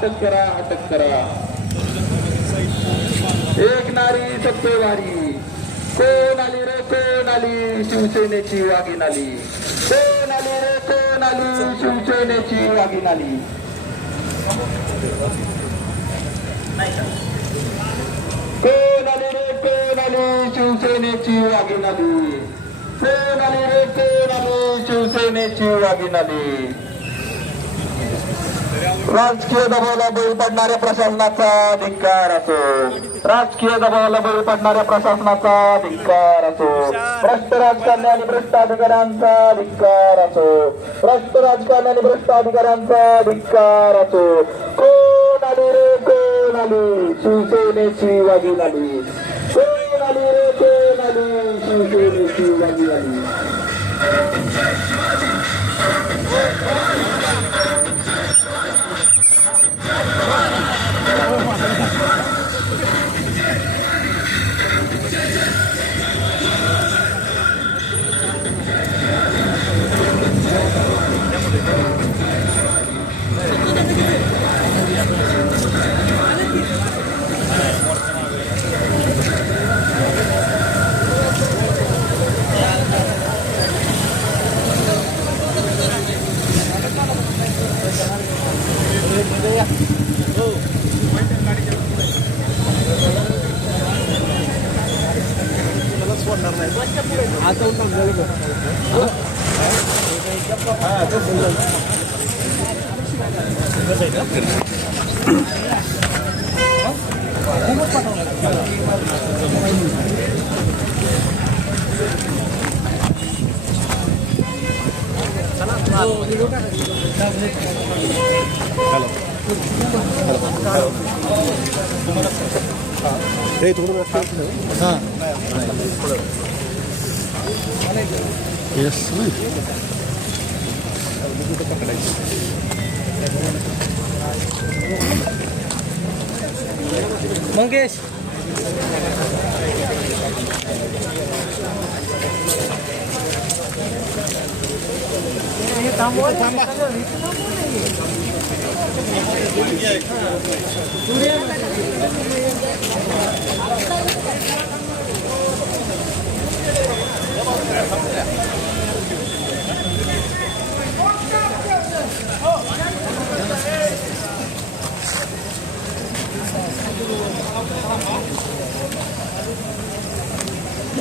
अटक करा अटक करा. एक नारी सत्य वारी. कोण आली रे कोण आली शिवसेनेची वाघीण आली. कोण आली रे कोण आली शिवसेनेची वाघीण आली. कोण आली रे कोण आली शिवसेनेची वाघीण आली. कोण आली रे कोण आली शिवसेनेची वाघीण आली. राजकीय दबावाला बळी पडणाऱ्या प्रशासनाचा धिक्कार असो. राजकीय दबावाला बळी पडणाऱ्या प्रशासनाचा धिक्कार असो. भ्रष्ट राजकारणी आणि भ्रष्ट अधिकाऱ्यांचा धिक्कार असो. भ्रष्ट राजकारणी आणि भ्रष्ट अधिकाऱ्यांचा धिक्कार असो. कोण आली रे कोण आली शिवसेनेची वाघीण आली. कोण आली रे कोण आली शिवसेनेची वाघीण आली. मंगेश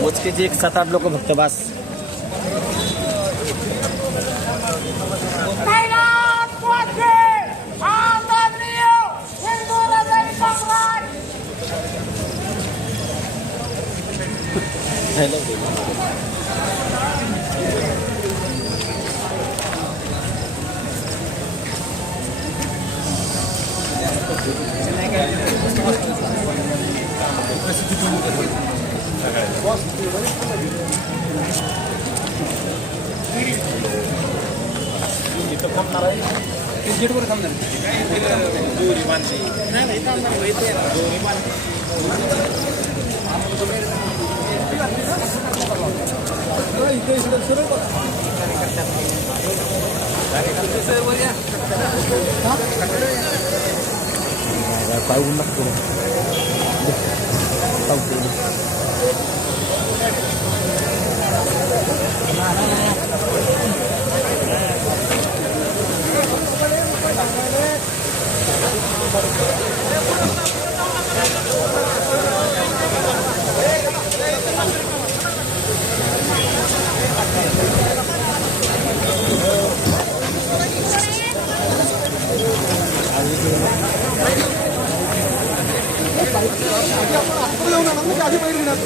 मोजकेचे 1-7-8 लोक फक्त बस.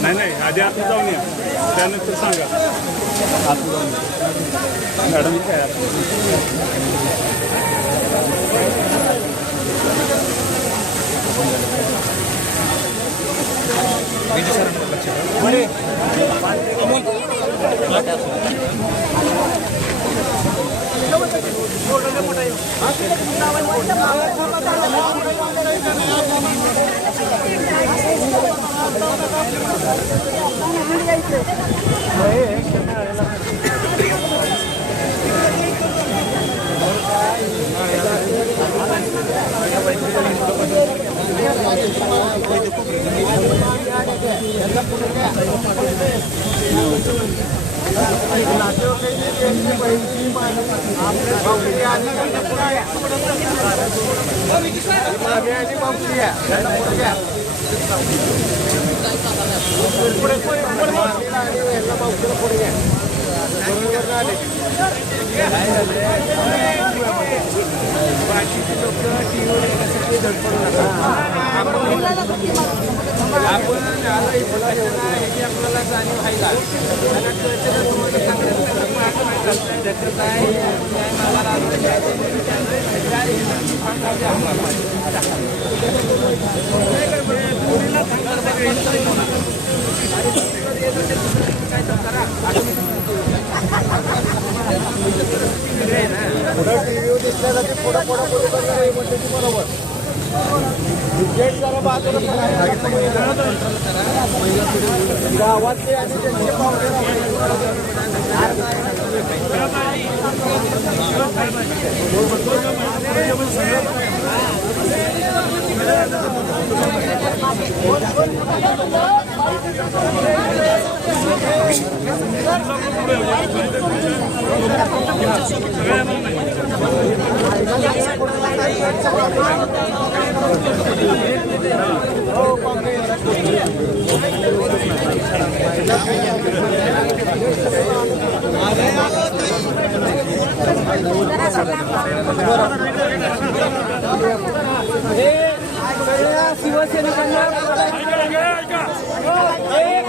नाही आधी आत जाऊन या त्यानंतर सांगा. आत जाऊन मॅडम काय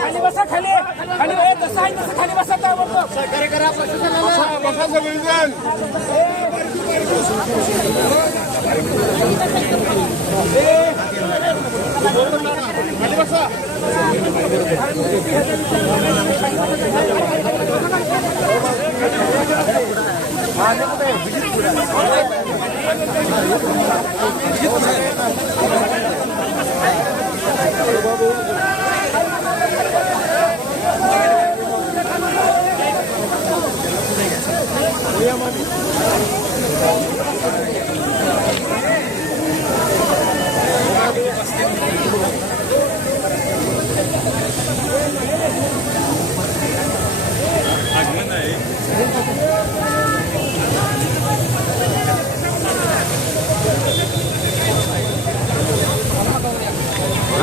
खाली बसा खाली खाली जसं आहे तसं खाली बसा काय बोलतो खाली बसा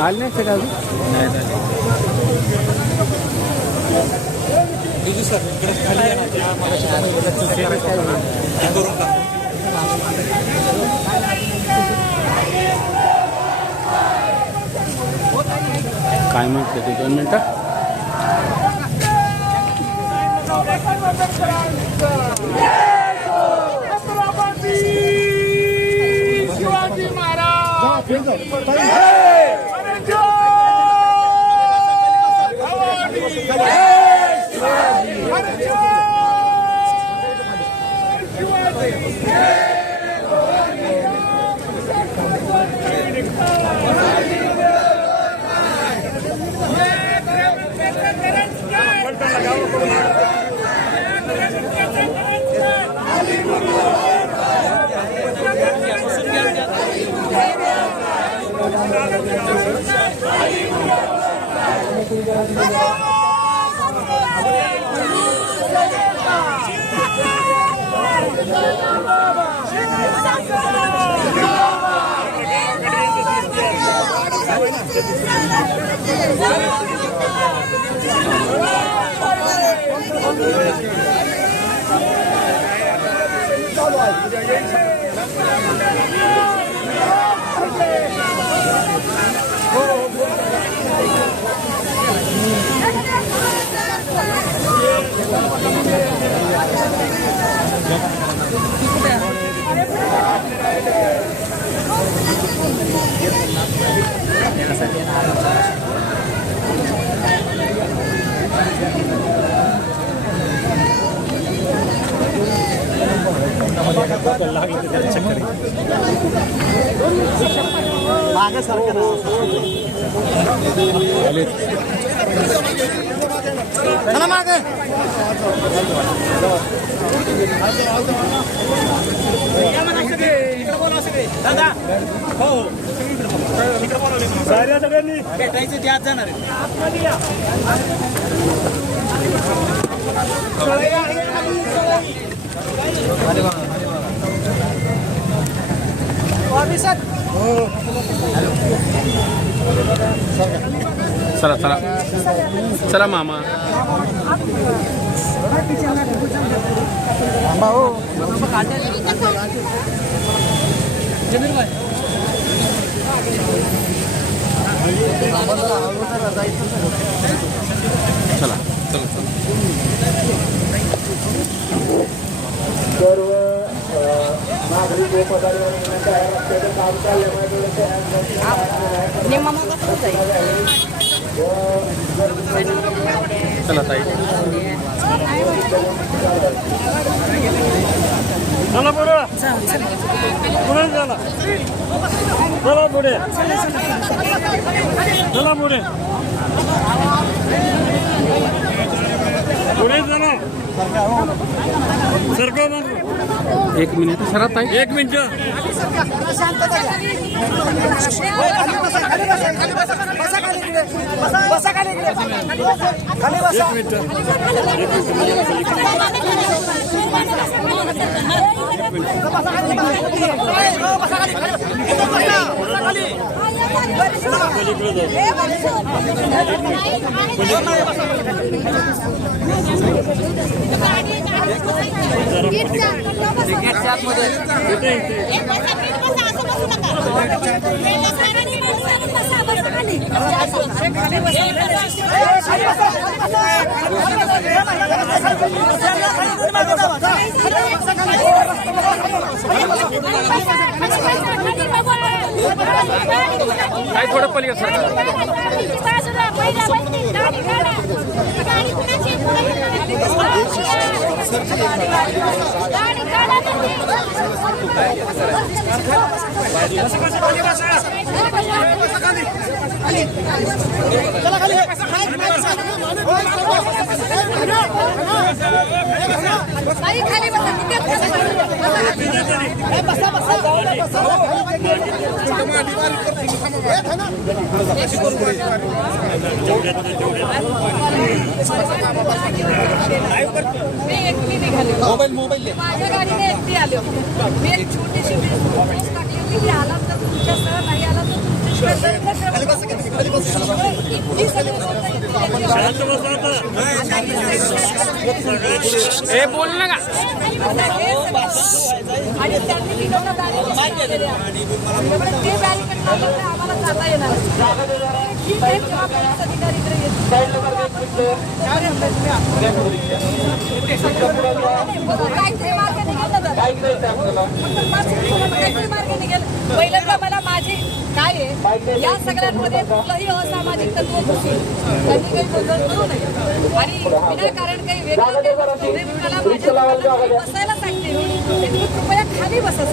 आले नाही ते अजून काय म्हणते ते 2 मिनिटं शिवाजी मागे सरकार मागे साऱ्या सगळ्यांनी भेटायचं ते आज जाणार आहे. चला चला चला मामा चला चला सर्व नागरिक व पदाधिकारी काम चालल्यामुळे चला ताई चला पुढे पुढे चला चला पुढे चला पुढे पुढे चला सरकार 1 मिनिट सर ताई 1 मिनिट काय थोडं पलीकडे मोबाईल माझ्या गाडीने एकटी आले होते. मी एक छोटीशी पोस्ट टाकली होती की आला तर तुमच्यासह नाही आला तर बोल ना का आणि त्यांनी लिहिलं गाडी आम्हाला जाता येणार ठीक आहे अधिकारीकडे काहीतरी मार्गाने गेलं पहिल्यांदा मला माझी काय आहे या सगळ्यांमध्ये कुठलंही असामाजिक तत्व घुसून त्यांनी काही गोंधळ करू नये आणि विनाकारण काही वेगळं बसायला सांगते तुम्ही कृपया खाली बसा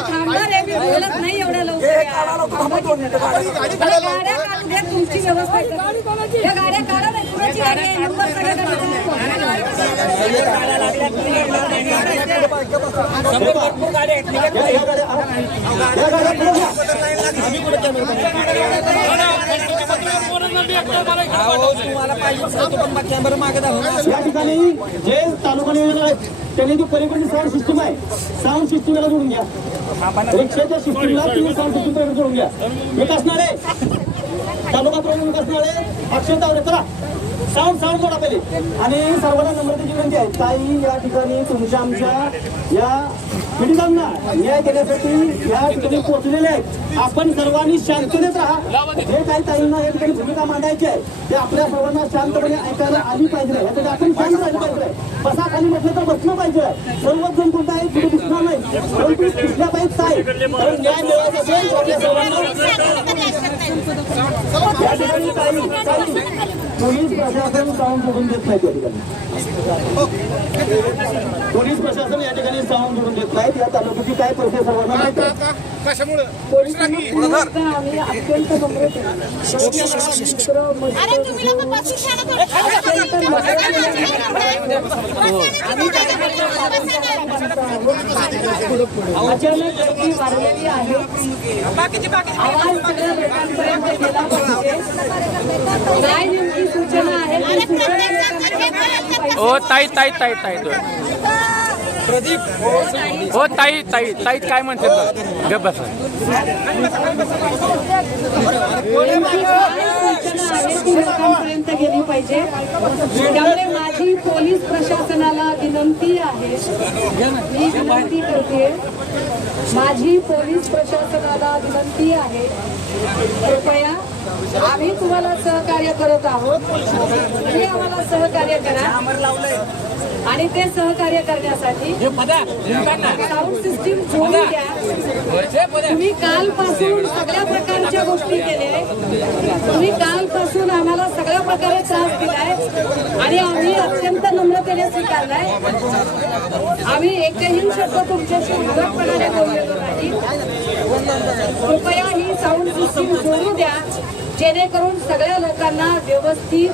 नाही एवढ्या तुमची व्यवस्था या गाड्या काढा नाही कुणाची गाडी आहे नंबर सगळ्या तुम्हाला पाहिजे असलं तर पण कॅमेरा मागे दाखवा. या ठिकाणी जे तालुका नियोजन आहेत त्यांनी जी पलीकडची साऊंड सिस्टीम आहे साऊंड सिस्टीमला जोडून घ्या. रिक्षाच्या सिस्टीमला तुम्ही साऊंड सिस्टीम जोडून घ्या. एक असणारे तालुका प्रमुख असणारे अक्षय तावरे चला साऊंड जोडा पहिले. आणि सर्वांना नम्रतेची विनंती आहे ताई या ठिकाणी तुमच्या आमच्या या पीडितांना न्याय देण्यासाठी या ठिकाणी पोहोचलेले आहेत. आपण सर्वांनी शांततेत राहा. जे काही ताईंना या ठिकाणी भूमिका मांडायची आहे ते आपल्या सर्वांना शांतपणे ऐकायला आली पाहिजे. यासाठी आपण शांत राहिलं पाहिजे. बसा खाली म्हटलं तर बसलं पाहिजे. सर्वच जण कोणता आहे पुढे दिसणार नाही परंतु दिसल्या पाहिजे ताई कारण न्याय मिळवायचा असेल तर आपल्या सर्वांना या ठिकाणी ताई पोलीस प्रशासन साऊंड जोडून देत नाही. त्या ठिकाणी पोलीस प्रशासन या ठिकाणी साऊंड जोडून देत नाहीत. या तालुक्याची काय परिस्थिती सर्वांना माहिती आहे. आम्ही अत्यंत नम्र अरे तुम्ही लोक बसून अचानक गर्दी वाढलेली आहे. आवाज सगळ्या लोकांपर्यंत गेला पाहिजे. काय नेमकी सूचना आहे ती सूचना ओ ताई हो ताई काय म्हणते गप बसा. सूचना आहे ती लोकांपर्यंत गेली पाहिजे. त्यामुळे माझी पोलीस प्रशासनाला विनंती आहे मी विनंती करते माझी पोलीस प्रशासनाला विनंती आहे कृपया आम्ही तुम्हाला सहकार्य करत आहोत. तुम्ही आम्हाला सहकार्य करा आणि ते सहकार्य करण्यासाठी साऊंड सिस्टीम जोडून द्या. तुम्ही कालपासून सगळ्या प्रकारच्या गोष्टी केल्या. तुम्ही कालपासून आम्हाला सगळ्या प्रकारे त्रास दिलाय आणि आम्ही अत्यंत नम्रतेने स्वीकारलाय. आम्ही एकही शब्द तुमच्याशी उद्धटपणाने बोललेलो नाही. कृपया ही साऊंड सिस्टीम जोडू द्या जेणेकरून सगळ्या लोकांना व्यवस्थित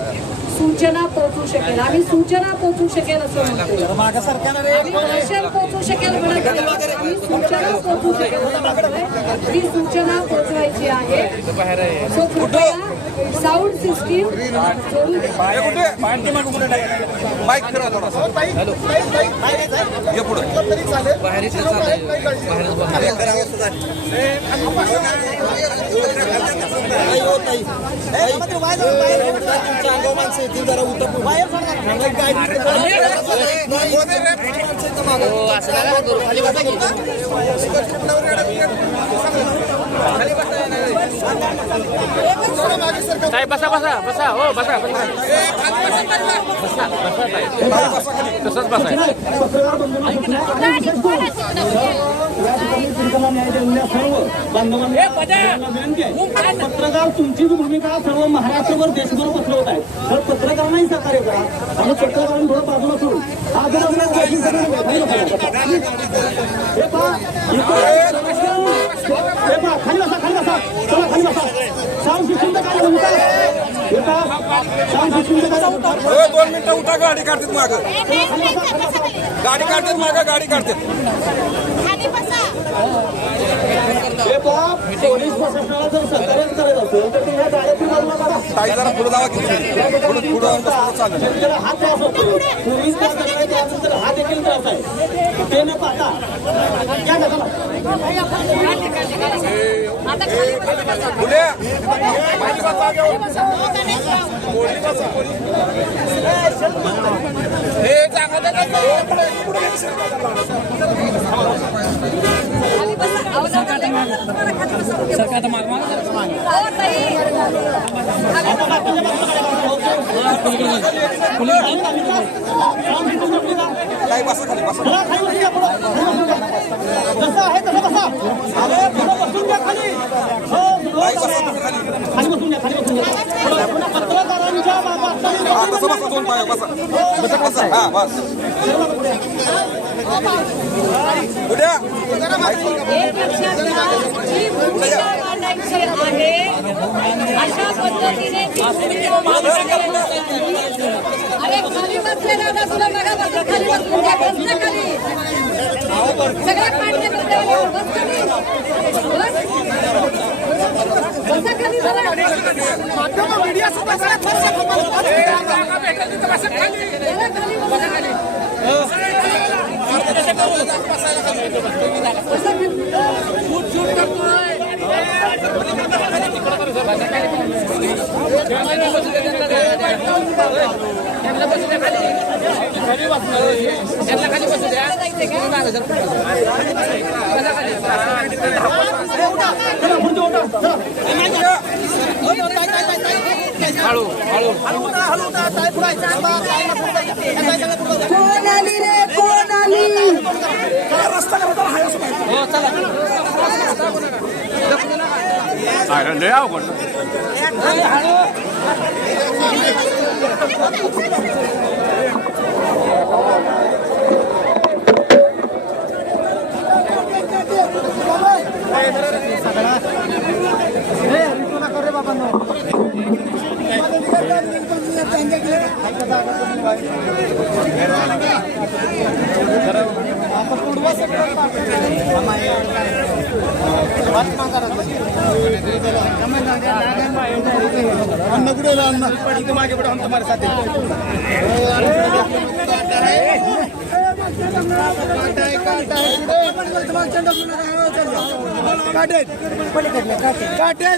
सूचना पोहोचू शकेल. आम्ही सूचना पोहोचू शकेल असं म्हणतो. आम्ही भाषण पोहोचू शकेल म्हणत नाही. आम्ही सूचना पोहोचू शकेल असं म्हणतोय. ही सूचना पोहोचवायची आहे. सो कृपया साऊंड सिस्टीम जोडू ताई बसा हो बसा तसंच बसा. पत्रकार बंधूंना या ठिकाणी पीडितांना न्याय देण्यास सर्व बांधवांना विनंती आहे. पत्रकार तुमची जी भूमिका सर्व महाराष्ट्रभर देशभर पसरवत आहे तर पत्रकारांनाही सहकार्य करा आणि पत्रकारांनी थोडं बाजूला सोडून खाली बसा चला खाली बसा. साऊंड सिस्टीमचं काय भूमिका आहे साऊंड सिस्टीमचं काय भूमिका 2 मिनिटं उठा गाडी काढतात मागं गाडी काढतात पोलीस प्रशासनाला जर सहकार्य करायचं असेल तर तुम्ही गाड्याची बाजूला बघा. ताई जरा पुढे जावा की पुढे चालेल. त्याला हात त्रास होतो. पोलीस त्रास करायला त्यानंतर हा देखील त्रास आहे. ते न पाहता या गटाला ताई बसा खाली जसं आहे तसं बसा. अरे पुढं बसून घ्या खाली. खाली बसून घ्या पुन्हा पत्रकारांच्या बसा 2 पाय बसा हा बस उद्या एक लक्षात घ्या जी भूमिका मांडायची आहे अशा पद्धतीने ती भूमिका मांडायची. अरे खाली बसलेल्या बसलं बघा बस खाली बसून घ्या बसलं खाली सगळ्या मांडण्याकडे बस खाली बसा खाली मीडिया सुद्धा भेटेल तिथं बसा खाली. कोण आली रे कोण आली लय अवघड. मागे बढ़ो हम तुम्हारे साथ काटे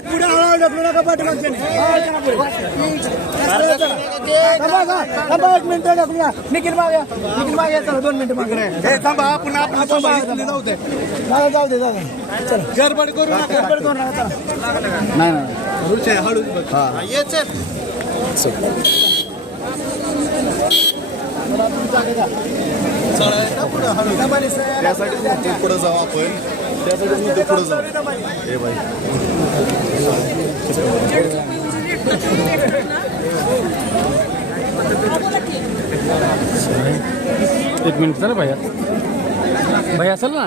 पुढे हळूहळू ढकलू नका पाठीमागच्या एक मिनिट ढकलूया निखिल मागे चला 2 मिनिटं मागे थांबा पुन्हा आपण जाऊ दे जाऊ दे चल गडबड करू नका नाही हळू येच त्यासाठी पुढे जाऊ आपण त्यासाठी पुढे जाऊ हे बाई एक मिनिट चला भैया भैया चल ना.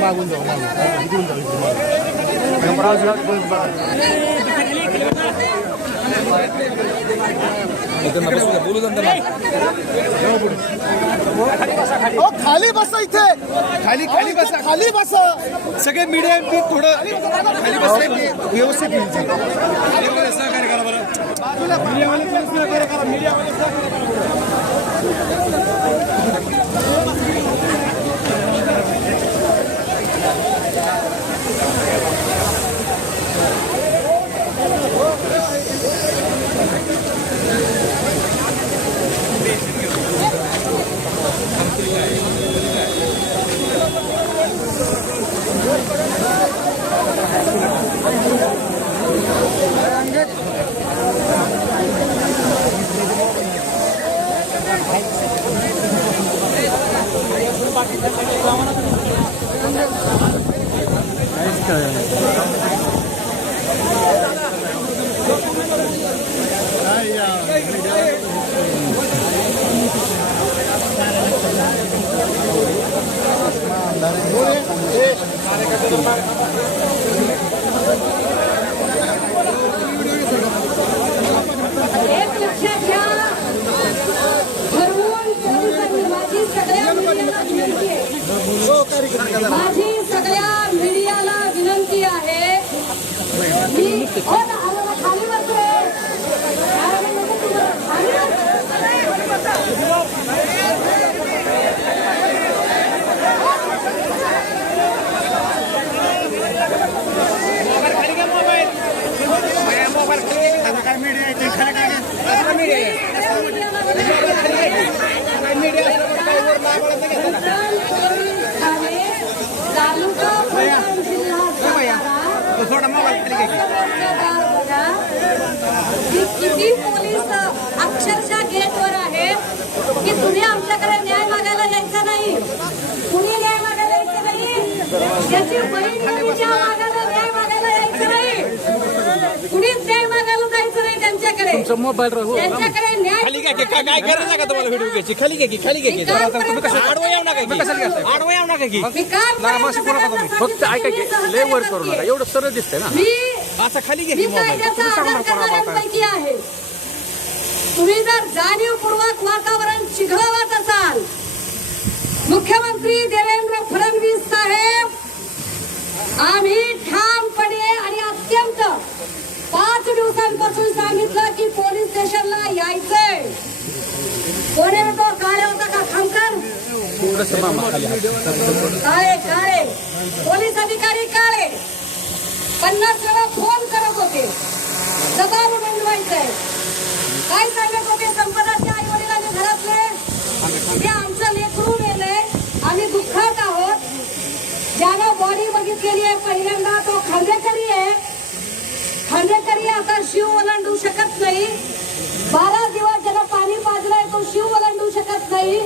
मागून जाऊ इकडून जाऊ बोलू खाली बसा इथे खाली बसा सगळे मीडिया थोडं खाली बसले व्यवस्थित सहकार्य करा बरं सहकार्य करा किती पोलीस अक्षरशः गेटवर आहे की तुम्ही आमच्याकडे न्याय मागायला यायचा नाही, कुणी न्याय मागायला यायचं नाही, त्याची बहीण मागायला न्याय मागायला यायचं नाही, कुणीच न्याय मागायला जायचं नाही त्यांच्याकडे. त्यांच्याकडे न्याय काय करायचं का तुम्हाला व्हिडिओ घ्यायची? खाली घ्या की तुम्ही कसं आडवं येऊ नका की आडवं येऊ नका की फक्त ऐका की लय वर करू नका, एवढं सरळ दिसतंय ना. मी असं खाली घ्या मी की मोबाईल. कायद्याचा आदर करणाऱ्यांपैकी आहे. तुम्ही जर जाणीवपूर्वक वातावरण चिघळवत असाल, मुख्यमंत्री देवेंद्र फडणवीस साहेब, आम्ही ठामपणे आणि अत्यंत 5 दिवसांपासून सांगितलं की पोलीस स्टेशनला यायचंय. कोणी तो काळे होता का खामकर? काळे काळे पोलीस अधिकारी काळे 50 वेळा फोन करत होते, जबाब नोंदवायचंय. काय सांगत होते संपदाच्या आई वडिलांनी घरातले की आमचं लेकरू मेलंय, आम्ही दुःखात आहोत. ज्यानं बॉडी बघितलेली आहे पहिल्यांदा तो खांदेकरी आहे. खांदेकरी आता शिव ओलांडू शकत नाही. 12 दिवस ज्याला पाणी पाजलंय तो शिव ओलांडू शकत नाही.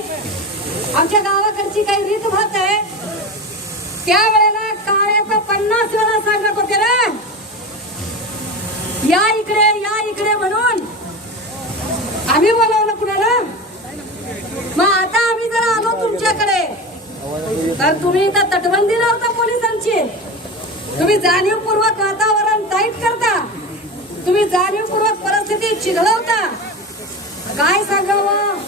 आमच्या गावाकडची काही रीतभात आहे. त्यावेळेला काळ्याचं 50 वेळा सांगत होते ना, या इकडे म्हणून. आम्ही बोलवलं कुणाला? मग आता आम्ही जर आलो तुमच्याकडे तर तुम्ही इथं तटबंदी लावता पोलिसांची, तुम्ही जाणीवपूर्वक वातावरण टाईट करता, तुम्ही जाणीवपूर्वक परिस्थिती चिघळवता. काय सांगावं?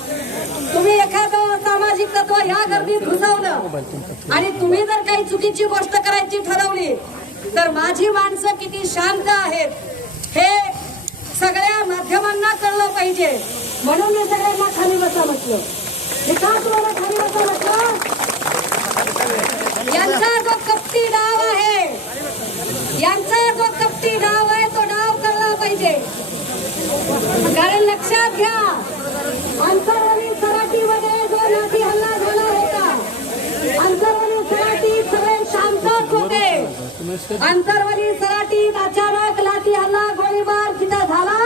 तुम्ही एखादं सामाजिक तत्व या गर्दीत घुसवलं आणि तुम्ही जर काही चुकीची गोष्ट करायची ठरवली तर माझी माणसं किती शांत आहेत हे सगळ्या माध्यमांना कळलं पाहिजे. म्हणून मी सगळ्यांना खाली बसा म्हटलं. हे का तुम्हाला खाली बसा म्हटलं? यांचा जो कपटी डाव आहे, तो डाव कळला पाहिजे. कारण लक्षात घ्या, अंतरवली सराटीमध्ये जो लाठी हल्ला झाला होता, अंतरवली सराटीत सगळे शांतच होते. अंतरवली सराटीत अचानक लाठी हल्ला गोळीबार जिथं झाला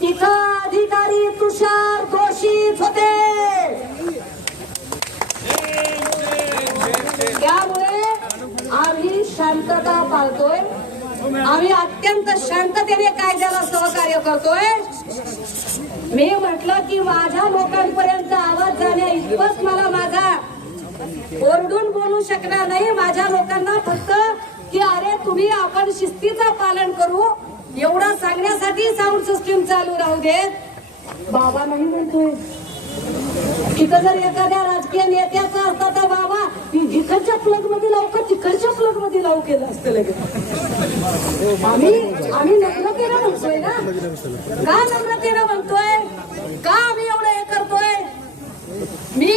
तिथं अधिकारी तुषार दोषीच होते. त्यामुळे आम्ही शांतता पाळतोय, आम्ही अत्यंत शांततेने कायद्याला सहकार्य करतोय. मी म्हटलं की माझ्या लोकांपर्यंत आवाज जाण्या इतकंच मला माझा ओरडून बोलू शकणार नाही. माझ्या लोकांना फक्त की अरे तुम्ही आपण शिस्तीचं पालन करू एवढं सांगण्यासाठी साऊंड सिस्टीम चालू राहू देत. बाबा नाही म्हणतोय. तिथं जर एखाद्या राजकीय नेत्याचा असता तर बाबा इकडच्या प्लग मध्ये लावू का तिकडच्या प्लग मध्ये लावू केलं असतं लगेच. आम्ही नम्रतेनं म्हणतोय ना. का नम्रतेनं म्हणतोय? का आम्ही एवढं हे करतोय? मी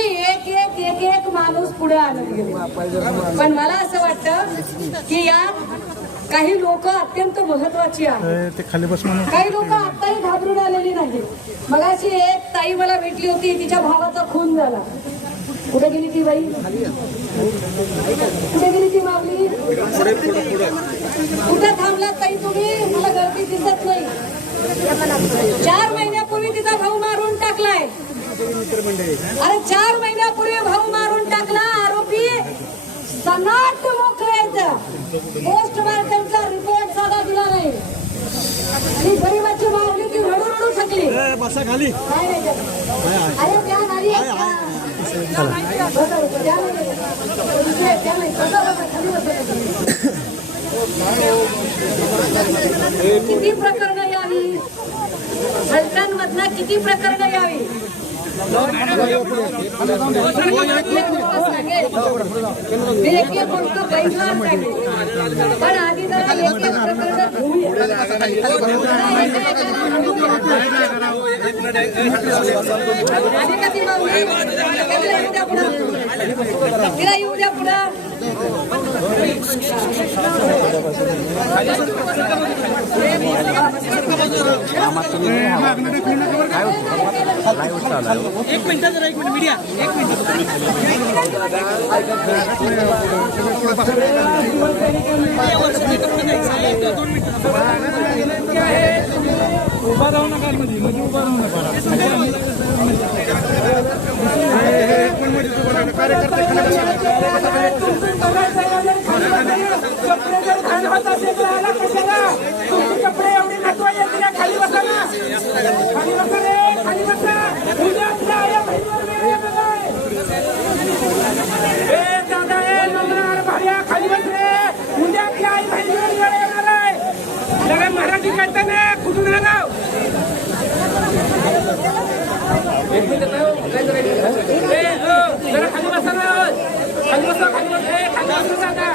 एक माणूस पुढे आणत गेले. पण मला असं वाटतं की यात काही लोक अत्यंत महत्वाची आहेत. काही लोक आत्ताही घाबरून आलेली नाही. मगाशी एक ताई मला भेटली होती, तिच्या भावाचा खून झाला. कुठे गेली ती बाई? कुठे गेली ती माऊली? कुठे थांबलात ताई तुम्ही? मला गर्दी दिसत नाही. 4 महिन्यापूर्वी तिचा भाऊ मारून टाकलाय. अरे 4 महिन्यापूर्वी भाऊ मारून टाकला. आरोपी सनाट मोकळायचा. पोस्टमार्टमचा रिपोर्ट साधा दिला नाही. आणि गरीबाची मागणी ती रडू रडू थकली. बसा खाली. अरे त्या नारी किती प्रकरणं यावी, हलकांमधनं किती प्रकरणं यावी. मी एक गोष्ट बैठणार सांगेल, पण आधी जरा एक प्रकरण घेऊया. आधी कधी तिला येऊ द्या पुढं. मीडिया एक उभा राहू नका मध्ये उभा राहू नका कपडे एवढे नटवा येते ना खाली बसा ना खाली बसा रे खाली बसा दादा भाड्या खाली बस रे उद्यातल्या आई बहिणीवर वेळ येणार आहे लगे मराठी कळताना कुठून आला जरा खाली बसा ना खाली बसा खाली बस खाली बसा दादा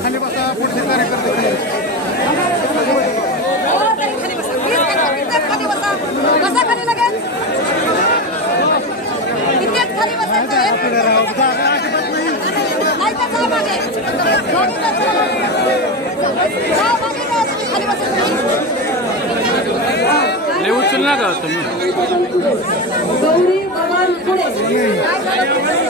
खाली बसा पुढचे कार्यकर्ते बसा खाली लगेच इथेच खाली बसायचं नाही तर जा मागे खाली लय उचल ना का तुम्ही गौरी भगवान पुढे सरकारी दवाखाना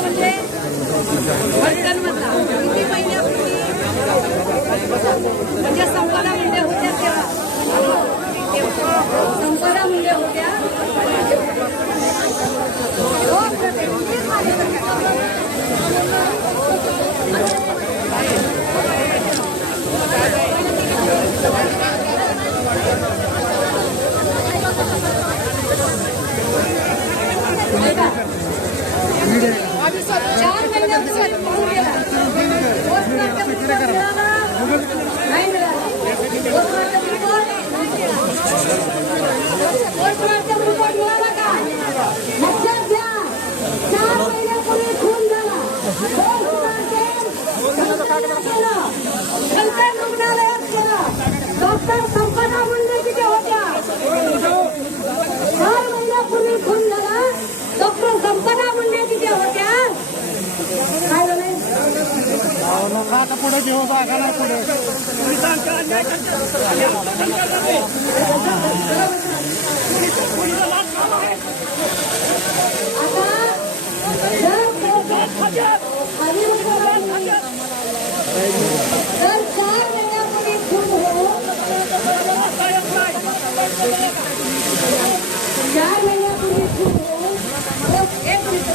म्हणजे फलटणमधला किती महिन्यापूर्वी म्हणजे संपदा मुंडे होत्या तेव्हा संपदा मुंडे होत्या चार महिन्यापासून पळून गेला नाही मिळाला पोस्टमार्टम रिपोर्ट मिळाला का लक्षात घ्या 4 महिन्यापूर्वी खून झाला सरकार रुग्णालयात केला डॉक्टर संपदा मुंडे तिथे होत्या 4 महिन्यापूर्वी खून झाला डॉक्टर संपदा मुंडे तिथे होत्या काय झालंय आता पुढे घेऊ बागाला पुढे तर 4 महिन्यापूर्वी खून हो 4 महिन्यापूर्वी खून हो एक मिनिट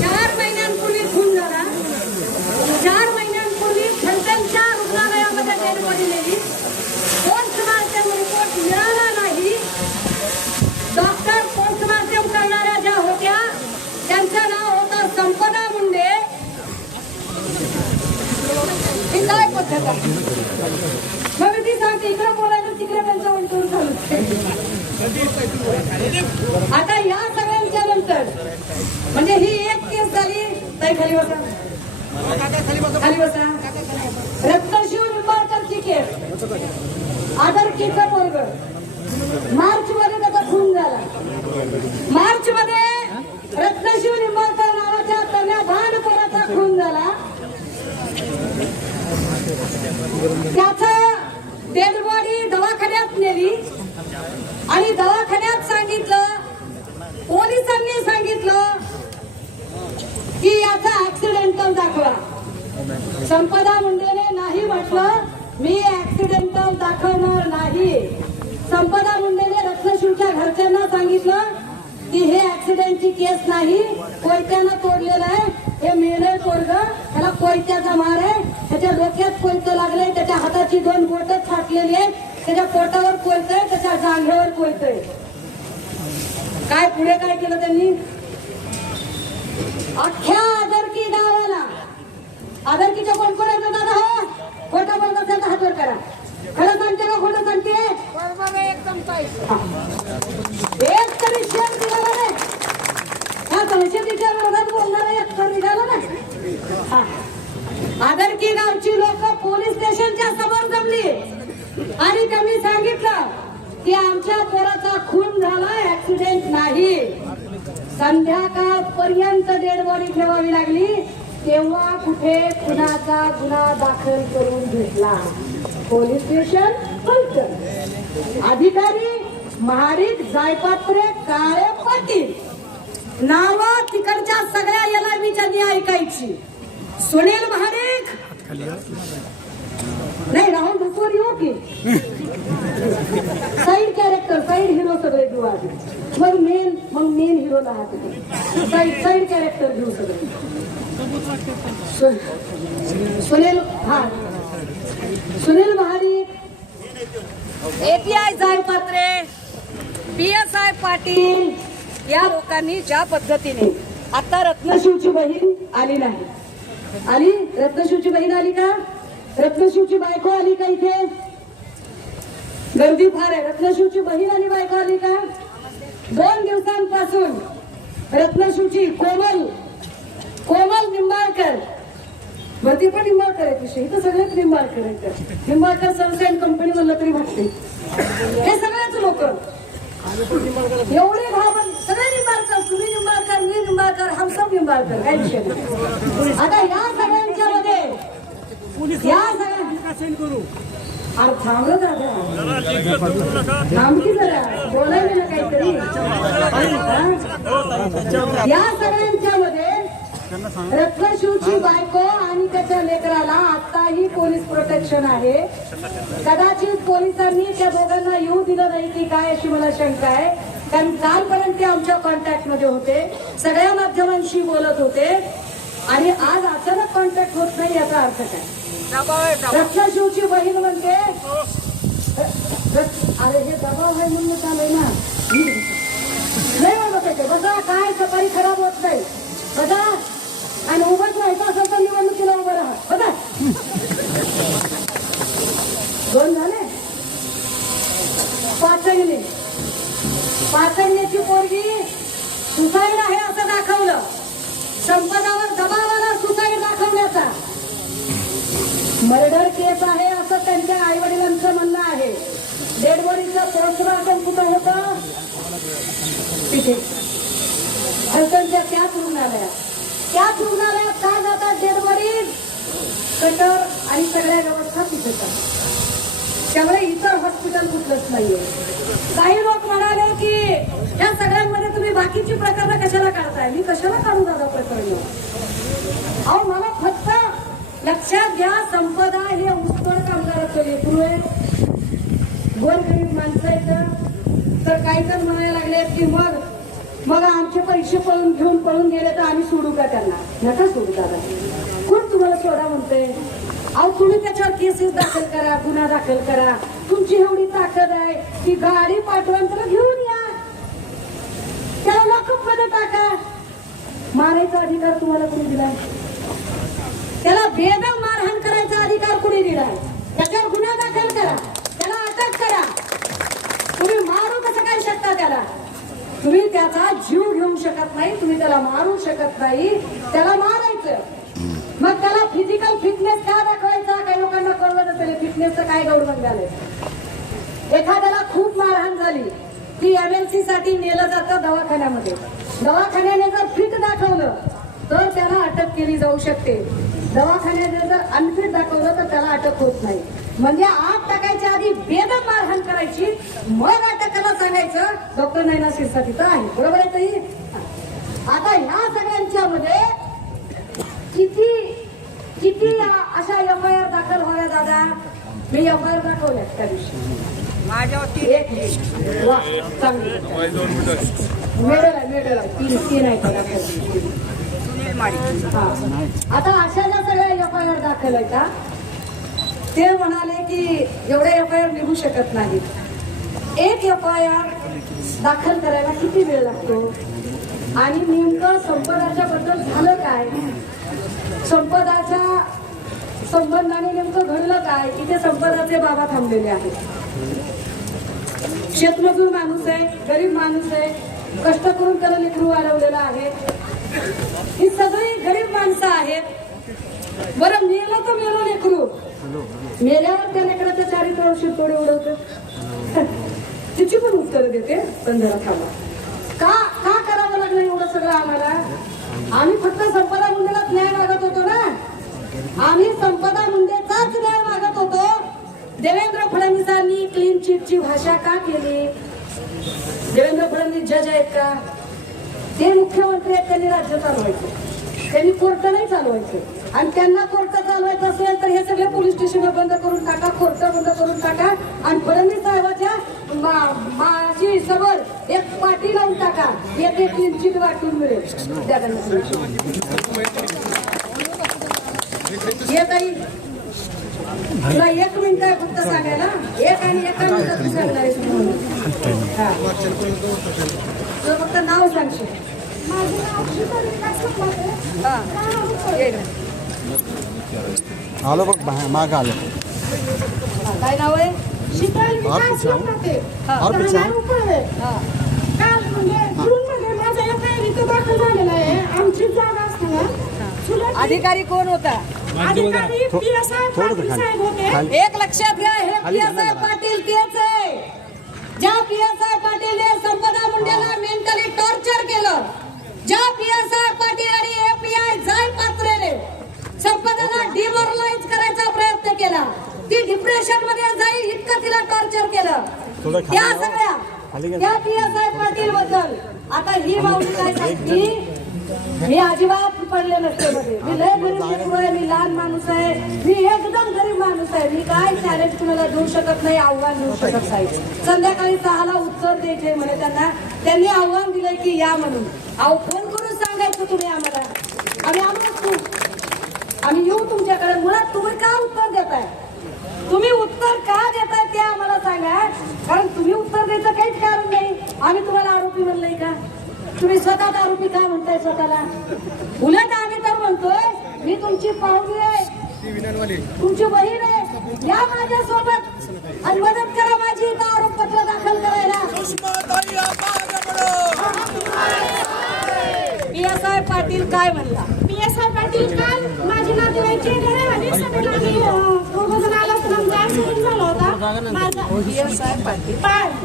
4 महिन्यांपूर्वी खून झाला 4 महिन्यांपूर्वी फलटणच्या रुग्णालयामध्ये डेड बॉडी नेली पोस्टमार्टम रिपोर्ट मिळाला नाही डॉक्टर पोस्टमार्टम करणाऱ्या ज्या होत्या त्यांचं नाव होतं संपदा मुंडे ही काय पद्धत आहे मग ती सांगते इकडे बोलायचं तिकडे त्यांचं उलटून चालू आता या सगळ्यांच्या नंतर म्हणजे ही एक केस झाली ताई खाली बसा खाली बसा रत्नशिव निंबाळकरची केस आदरकीचं पोरग मार्च मध्ये त्याचा खून झाला मार्च मध्ये रत्नशिव निंबाळकर नावाच्या तन्या भांडखोराचा खून झाला त्याचा डेड बॉडी दवाखान्यात नेली आणि दवाखान्यात सांगितलं पोलिसांनी सांगितलं की याचा ऍक्सिडेंटल दाखवा संपदा मुंडेने नाही म्हटलं मी ऍक्सिडेंटल दाखवणार नाही संपदा मुंडेने रत्नशिवच्या घरच्यांना सांगितलं की हे ऍक्सिडेंटची केस नाही कोयत्यानं तोडलेलं आहे हे मेले पोरग त्याला कोयत्याचा मार आहे त्याच्या डोक्यात कोयतं लागलंय त्याच्या हाताची 2 बोटं छाटलेली आहे त्याच्या पोटावर कोयतंय त्याच्या जांघेवर कोयतंय काय पुढे काय केलं त्यांनी अख्ख्या आदरकी गावाला आदरकीच्या कोण कोण येतो दादा हो खोटं बोलत असेल तर हात वर करा. खरं सांगते का खोटं सांगते? एक तरी शेत निघाला नाही. हा दहशतीच्या विरोधात बोलणारा एक तर निघाला ना. हा. आदरकी गावची लोक पोलीस स्टेशनच्या समोर जमली आणि त्यांनी सांगितलं की आमच्या पोराचा खून झाला, ऍक्सिडेंट नाही. संध्याकाळपर्यंत डेड बॉडी ठेवावी लागली. तेव्हा कुठे खुनाचा गुन्हा दाखल करून घेतला. Police station Phaltan. अधिकारी महाडिक जायपात्रे काळे पाटील. नाव तिकडच्या सगळ्या याला मी त्यांनी ऐकायची. सुनील महाडिक नाही राहुल दुसरी हो की साईड कॅरेक्टर साईड हिरो सगळे घेऊ आधी. मग मेन हिरोला हात साईड कॅरेक्टर घेऊ सगळे. सुनील महाडिक, API जायपात्रे, PSI पाटील या लोकांनी ज्या पद्धतीने आता रत्नशिवची बहीण आली नाही. आली रत्नशिवची बहीण आली का? रत्नशिवची बायको आली का? इथे गर्दी फार आहे. रत्नशिवची बहीण आणि बायको आली का? 2 दिवसांपासून रत्नशिवची कोमल निंबाळकर, भरती पण निंबाळकर आहे तिथे. इथं सगळेच निंबाळकर आहेत. निंबाळकर सनशाईन कंपनी म्हणलं तरी भागते. हे सगळेच लोक एवढे भाव सगळे निंबाळकर. तुम्ही निंबाळकर, मी निंबाळकर, हम सब निंबाळकर. काय विषय नाही. आता या सगळ्यांच्या मध्ये या सगळ्या अरे थांबलं दादा थांब की जरा बोलायला ना काहीतरी. या सगळ्यांच्या मध्ये रत्नशिवची बायको आणि त्याच्या लेकराला आताही पोलीस प्रोटेक्शन आहे. कदाचित पोलिसांनी त्या दोघांना येऊ दिलं नाही की काय अशी मला शंका आहे. कारण कालपर्यंत ते आमच्या कॉन्टॅक्ट मध्ये होते, सगळ्या माध्यमांशी बोलत होते आणि आज अचानक कॉन्टॅक्ट होत नाही याचा अर्थ काय? रत्नशिवची बहीण म्हणते अरे हे दबाव आहे म्हणून चालय ना. नाही म्हणत आहे बघा काय सकाळी खराब होत नाही बघा. आणि उभंच राहायचं असेल तर निवडणुकीला उभं राहा बघा. 2 झाले. पाचण्याची पोरगी सुसाईड आहे असं दाखवलं. संपदावर दबावाला सुसाईड दाखवण्याचा मर्डर केस आहे असं त्यांच्या आई वडिलांचं म्हणणं आहे. डेड बॉडीचं पोस्टमॉर्टम कुठं होतं? तिथे हलकणच्या त्याच रुग्णालयात काय जातात डेड बॉडी? कटर आणि सगळ्या व्यवस्था तिथे. त्यामुळे इतर हॉस्पिटल कुठलंच नाहीये. काही लोक म्हणाले की या सगळ्यांमध्ये तुम्ही बाकीची प्रकरणं कशाला काढताय? मी कशाला काढू दादा प्रकरण? अहो मला फक्त लक्षात घ्या, संपदा हे ऊसतोड कामगाराचं लेकरू आहे. गोरगरीब माणसं आहेत. तर काही जण म्हणायला लागले की मग आमचे पैसे पळून गेले तर आम्ही सोडू का त्यांना? नका सोडू दादा. कोण तुम्हाला सोडा म्हणते? अहो तुम्ही त्याच्यावर केसेस दाखल करा, गुन्हा दाखल करा. तुमची एवढी ताकद आहे की गाडी पाठवा त्याला घेऊन या, त्याला लॉकअप मध्ये टाका. मारायचा अधिकार तुम्हाला कोणी दिलाय? त्याला बेदम मारहाण करायचा अधिकार कोणी दिलाय? त्याच्यावर गुन्हा दाखल करा, त्याला अटक करा. तुम्ही मारू कसं काय शकता त्याला? तुम्ही त्याचा जीव घेऊ शकत नाही, तुम्ही त्याला मारू शकत नाही, त्याला मारायचं. मग त्याला फिजिकल फिटनेस का दाखवायचा? काही लोकांना कळलं नसेल फिटनेसचं काय गौरव झालंय. एखाद्याला खूप मारहाण झाली ती MLC साठी नेलं जातं दवाखान्यामध्ये. दवाखान्याने जर फिट दाखवलं तर त्याला अटक केली जाऊ शकते. दवाखान्याने जर अनफिट दाखवलं तर त्याला अटक होत नाही. म्हणजे आत टाकायच्या आधी बेदम मारहाण करायची, मग अटकाला सांगायचं डॉक्टर नैना सिरसा तिथं आहे. बरोबर आहे ताई? आता ह्या सगळ्यांच्या मध्ये किती अशा FIR दाखल व्हाव्या दादा? मी FIR दाखवल्या त्या दिवशी माझ्यावरती. एक वा चांगली मेडल आहे. 3 आहे दाखल. आता अशा ज्या सगळ्या FIR दाखल आहेत का ते म्हणाले की एवढे FIR निघू शकत नाही. एक FIR दाखल करायला किती वेळ लागतो? आणि नेमकं संपदाच्या बद्दल संपदाच्या संबंधाने नेमकं घडलं काय की ते संपदाचे बाबा थांबलेले आहेत. शेतमजूर माणूस आहे, गरीब माणूस आहे, कष्ट करून त्याला लेकरू वाढवलेलं आहे. ही सगळी गरीब माणसं आहेत. बरं मेलं तर मेलं लेकरू, मेल्यावर त्या लेकराच्या चारित्र्यावर शिरतोडे उडवतं. तिची पण उत्तर देते पण जरा थांबा. का करावं लागलं एवढं सगळं आम्हाला? आम्ही फक्त संपदा मुंडेलाच न्याय मागत होतो ना. आम्ही संपदा मुंडेचाच न्याय मागत होतो. देवेंद्र फडणवीसांनी क्लीन चिटची भाषा का केली? देवेंद्र फडणवीस जज आहेत का? ते मुख्यमंत्री आहेत, त्यांनी राज्य चालवायचं, त्यांनी कोर्ट नाही चालवायचं. आणि त्यांना कोर्ट चालवायचं असेल तर हे सगळे पोलीस स्टेशन बंद करून टाका, कोर्ट बंद करून टाका आणि फडणवीस साहेबाच्या माशी समोर एक पाटी लावून टाका. येथे क्लीन चिट वाटून मिळेल. हे काही तुला 1 मिनिट आहे फक्त सांगायला, एक आणि एका मिनिटात तू सांगणार आहेस म्हणून. तुला फक्त नाव सांगशील. आलो बघ माग आलो. काय नाव आहे? शीतल विकास लोकनाथे. राहणार उपळवे. काल म्हणजे जूनमध्ये माझा एफआयआर इथं दाखल झालेला आहे. आमची जागा असताना अधिकारी कोण होता? अधिकारी पीएसआय पाटील साहेब होते. एक लक्षात घ्या, हे पीएसआय पाटील तेच आहे ज्या पीएसआय पाटीलने संपदा मुंडेला मेंटली टॉर्चर केलं. ज्या पीएसआय पाटील आणि एपीआय जाय पात्रेने संपदाला डिमोरलाइज करायचा प्रयत्न केला. ती डिप्रेशन मध्ये जाईल इतकं तिला टॉर्चर केलं. त्या सगळ्या त्या पीएसआय पाटील बद्दल आता ही माऊली काय सांगती? मी अजिबात पडले नसते मध्ये. मी लय गरीब लेकरू आहे, मी लहान माणूस आहे, मी एकदम गरीब माणूस आहे. मी काय चॅलेंज कुणाला देऊ शकत नाही, आव्हान देऊ शकत नाही. संध्याकाळी 6ला उत्तर द्यायचे म्हणे त्यांना. त्यांनी आव्हान दिलंय की या म्हणून. अहो फोन करून सांगायचं तुम्ही आम्हाला, आम्ही आलो, आम्ही येऊ तुमच्याकडे. मुळात तुम्ही का उत्तर देताय? तुम्ही उत्तर का देताय ते आम्हाला सांगा. कारण तुम्ही उत्तर द्यायचं काहीच कारण नाही. आम्ही तुम्हाला आरोपी म्हणलंय का? तुम्ही स्वतः आरोपी का म्हणताय स्वतःला? उलट आम्ही तर म्हणतोय मी तुमची पाहुणी आहे, तुमची बहीण आहे, या माझ्यासोबत आणि मदत करा माझी इथं आरोपपत्र दाखल करायला. पीएसआय पाटील काय म्हणला? पीएसआय पाटील काल माझी नातेवाईक आणि सगळ्यांना झाला होता.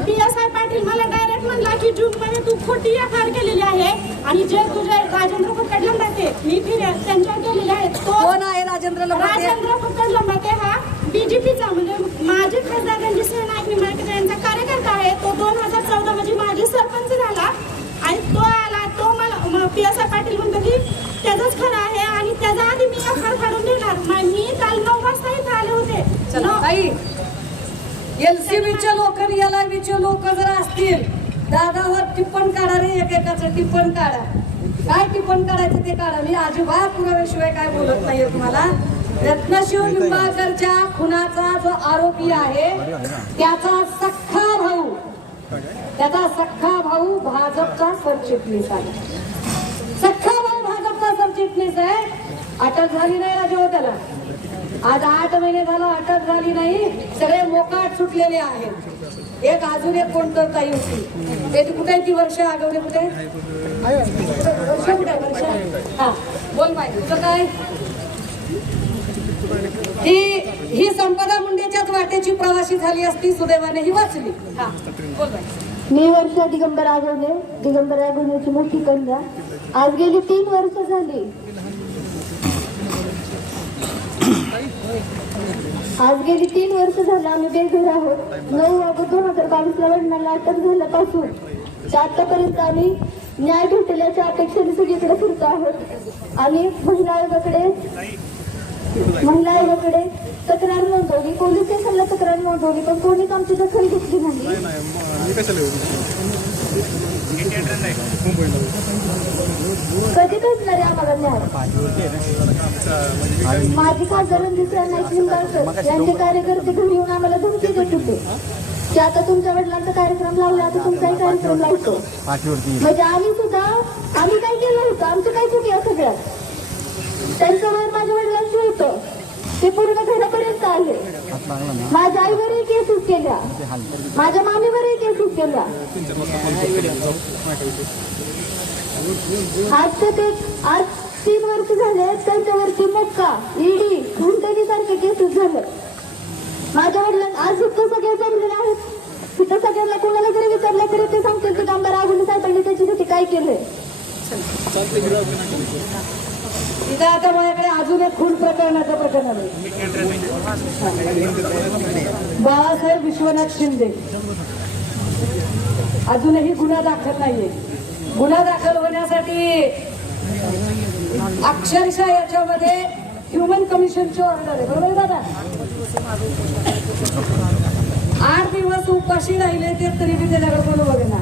पीएसआय पाटील मला डायरेक्ट म्हणला की जून मध्ये तू खोटी एफआयआर केलेली आहे आणि जे तुझे राजेंद्र फुकट लंबाते मी त्यांच्यावर केलेले आहेत. कोण आहे राजेंद्र लंबाते? राजेंद्र फुकट लंबाते हा बीजेपीचा म्हणजे माजी खासदार रणजितसिंह नाईक निंबाळकर यांचा कार्यकर्ता आहे. तो 2014 मध्ये माजी सरपंच झाला आणि तो आला. तो मला पीएसआय पाटील म्हणतो की त्याचंच खरं आहे आणि त्याच्या आधी मी एफआयआर काढून देणार. मी काल 9 वाजता इथं आले होते. एलसीबीचे लोक आणि एलआयबीचे लोक जर असतील, दादावर टिप्पण काढा रे, एकेकाचं टिप्पण काढा. काय टिप्पण काढायचं ते काढा. मी अजिबात पुराव्याशिवाय काय बोलत नाहीये तुम्हाला. रत्नशिव निंबाळकरच्या खुनाचा जो आरोपी आहे त्याचा सख्खा भाऊ भाजपचा सरचिटणीस आहे. सख्खा भाऊ भाजपचा सरचिटणीस आहे. अटक झाली नाही राजा त्याला. आज 8 महिने झालं अटक झाली नाही. सगळे मोकाट सुटलेले आहेत. एक अजून एक कोणतं ताई होती त्याची कुठे ती वर्ष आगवणे कुठे वर्ष कुठे वर्ष हा बोल माहिती तुझं काय? ही संपदा मुंडेच्याच वाटेची प्रवासी झाली असती, सुदैवाने ही वाचली. हा बोल माहिती. मी वर्षा दिगंबर आगवण्याची मोठी कन्या. आज गेली 3 वर्ष झाली. आम्ही बेघर आहोत. 9 ऑगस्ट 2022 वडिलांना अटक झाल्यापासून आतापर्यंत आम्ही न्याय भेटल्याच्या अपेक्षेने सगळीकडे फिरतो आहोत. आम्ही महिला आयोगाकडे तक्रार नोंदवली, पोलीस स्टेशनला तक्रार नोंदवली, पण कोणीच आमची दखल घेतली नाही. कधी भेटणार आहे आम्हाला न्याय? माझी खासदार रणजितसिंह नाईक निंबाळकर यांचे कार्यकर्ते घरी येऊन आम्हाला धमकी देत होते की आता तुमच्या वडिलांचा कार्यक्रम लावला, आता तुमचाही कार्यक्रम लावतो. म्हणजे आम्ही काय केलं होतं? आमचं काय चुकी आहे सगळ्यात? त्यांचं वय माझ्या वडिलांचं होतं, ते पूर्ण घरापर्यंत आले. माझ्या आईवरही केसेस केल्या, माझ्या मामीवरही केसेस केल्या. आज 3 वर्ष झाले त्यांच्यावरती मोक्का, ईडी, गुंडगी सारखे केसेस झाले. माझ्या वडिलांना आज इतकं सगळे जमलेले आहेत, तिथं सगळ्यांना कोणाला जरी विचारलं तरी ते सांगतील की आमदार राघुल साहेबांनी त्याच्यासाठी काय केलंय. तिथं आता माझ्याकडे अजून एक खून प्रकरणाचं प्रकरण आलं. बाळासाहेब विश्वनाथ शिंदे अजूनही गुन्हा दाखल नाहीये. गुन्हा दाखल होण्यासाठी अक्षरशः याच्यामध्ये ह्युमन कमिशनची ऑर्डर आहे, बरोबर दादा. 8 दिवस उपाशी राहिले ते तरी मी त्याच्याकडे कोण बघेना.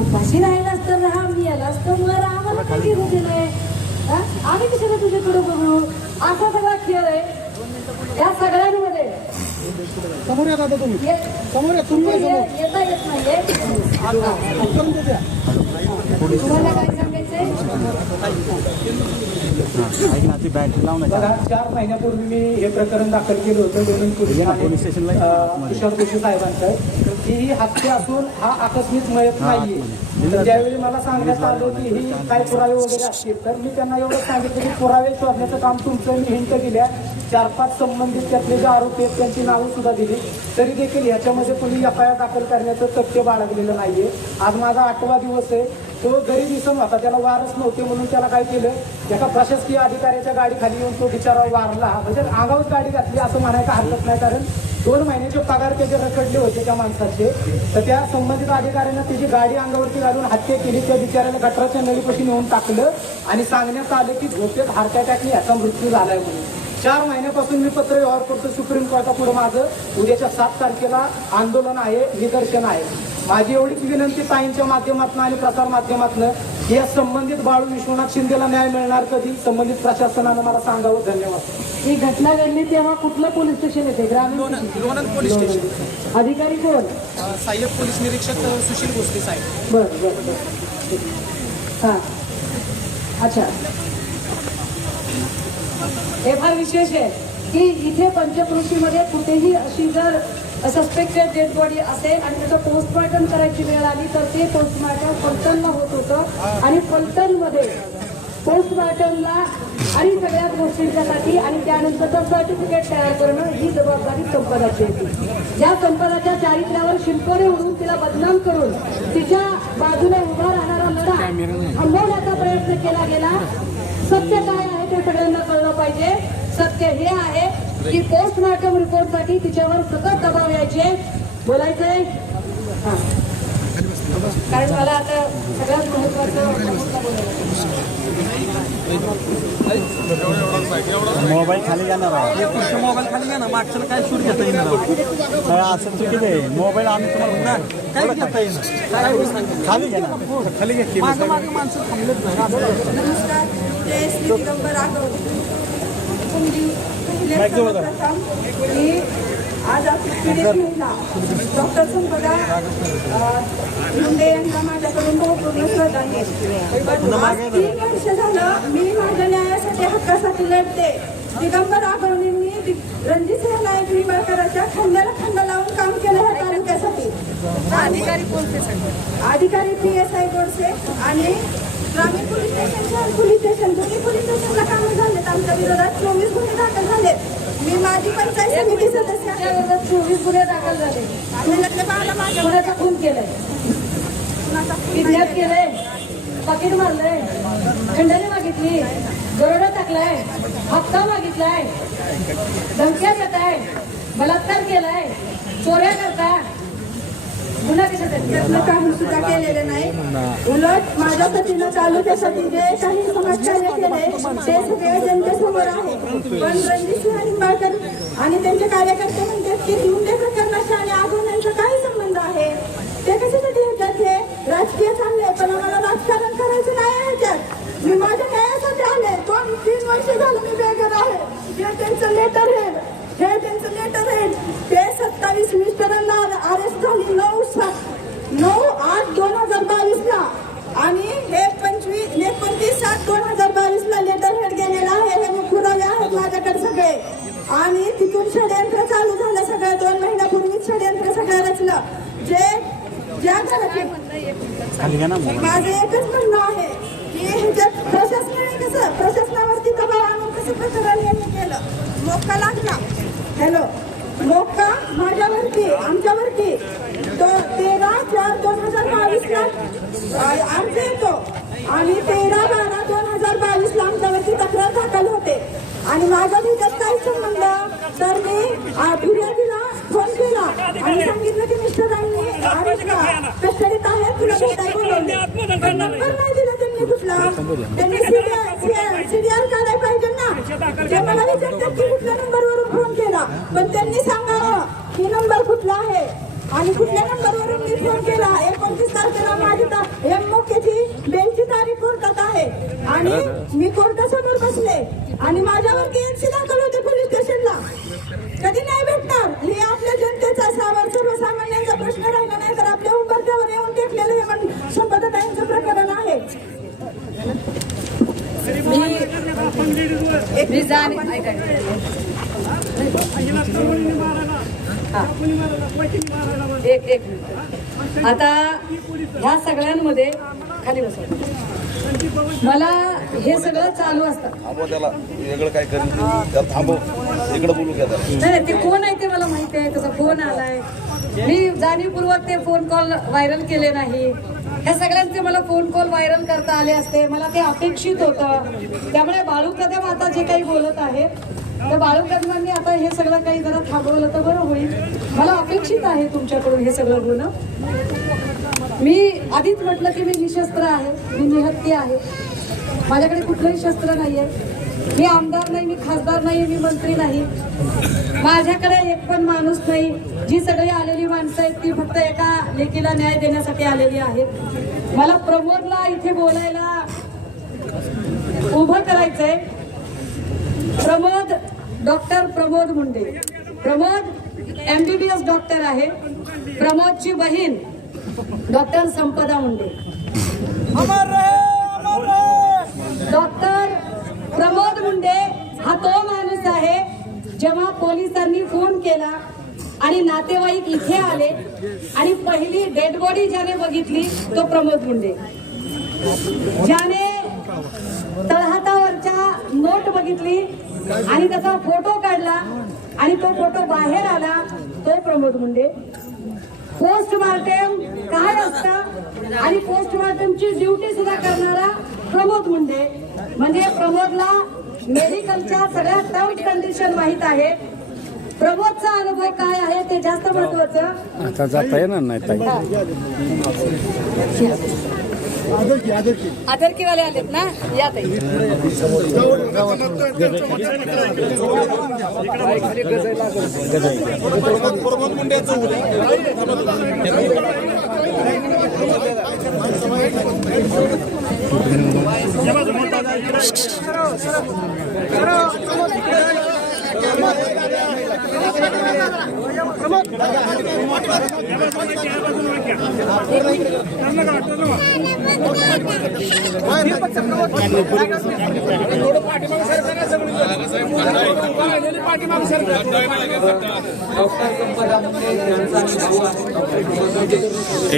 उपाशी राहिलाच तर राहा, मी यालाच तर मग आम्हाला काही घेऊ दिलंय. आम्ही कशाला तुझ्याकडे बघू. असा सगळा खेळ आहे या सगळ्यांमध्ये. समोर या दादा, तुम्ही समोर या, तुम्ही येता येत नाहीये. तुम्हाला काय सांगायचंय. 4 महिन्यापूर्वी मी हे प्रकरण दाखल केलं होतं दोन्ही पोलीस स्टेशनला, तुषार जोशी साहेबांचं, की ही हत्या असून हा आकस्मिक मयत नाहीये. तर त्यावेळी मला सांगण्यात आलं की ही काय पुरावे वगैरे असतील, तर मी त्यांना एवढं सांगितलं की पुरावे शोधण्याचं काम तुमचं. मी हिंट दिल्या, 4-5 संबंधित त्यातले जे आरोपी आहेत त्यांची नावं सुद्धा दिली. तरी देखील ह्याच्यामध्ये कोणी FIR दाखल करण्याचं तथ्य बाळगलेलं नाहीये. आज माझा 8वा दिवस आहे. तो गरीब इसम होता, त्याला वारच नव्हते म्हणून त्याला काय केलं, एका प्रशासकीय अधिकाऱ्याच्या गाडीखाली येऊन तो बिचारा वारला. म्हणजे अंगावर गाडी घातली असं म्हणायला हरकत नाही, कारण 2 महिन्याचे पगार त्याचे रखडले होते त्या माणसाचे. तर त्या संबंधित अधिकाऱ्यानं त्याची गाडी अंगावरती घालून हत्या केली. त्या बिचाऱ्याने गटराच्या नळीपाशी नेऊन टाकलं आणि सांगण्यात आलं की झोपेत हार्ट अटॅकने याचा मृत्यू झालाय म्हणून. 4 महिन्यापासून मी पत्र व्यवहार करतो सुप्रीम कोर्टापुढे. माझं उद्याच्या 7 तारखेला आंदोलन आहे, निदर्शन आहे. माझी एवढीच विनंती ताईंच्या माध्यमातून आणि प्रसार माध्यमातून, या संबंधित बाळू विश्वनाथ शिंदेला न्याय मिळणार कधी, संबंधित प्रशासनानं मला सांगावं. धन्यवाद. ही घटना घडली तेव्हा कुठलं पोलीस स्टेशन येते. ग्रामीण लोणंद पोलीस स्टेशन. अधिकारी कोण. सहाय्यक पोलीस निरीक्षक सुशील भोसले साहेब. बर. हा, अच्छा. हे फार विशेष आहे की इथे पंचकृषीमध्ये कुठेही अशी जर सस्पेक्टेड डेड बॉडी असेल आणि त्याचं पोस्टमॉर्टम करायची वेळ आली तर ते पोस्टमॉर्टम फलटणला होत होतं. आणि फलटणमध्ये पोस्टमॉर्टमला आणि सगळ्याच गोष्टींच्यासाठी आणि त्यानंतरचं सर्टिफिकेट तयार करणं ही जबाबदारी संपदाची होती. ज्या संपदाच्या चारित्र्यावर शिंतोडे उडून तिला बदनाम करून तिच्या बाजूने उभा राहणारा लढा थांबवण्याचा प्रयत्न केला गेला. सत्य काय आहे ते सगळ्यांना कळलं पाहिजे. सत्य हे आहे की पोस्टमॉर्टम रिपोर्टसाठी तिच्यावर सतत दबाव यायचे. बोलायचंय कारण मला आता सगळ्यात महत्वाचं मोबाईल खाली जाणार मोबाईल खाली घ्या ना, मागचं काय सूर घेता येणार असं चुकीचं आहे. मोबाईल आम्ही तुम्हाला काय घेता येणार. खाली घ्या ना, खाली घ्या. मागं मागं माणसं थांबलेत नाही. नमस्कार. जय श्री दिगंबर आगवणे. आज आपली पीडित महिला डॉक्टर संपदा मुंडे यांना माझ्याकडून पूर्ण श्रद्धांजली. पण आज 3 वर्ष झालं मी माझ्या न्यायासाठी हक्कासाठी लढते. दिगंबर आगवणेंनी रणजितसिंह नाईक निंबाळकरांच्या खांद्याला खांदा लावून काम केलं ह्या तालुक्यासाठी. अधिकारी PSI गोडसे आणि ग्रामीण पोलीस स्टेशन, शहर पोलीस स्टेशन, दोन्ही पोलीस स्टेशनला कामं झालेत. आमच्या विरोधात 24 गुन्हे दाखल झालेत. मी माझी पंचायत समिती सदस्य आहे. विरोधात 24 गुन्हे दाखल झाले. कुणाचा खून केलाय, किडनॅप केलंय, पाकिट मारलंय, खंडणी मागितली, दरोडा टाकलाय, हप्ता मागितलाय, धमक्या देताय, बलात्कार केलाय, चोऱ्या करताय. गुन्हा कशासाठी. काही सुद्धा केलेले नाही. उलट माझ्यासाठी तालुक्यासाठी जे काही समाजकार्य केले ते सगळे जनतेसमोर आहे. पण रणजितसिंह निंबाळकर आणि त्यांचे कार्यकर्ते म्हणतात की मुंडे प्रकरणाशी आणि आगवण्यांचा काही संबंध आहे. ते कशासाठी ह्याच्यात हे राजकीय चालले. पण आम्हाला राजकारण करायचं नाही ह्याच्यात. मी माझ्या न्यायासाठी आले. 2-3 वर्ष झालं मी बेघर आहे. हे त्यांचं लेटर आहे, हे त्यांचं लेटर आहे. ते 27 मिस्टरांना अरेस्ट झाली 9/8/2022 ला आणि हे 29/7/2022 ला लेटर हेड गेलेला आहे. हे मी माझं एकच म्हणणं आहे की ह्याच्यात प्रशासनाने कसं प्रशासनावरती दबाव आणून कसं प्रकरण यांनी केलं. मोक्का लागला, हॅलो, मोक्का माझ्यावरती आमच्यावरती तो 13/4/2022 अर्ज येतो आणि 13/12/2022 आमच्यावरती तक्रार दाखल होते आणि माझ्या ह्याच्यात काय संबंध. तर मी फिर्यादीला फोन केला आणि सांगितलं की मिस्टरांनी कस्टडीत आहे, तुला भेटायला बोलवले. पण नंबर नाही दिला त्यांनी कुठला. त्यांनी सीडीआर काढायला पाहिजे ना. ते मला विचारतात की कुठल्या नंबरवरून फोन केला, पण त्यांनी सांगावं की नंबर कुठला आहे आणि कुठल्या नंबरवरून मी फोन केला. 29 तारखेला माझी मोक्याची बेलची तारीख कोर्टात आहे आणि मी कोर्टासमोर बसले आणि माझ्यावर केस दाखल होते पोलीस स्टेशनला. कधी नाही भेटणार. हे आपल्या जनतेचा सर्वसामान्यांचा प्रश्न राहिला नाही तर आपल्या उंबरठ्यावर येऊन टेकलेलं हे पण संपदाताईंचं प्रकरण आहे. मी जाणे एक मिनिट. आता ह्या सगळ्यांमध्ये खाली बसा. मला हे सगळं चालू असतं. त्याला वेगळं काय करेल त्याला थांबव, इकडे बोलू घ्या त्याला. नाही, ते कोण आहे ते मला माहिती आहे. त्याचा फोन आलाय. मी जाणीवपूर्वक ते फोन कॉल व्हायरल केले नाही. ह्या सगळ्यांचे मला फोन कॉल व्हायरल करता आले असते. मला ते अपेक्षित होतं. त्यामुळे बाळू कदम आता जे काही बोलत आहे तर बाळू कदमांनी आता हे सगळं काही जरा थांबवलं तर बरं होईल. मला अपेक्षित आहे तुमच्याकडून हे सगळं बोलणं. मी आधीच म्हटलं की मी निशस्त्र आहे, मी निहत्ती आहे. माझ्याकडे कुठलंही शस्त्र नाही आहे. मी आमदार नाही, मी खासदार नाही, मी मंत्री नाही. माझ्याकडे एक पण माणूस नाही. जी सगळी आलेली माणसं आहेत ती फक्त एका लेकीला न्याय देण्यासाठी आलेली आहेत. मला प्रमोदला इथे बोलायला उभं करायचंय. Pramod, doctor Pramod Munde. Pramod MBBS doctor आहे. प्रमोदची बहीण डॉक्टर संपदा मुंडे. डॉक्टर प्रमोद मुंडे हा तो माणूस आहे जेव्हा पोलिसांनी फोन केला आणि नातेवाईक इथे आले आणि पहिली डेड बॉडी ज्याने बघितली तो प्रमोद मुंडे. ज्याने तळहातावरच्या नोट बघितली आणि त्याचा फोटो काढला आणि तो फोटो बाहेर आला तो प्रमोद मुंडे. पोस्टमार्टम काय असतं आणि पोस्टमार्टमची ड्युटी सुद्धा करणारा प्रमोद मुंडे. म्हणजे प्रमोदला मेडिकलच्या सगळ्या टर्म्स कंडिशन माहित आहे. प्रमोदचा अनुभव काय आहे ते जास्त महत्वाचं. आता जाता येणार नाही ताई. आदरकीवाले आलेत ना, या ताई.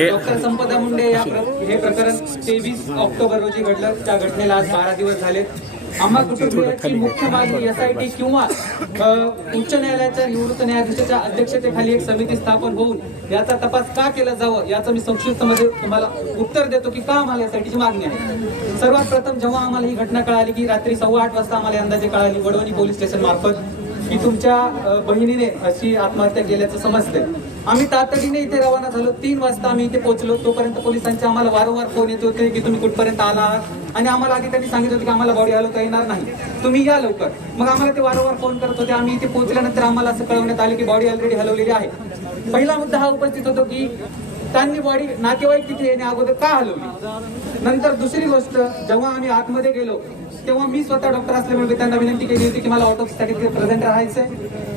डॉक्टर संपदा मुंडे हे प्रकरण 23 ऑक्टोबर रोजी घडलं. त्या घटनेला आज 12 दिवस झाले. आम्हा कुटुंबियांची मुख्य मागणी SIT किंवा उच्च न्यायालयाच्या निवृत्त न्यायाधीशाच्या अध्यक्षतेखाली एक समिती स्थापन होऊन याचा तपास का केला जावं याचं मी संक्षिप्तमध्ये तुम्हाला उत्तर देतो की का आम्हाला SITची मागणी आहे. सर्वात प्रथम जेव्हा आम्हाला ही घटना कळाली की रात्री 8:15 वाजता आम्हाला अंदाजे कळाली वडवणी पोलीस स्टेशन मार्फत की तुमच्या बहिणीने अशी आत्महत्या केल्याचं समजते. आम्ही तातडीने इथे रवाना झालो. 3 वाजता आम्ही इथे पोहोचलो. तोपर्यंत पोलिसांचे आम्हाला वारंवार फोन येत होते की तुम्ही कुठपर्यंत आला आहात आणि आम्हाला आधी त्यांनी सांगितलं होतं की आम्हाला बॉडी हलवता येणार नाही, तुम्ही या लवकर. मग आम्हाला ते वारंवार फोन करत होते. आम्ही इथे पोहोचल्यानंतर आम्हाला असं कळवण्यात आले की बॉडी ऑलरेडी हलवलेली आहे. पहिला मुद्दा हा उपस्थित होतो की त्यांनी बॉडी नातेवाईक तिथे येण्या अगोदर का हलवली. नंतर दुसरी गोष्ट, जेव्हा आम्ही आतमध्ये गेलो तेव्हा मी स्वतः डॉक्टर असल्यामुळे त्यांना विनंती केली होती की मला ऑटोप्सीसाठी प्रेझेंट राहायचंय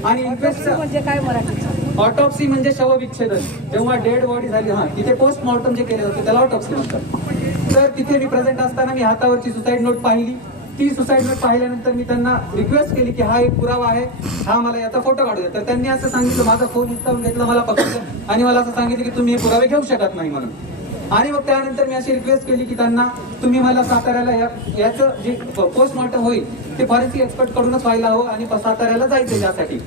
आणि इन्क्वेस्ट म्हणजे काय मराठी ऑटोप्सी म्हणजे शवविच्छेदन. जेव्हा डेड बॉडी झाली तिथे पोस्टमॉर्टम जे केले जाते त्याला ऑटोप्सी म्हणतात. तर तिथे मी प्रेझेंट असताना मी हातावरची सुसाईड नोट पाहिली. ती सुसाईड नोट पाहिल्यानंतर मी त्यांना रिक्वेस्ट केली की हा एक पुरावा आहे, हा मला याचा फोटो काढू द्या. तर त्यांनी असं सांगितलं, माझा फोन हिसकावून घेतला, मला पकडलं आणि मला असं सांगितलं की तुम्ही हे पुरावे घेऊ शकत नाही म्हणून. आणि मग त्यानंतर मी अशी रिक्वेस्ट केली की त्यांना तुम्ही मला साताऱ्याला याचं जे पोस्टमॉर्टम होईल ते फॉरेन्सिक एक्सपर्ट कडूनच व्हायला हवं आणि साताऱ्याला जायचं त्यासाठी.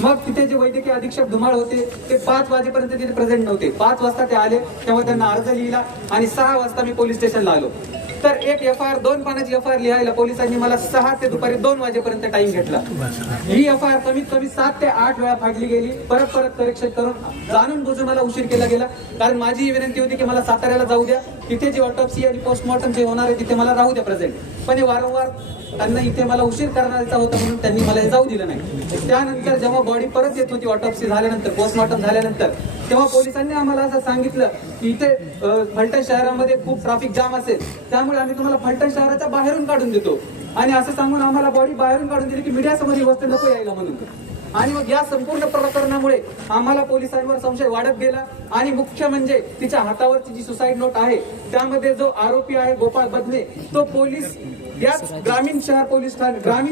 मग तिथे जे वैद्यकीय अधीक्षक धुमाळ होते ते 5 वाजेपर्यंत तिथे प्रेझेंट नव्हते. 5 वाजता ते आले, तेव्हा त्यांना अर्ज लिहिला आणि 6 वाजता मी पोलीस स्टेशनला आलो. तर एक FIR 2 पानाची FIR लिहायला पोलिसांनी मला 6 ते दुपारी 2 वाजेपर्यंत टाइम घेतला. ही FIR कमीत कमी 7 ते 8 वेळा फाडली गेली. परत करेक्शन करून जाणून बुजून मला उशीर केला गेला, कारण माझी ही विनंती होती की मला साताऱ्याला जाऊ द्या, तिथे जी ऑटोप्सी आणि पोस्टमॉर्टम जे होणार आहे तिथे मला राहू द्या प्रेझेंट. पण हे वारंवार त्यांना इथे मला उशीर करण्याचा होता म्हणून त्यांनी मला हे जाऊ दिलं नाही. त्यानंतर जेव्हा बॉडी परत येत होती ऑटोप्सी झाल्यानंतर, पोस्टमॉर्टम झाल्यानंतर, तेव्हा पोलिसांनी आम्हाला असं सांगितलं की इथे फलटण शहरामध्ये खूप ट्रॅफिक जाम असेल, त्यामुळे आम्ही तुम्हाला फलटण शहराच्या बाहेरून काढून देतो. आणि असं सांगून आम्हाला बॉडी बाहेरून काढून दिली की मीडियासमोर ही गोष्ट नको यायला म्हणून. आणि मग या संपूर्ण प्रकरणामुळे आम्हाला पोलिसांवर संशय वाढत गेला. आणि मुख्य म्हणजे तिच्या हातावरची जी सुसाईड नोट आहे त्यामध्ये जो आरोपी आहे गोपाळ बदने, तो पोलीस याच ग्रामीण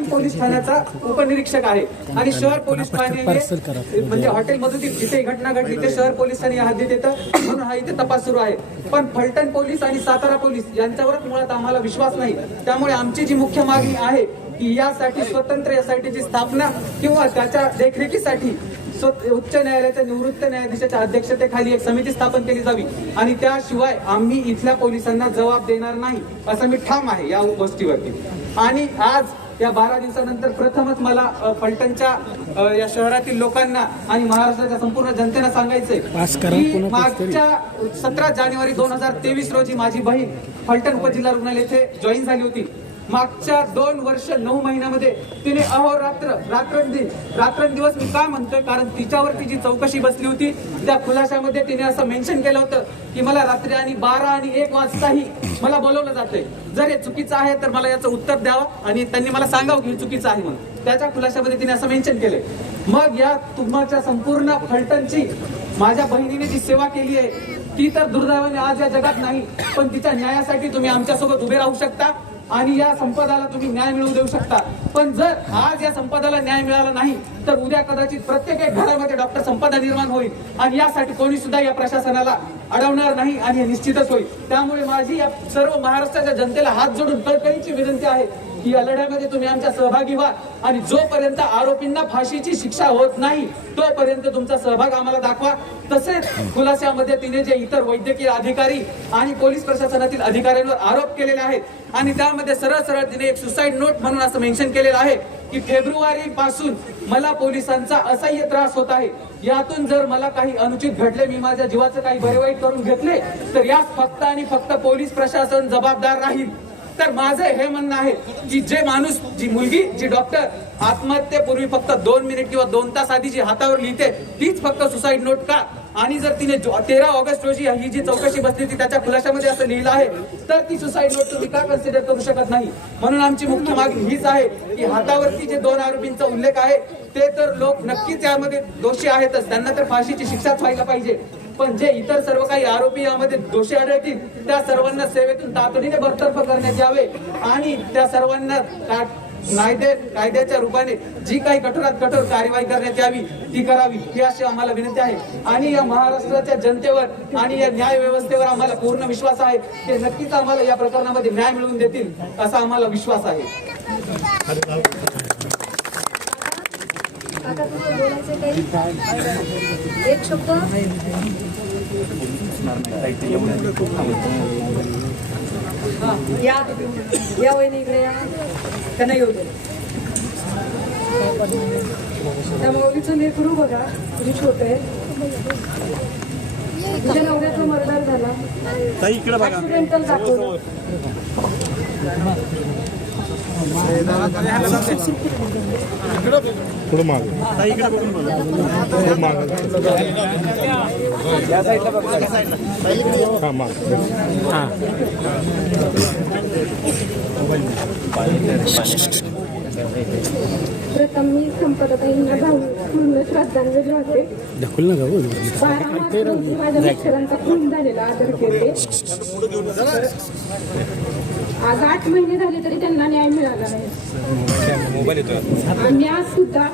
पोलीस ठाण्याचा उपनिरीक्षक आहे. आणि शहर पोलीस ठाणे म्हणजे हॉटेलमधून जिथे घटना घडली ते शहर पोलीस ठाणे या हद्दीत येतं, म्हणून हा इथे तपास सुरू आहे. पण फलटण पोलीस आणि सातारा पोलीस यांच्यावरच मुळात आम्हाला विश्वास नाही. त्यामुळे आमची जी मुख्य मागणी आहे की यासाठी स्वतंत्र SITची स्थापना किंवा त्याच्या देखरेखीसाठी उच्च न्यायालयाच्या निवृत्त न्यायाधीशाच्या अध्यक्षतेखाली एक समिती स्थापन केली जावी. आणि त्याशिवाय आम्ही इथल्या पोलिसांना जबाब देणार नाही असं मी ठाम आहे या गोष्टीवरती. आणि आज या 12 दिवसानंतर प्रथमच मला फलटणच्या या शहरातील लोकांना आणि महाराष्ट्राच्या संपूर्ण जनतेला सांगायचंय की मागच्या 17 जानेवारी 2023 रोजी माझी बहीण फलटण उपजिल्हा रुग्णालय येथे जॉईन झाली होती. मागच्या 2 वर्ष 9 महिन्यामध्ये तिने अहोरात्र रात्रंदिवस मी का म्हणतोय, कारण तिच्यावरती जी चौकशी बसली होती त्या खुलाशामध्ये तिने असं मेन्शन केलं होतं की मला रात्री आणि 12 आणि 1 वाजताही मला बोलवलं जातंय. जर हे चुकीचं आहे तर मला याचं उत्तर द्यावं आणि त्यांनी मला सांगावं की हे चुकीचं आहे म्हणून. त्याच्या खुलाशामध्ये तिने असं मेन्शन केलंय. मग या तुमच्या संपूर्ण फलटणची माझ्या बहिणीने जी सेवा केली आहे ती तर दुर्दैवाने आज या जगात नाही, पण तिच्या न्यायासाठी तुम्ही आमच्यासोबत उभे राहू शकता आणि या संपदाला तुम्ही न्याय मिळवून देऊ शकता. पण जर आज या संपदाला न्याय मिळाला नाही तर उद्या कदाचित प्रत्येक एक घरामध्ये डॉक्टर संपदा निर्माण होईल आणि यासाठी कोणी सुद्धा या प्रशासनाला अडवणार नाही आणि हे निश्चितच होईल. त्यामुळे माझी या सर्व महाराष्ट्राच्या जनतेला हात जोडून कळकळीची विनंती आहे की या लढ्यामध्ये तुम्ही आमच्या सहभागी व्हा आणि जोपर्यंत आरोपींना फाशीची शिक्षा होत नाही तोपर्यंत तुमचा सहभाग आम्हाला दाखवा. तसेच खुलाशामध्ये तिने जे इतर वैद्यकीय अधिकारी आणि पोलीस प्रशासनातील अधिकाऱ्यांवर आरोप केलेले आहेत आणि त्यामध्ये सरळ तिने एक सुसाईड नोट म्हणून असं मेन्शन केलेलं आहे की फेब्रुवारी पासून मला पोलिसांचा असह्य त्रास होत आहे. यातून जर मला काही अनुचित घडले, मी माझ्या जीवाचं काही बरे वाईट करून घेतले तर यास फक्त आणि फक्त पोलीस प्रशासन जबाबदार राहील. तर माझं हे म्हणणं आहे की जे माणूस, जी मुलगी, जी डॉक्टर आत्महत्येपूर्वी फक्त 2 मिनिट किंवा 2 तास आधी जी हातावर लिहिते तीच फक्त सुसाईड नोट का? आणि जर तिने 13 ऑगस्ट रोजी ही जी चौकशी बसली ती त्याच्या खुलाशामध्ये असं लिहिलं आहे तर ती सुसाईड नोट तुम्ही का कन्सिडर करू शकत नाही? म्हणून आमची मुख्य मागणी हीच आहे की हातावरती जे 2 आरोपींचा उल्लेख आहे ते तर लोक नक्कीच यामध्ये दोषी आहेतच, त्यांना तर फाशीची शिक्षाच व्हायला पाहिजे. पण जे इतर सर्व काही आरोपी यामध्ये दोषी आढळतील त्या सर्वांना सेवेतून तातडीने बरतर्फ करण्यात यावे आणि त्या सर्वांना कायद्याच्या रूपाने जी काही कठोरात कठोर कार्यवाही करण्यात यावी ती करावी ही अशी आम्हाला विनंती आहे. आणि या महाराष्ट्राच्या जनतेवर आणि या न्याय व्यवस्थेवर आम्हाला पूर्ण विश्वास आहे की नक्कीच आम्हाला या प्रकरणामध्ये न्याय मिळवून देतील असा आम्हाला विश्वास आहे. आता तुम्हाला बोलायचं काही एक शब्द या वहिनी इकडे या, त्यांना येऊ दे. त्या मौलीचं लेकरू बघा, तुम्ही छोटे, तुझ्या नवऱ्याचा मर्डर झाला, ऍक्सिडेंटल दाखवलं. पुढे माग प्रथम मी संपदाताईंना पूर्ण श्रद्धांजली वाटते. 12 मार्च रोजी माझ्या मिस्टरांचा खून झालेला आदर केले. आज 8 महिने झाले तरी त्यांना न्याय मिळाला नाही. आणि आज सुद्धा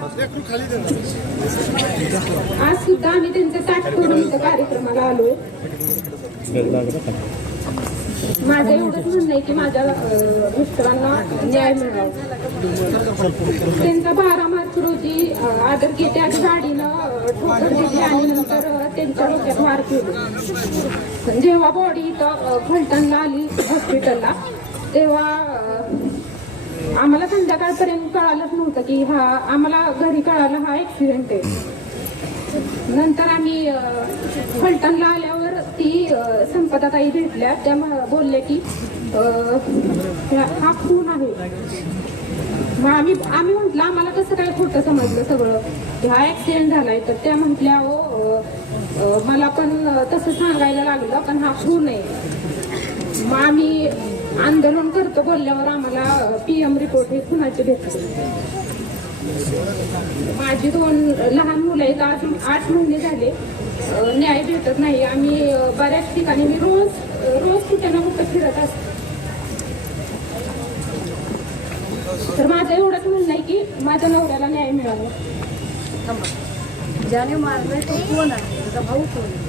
आम्ही त्यांचं ताट करून इथं कार्यक्रमाला आलोय. माझं एवढंच म्हणणं आहे की माझ्या मिस्टरांना न्याय मिळावा. त्यांचा 12 मार्च रोजी आदरकी त्या गाडीनं ठोकर दिली आणि नंतर त्यांच्या डोक्यात वार केली. जेव्हा बॉडी इथं फलटणला आली हॉस्पिटलला तेव्हा आम्हाला संध्याकाळपर्यंत कळालंच नव्हतं की आम्हाला घरी कळालं हा ऍक्सिडेंट आहे. नंतर आम्ही फलटणला आल्यावर ती संपदाताई भेटल्या. त्या बोलल्या की हा खून आहे. मग आम्ही म्हटलं आम्हाला कसं काय खोटं समजलं सगळं, हा ऍक्सिडेंट झालाय. तर त्या म्हटल्या हो मला पण तसं सांगायला लागलं पण हा खून आहे. मग आम्ही आंदोलन करतो बोलल्यावर आम्हाला PM रिपोर्ट हे खुनाचे भेटले. माझी 2 लहान मुलं आहेत. अजून 8 महिने झाले न्याय भेटत नाही. आम्ही बऱ्याच ठिकाणी मी रोज कुठे ना कुठे फिरत असते. तर माझं एवढंच म्हणणं आहे की माझ्या नवऱ्याला न्याय मिळावा. ज्याने मारलंय तो कोण आहे, त्याचा भाऊ कोण आहे?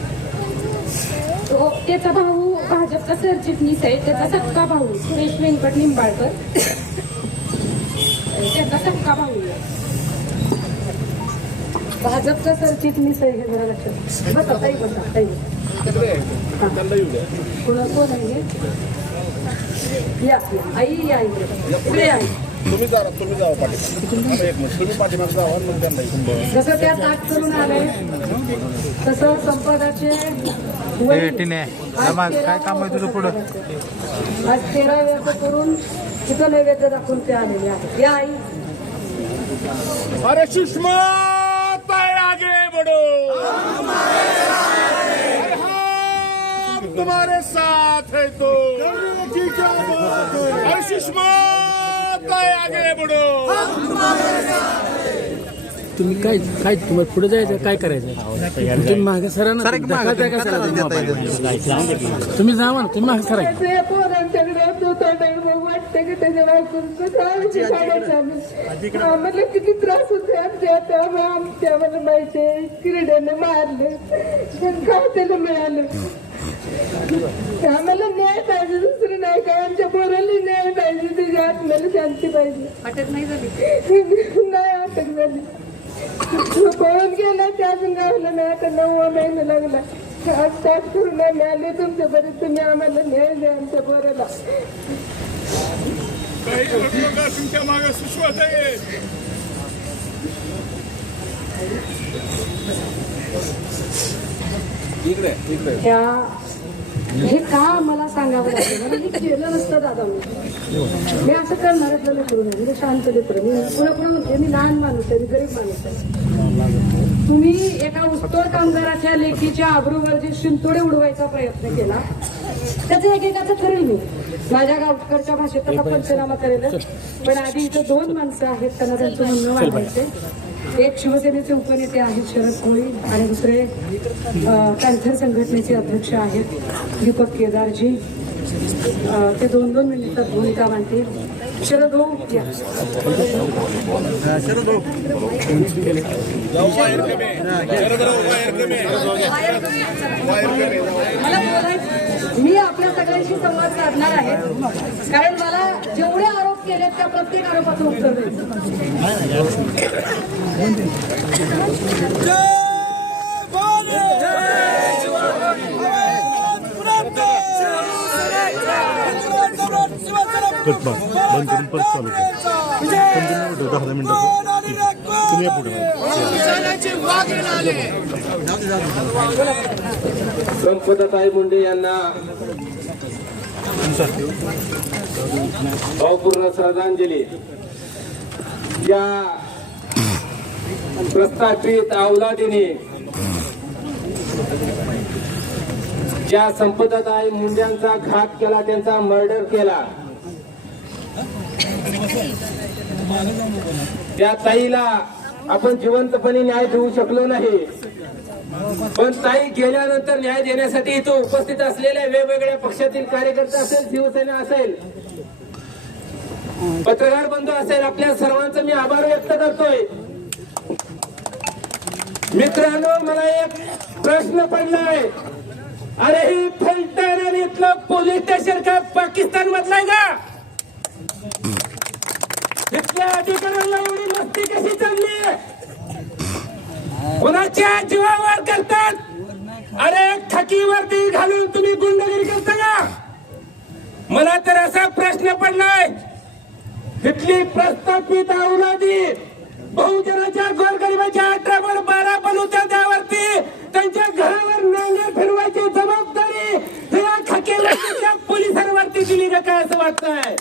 त्याचा भाऊ भाजपचा सरचिटणीस आहे. त्याचा सक्का भाऊ सुरेश व्यंकट निंबाळकर, त्याचा सक्का भाऊ आहे. भाजपचा सरचिटणीस आहे हे जरा लक्षात बसा ताई, बसा ताई. कोण आहे हे? या आई या इकडे आई. तुम्ही जावा पाठीमागे जावा मग त्यांना जसं त्या ताट करून आले तसं संपदाचे काय काम आहे तुझं पुढं? आज 13 व्यर्थ करून तिथं नैवेद्य दाखवून ते आलेले आहेत. या आई. अरे सुषमा ताई आगे बढ़ो, हम तुम्हारे साथ है तो अरे सुषमा ताई आगे बढ़ो. तुम्ही काय तुम्हाला पुढे जायचं काय करायचं तुम्ही मागे सरा ना तुम्ही जावा ना तुम्ही मागे सरा. वाटतं की त्याच्या आम्हाला किती त्रास होते आमच्या आम्हाला माहिती क्रीडेने मारले काय त्याला मिळालं. आम्हाला न्याय पाहिजे, दुसरं नाही काय. आमच्या पोराला न्याय पाहिजे, त्याच्या आत्म्याला शांती पाहिजे. अटक नाही झाली? नाही अटक झाली. पळून गेला त्या गावला नाही. आता 9वा महिना लागला. आज ताट करून आम्ही आले तुमच्यापर्यंत. तुम्ही आम्हाला न्याय द्या आमच्या पोराला. तुमच्या मागे सुश्वास आहे. हे का मला सांगावं लागलं. मला हे केलं नसतं दादा. मी असं करणारच करू नये. मी शांत लेकर. मी पुन्हा म्हणते मी लहान माणूस आहे, मी गरीब माणूस आहे. तुम्ही एका ऊसतोड कामगाराच्या लेखीच्या आबरूवर जे शिंतोडे उडवायचा प्रयत्न केला त्याचं एकेकाचं करेल मी. माझ्या गावकरच्या भाषेत त्याचा पंचनामा करेल. पण आधी इथं 2 माणसं आहेत त्यांना त्यांचं म्हणणं मांडायचे. एक शिवसेनेचे उपनेते आहेत शरद कोळी आणि दुसरे पॅन्थर संघटनेचे अध्यक्ष आहेत दीपक केदारजी. ते 2-2 मिनिटात भूमिका मांडतील. शरद भाऊ या. मी आपल्या सगळ्यांशी संवाद साधणार आहे कारण मला जेवढे आरोप केले त्या प्रत्येक आरोपाचं उत्तर द्यायचं. बंद करून परत चालू कर. 10 मिनिटं तुम्ही पुढे. संपदाताई मुंडे यांना भावपूर्ण श्रद्धांजली. या प्रस्थापित अवलादीने ज्या संपदाताई मुंड्यांचा घात केला, त्यांचा मर्डर केला, त्या ताईला आपण जिवंतपणे न्याय देऊ शकलो नाही. पण ताई गेल्यानंतर न्याय देण्यासाठी इथं उपस्थित असलेल्या वेगवेगळ्या पक्षातील कार्यकर्ते असेल, शिवसेना असेल, पत्रकार बंधू असेल, आपल्या सर्वांचा मी आभार व्यक्त करतोय. मित्रांनो, मला एक प्रश्न पडलाय. अरे ही फलटण आणि इथलं पोलीस स्टेशन का पाकिस्तान मधलं आहे का? इथल्या अधिकाऱ्यांना एवढी मस्ती कशी चालली? कोणाच्या जीवावर करतात? अरे खाकीवरती घालून तुम्ही गुंडगिरी करता का? मला तर असा प्रश्न पडलाय, इथली प्रस्थापित औलादी बहुजनाच्या गोरगरिबाच्या 18-12 बलुत्या त्यावरती त्यांच्या घरावर नांगर फिरवायची जबाबदारी या खाकीवरती पोलिसांवरती दिली का काय असं वाटतंय?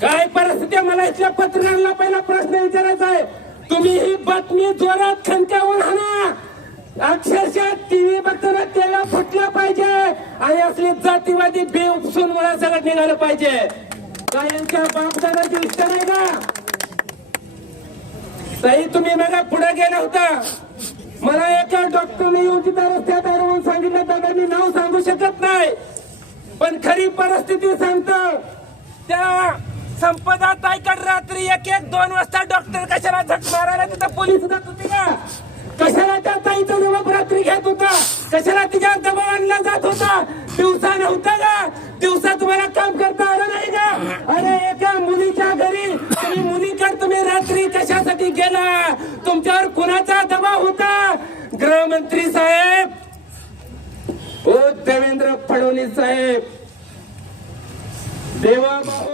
काय परिस्थिती आहे? मला इथल्या पत्रकारांना पहिला प्रश्न विचारायचा आहे. तुम्ही ही बातमी जोरात खणकावून आणा, अक्षरशः टीव्ही बघताना त्याला फुटलं पाहिजे आणि असली जातीवादी बे उपसून मला सगळं निघालं पाहिजे. काय यांच्या बापदादाची इच्छा नाही का? ताई तुम्ही मला पुढे गेला होता, मला एका डॉक्टरने येऊन तिथं रस्त्यात अडवून सांगितलं, दादा मी नाव सांगू शकत नाही पण खरी परिस्थिती सांगतो. त्या संपदा ताईकडे रात्री 1-2 वाजता डॉक्टर कशाला झक मारायला तिथं पोलीस जात होते का? कशाला त्या ताईचा जबाब रात्री घेत होता? कशाला तिच्या दबाव आणला जात होता? दिवसा नव्हता का? दिवसा तुम्हाला काम करता आलं नाही का? अरे एका मुलीच्या घरी तुम्ही मुलीकडे तुम्ही रात्री कशासाठी गेला? तुमच्यावर कुणाचा दबाव होता? गृहमंत्री साहेब, ओ देवेंद्र फडणवीस साहेब, देवा भाऊ,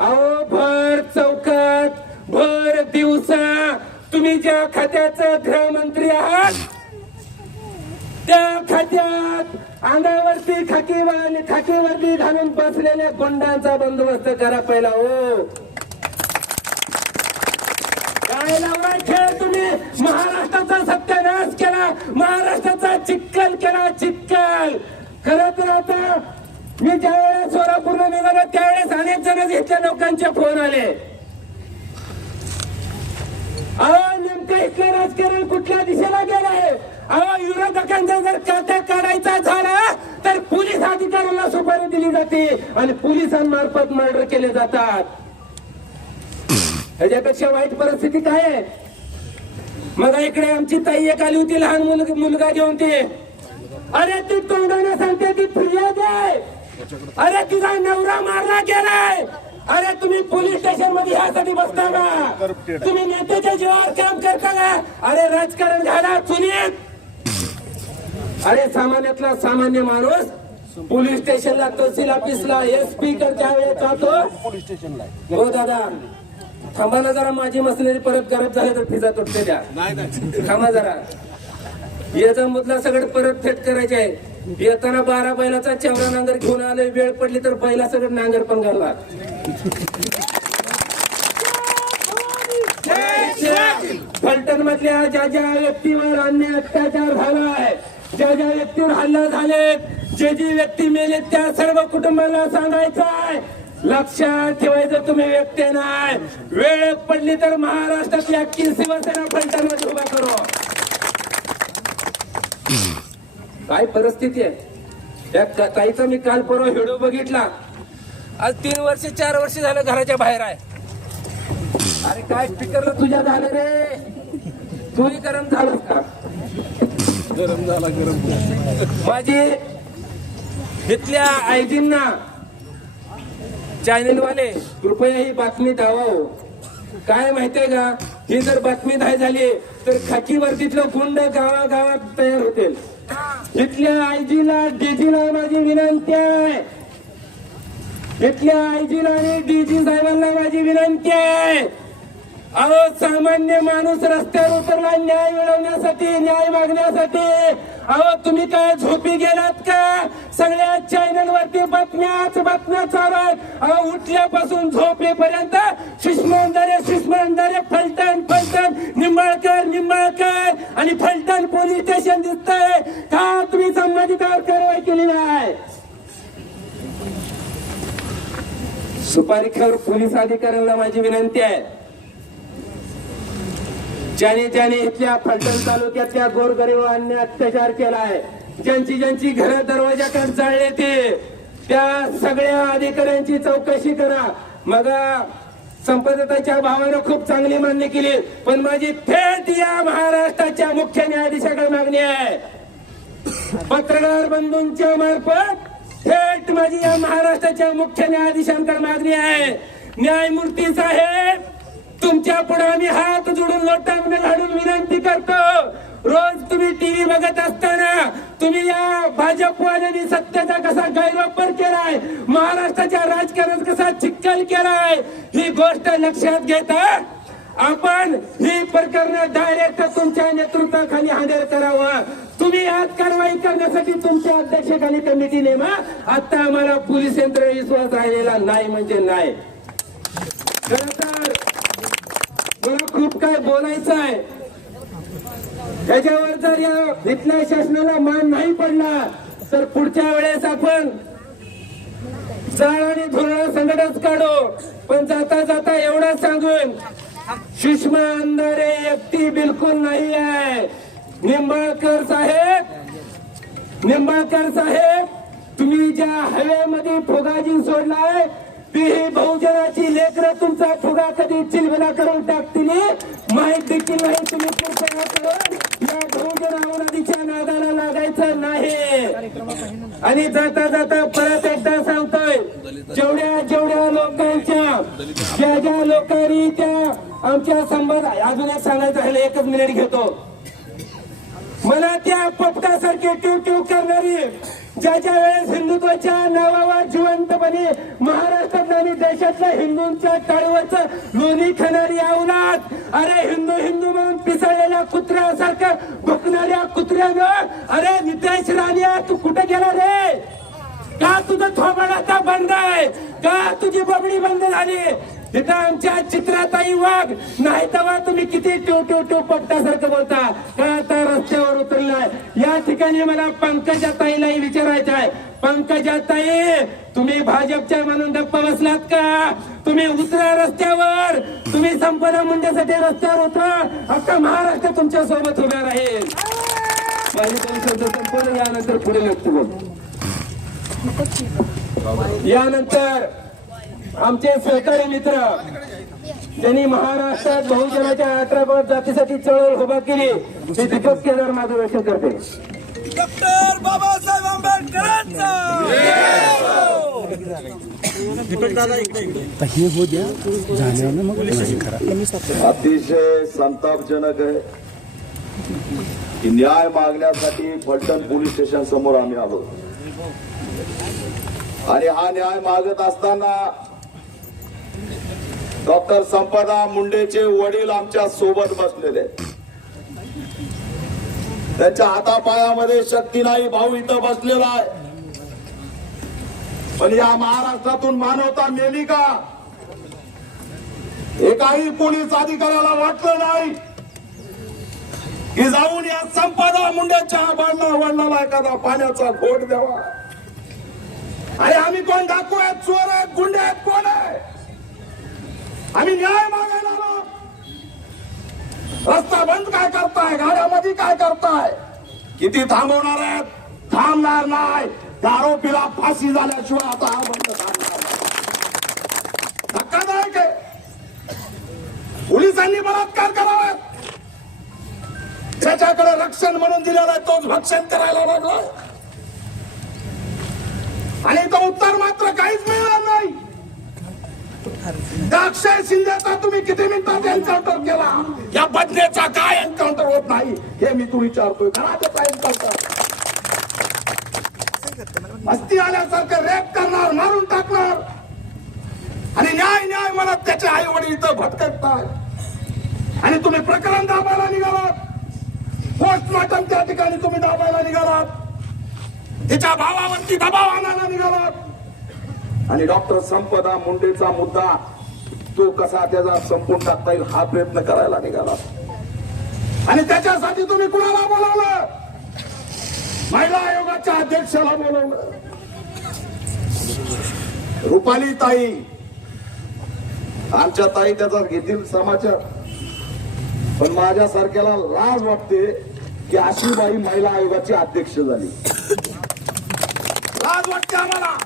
अहो भर चौकात भर दिवसा तुम्ही ज्या खात्याचं गृहमंत्री आहात त्या खात्यात अंगावरती खाकीवरती घालून बसलेल्या गुंडांचा बंदोबस्त करा पहिला. हो काय लावला खेळ तुम्ही? महाराष्ट्राचा सत्यानाश केला, महाराष्ट्राचा चिक्कल केला, चिक्कल. खरं तर आता मी ज्या वेळेस सोलापूरला निघालो त्यावेळेस अनेक जण इथल्या लोकांचे फोन आले, अहो नेमकं इथलं राजकारण कुठल्या दिशेला गेलंय? अहो विरोधकांचा जर काटा काढायचा झाला तर पोलीस अधिकाऱ्यांना सुपारी दिली जाते आणि पोलिसांमार्फत मर्डर केले जातात. ह्याच्यापेक्षा वाईट परिस्थिती काय आहे? मग इकडे आमची ताई एक आली होती, लहान मुलगा घेऊन ती, अरे ती तोंडाने सांगते ती फिर्याद आहे, अरे तिचा नवरा मारला गेलाय. अरे तुम्ही पोलीस स्टेशन मध्ये ह्यासाठी बसता का? तुम्ही नेत्याच्या जीवावर काम करता का? अरे राजकारण घाला चुलीत. अरे सामान्यातला सामान्य माणूस पोलीस स्टेशनला, तहसील ऑफिसला, SP कडच्या वेळेस जातो पोलीस स्टेशनला. हो दादा थांबा ना जरा, माझी मशिनरी परत गरज झाली तर फिजा तुटते द्या. थांबा जरा, याचा मुद्दा सगळं परत थेट करायचे आहे. येताना 12 बैलाचा चेवरा नांगर घेऊन आले, वेळ पडली तर बैला सगळं नांगर पण घालला. फलटण मधल्या ज्या ज्या व्यक्तीवर अन्याय अत्याचार झालाय, ज्या ज्या व्यक्तीवर हल्ला झालेत, जे जी व्यक्ती मेले त्या सर्व कुटुंबाला सांगायचं आहे, लक्षात ठेवायचं तुम्ही व्यक्ती नाही. वेळ पडली तर महाराष्ट्रातली अख्खी शिवसेना फलटण मध्ये उभा करू. काय परिस्थिती आहे? त्या ताईचा मी काल परवा व्हिडिओ बघितला, आज 3 वर्ष 4 वर्ष झालं घराच्या बाहेर आहे. अरे काय स्पीकरला तुझ्या झालं रे? तूही गरम झालास का? गरम झाला गरम. माझी इथल्या आयजींना चॅनलवाले कृपया ही बातमी दावाव. काय माहितीये का, ही जर बातमी नाही झाली तर खाकीवरतीतलं गुंड गावागावात तयार होतील. इथल्या आयजीला डीजीला माझी विनंती आहे, इथल्या आयजीला आणि डीजी साहेबांना माझी विनंती आहे, अहो सामान्य माणूस रस्त्यावर उतरला न्याय मिळवण्यासाठी, न्याय मागण्यासाठी. अहो तुम्ही काय झोपी गेलात का? सगळ्या चॅनलवरती बातम्याच बातम्या चालू आहेत. अहो उठल्यापासून झोपेपर्यंत सुषमा फलटण निंबाळकर आणि फलटण पोलीस स्टेशन दिसतंय का? तुम्ही संबंधितांवर कारवाई केली नाही. सुपारीखोर पोलीस अधिकाऱ्यांना माझी विनंती आहे, ज्याने इथल्या फलटण तालुक्यातल्या गोरगरिबांनी अत्याचार केलाय, ज्यांची घरं दरवाजाकडे जाळले ते, त्या सगळ्या अधिकाऱ्यांची चौकशी करा. मग संपदाच्या भावानं खूप चांगली मान्य केली, पण माझी थेट या महाराष्ट्राच्या मुख्य न्यायाधीशाकडे मागणी आहे. पत्रकार बंधूंच्या मार्फत थेट माझी या महाराष्ट्राच्या मुख्य न्यायाधीशांकडे मागणी आहे. न्यायमूर्ती साहेब, तुमच्या पुढे आम्ही हात जोडून लोटांगण घालून विनंती करतो. रोज तुम्ही टीव्ही बघत असताना तुम्ही या भाजपवाल्यांनी सत्तेचा कसा गैरवापर केलाय, महाराष्ट्राच्या राजकारणात कसा चिक्कल केलाय, ही गोष्ट लक्षात घेता आपण ही प्रकरण डायरेक्ट तुमच्या नेतृत्वाखाली हँडल करावं. तुम्ही आज कारवाई करण्यासाठी तुमच्या अध्यक्षाखाली कमिटी नेमा. आता आम्हाला पोलीस यंत्रणेवर विश्वास राहिलेला नाही म्हणजे नाही. खरं तर मला खूप काय बोलायचं आहे. त्याच्यावर जर या इथल्या शासनाला मान नाही पडला तर पुढच्या वेळेस आपण जाळ आणि धुरळा संकटच काढू. पण जाता जाता एवढं सांगून, सुषमा अंधारे एकटी बिलकुल नाही आहे. निंबाळकर साहेब, तुम्ही ज्या हवेमध्ये फुगाजी सोडलाय ती ही बहुजनाची लेकरं तुमचा फुगा कधी चिलबिला करून टाकतील माहित देखील नाही. तुम्ही कृपया करून या बहुजन अवलादीच्या नादाला लागायचं नाही. आणि जाता जाता परत एकदा सांगतोय, जेवढ्या लोकांच्या ज्या लोकांनी त्या आमच्या संबंध, अजून एक सांगायचं आहे, एकच मिनिट घेतो. मला त्या पपटासारखे ट्यू करणारी ज्या वेळेस हिंदुत्वाच्या नावावर जिवंतपणे महाराष्ट्रात आणि देशातल्या हिंदूंच्या टाळीवरचं लोणी खाणारी अवलाद, अरे हिंदू म्हणून पिसळलेल्या कुत्र्यासारखं भुकणाऱ्या कुत्र्यानं, अरे नितेश राणिया तू कुठे गेला रे? का तुझं थोबाड आता बंद आहे? का तुझी बबडी बंद झाली? तिथं आमच्या चित्राताई वाघ नाही तेव्हा तुम्ही किती टो पपटासारखं बोलता का? आता रस्त्यावर उतरलाय. या ठिकाणी मला पंकजाताईलाही विचारायचं आहे. पंकजाताई, तुम्ही भाजपच्या म्हणून गप्प बसलात का? तुम्ही उतरा रस्त्यावर. तुम्ही संपदा मुंडेसाठी रस्त्यावर उतरा. अख्खा महाराष्ट्र तुमच्या सोबत उभा राहील. माझी दोन शब्द संपवून यानंतर पुढे व्यक्त बोलतो. यानंतर आमचे सहकारी मित्र त्यांनी महाराष्ट्रात बहुजनाच्या 18 जातीसाठी चळवळ उभा केली, ते दीपक केदार मार्गदर्शन करते. डॉक्टर बाबासाहेब आंबेडकरांचा अतिशय संतापजनक आहे की न्याय मागण्यासाठी फलटण पोलीस स्टेशन समोर आम्ही आलो आणि हा न्याय मागत असताना डॉक्टर संपदा मुंडेचे वडील आमच्या सोबत बसलेले. त्यांच्या हातापायामध्ये शक्ती नाही. भाऊ इथं बसलेला आहे. पण या महाराष्ट्रातून मानवता मेली का? एकाही पोलीस अधिकाऱ्याला वाटलं नाही की जाऊन या संपदा मुंडेच्या वडिलांना एखादा पाण्याचा घोट द्यावा. अरे आम्ही कोण डाकू आहेत, चोर आहेत, गुंडे आहेत, कोण आहे? आम्ही न्याय मागायला आलो. रस्ता बंद काय करताय? गाड्यामध्ये काय करताय? किती थांबवणार आहेत? थांबणार नाही. आरोपीला फाशी झाल्याशिवाय आता हा बंद थांबणार नाही. धक्कादायक आहे. पोलिसांनी बलात्कार करावा. ज्याच्याकडे रक्षण म्हणून दिलेलं आहे तोच भक्षण करायला लागलाय. आणि तो उत्तर मात्र काहीच मिळणार नाही. अक्षय शिंदेचा तुम्ही किती मिनिटात एन्काउंटर केला? या बदलेचा काय एन्काउंटर होत नाही हे मी तू विचारतोय. घराचा एन्काउंटर मस्ती आल्यासारखं रेप करणार, मारून टाकणार आणि न्याय म्हणत त्याचे आई वडील इथं भटकतात. आणि तुम्ही प्रकरण दाबायला निघालात. पोस्टमॉर्टम त्या ठिकाणी तुम्ही दाबायला निघालात. तिच्या भावावरती दबाव आणायला निघालात. आणि डॉक्टर संपदा मुंडेचा मुद्दा तो कसा त्याचा संपून टाकता येईल हा प्रयत्न करायला निघाला. आणि त्याच्यासाठी तुम्ही कुणाला बोलावलं? महिला आयोगाच्या अध्यक्षाला बोलावलं. रुपाली ताई, आमच्या ताई त्याचा घेतील समाचार. पण माझ्यासारख्याला लाज वाटते की अशी बाई महिला आयोगाची अध्यक्ष झाली. लाज वाटते आम्हाला.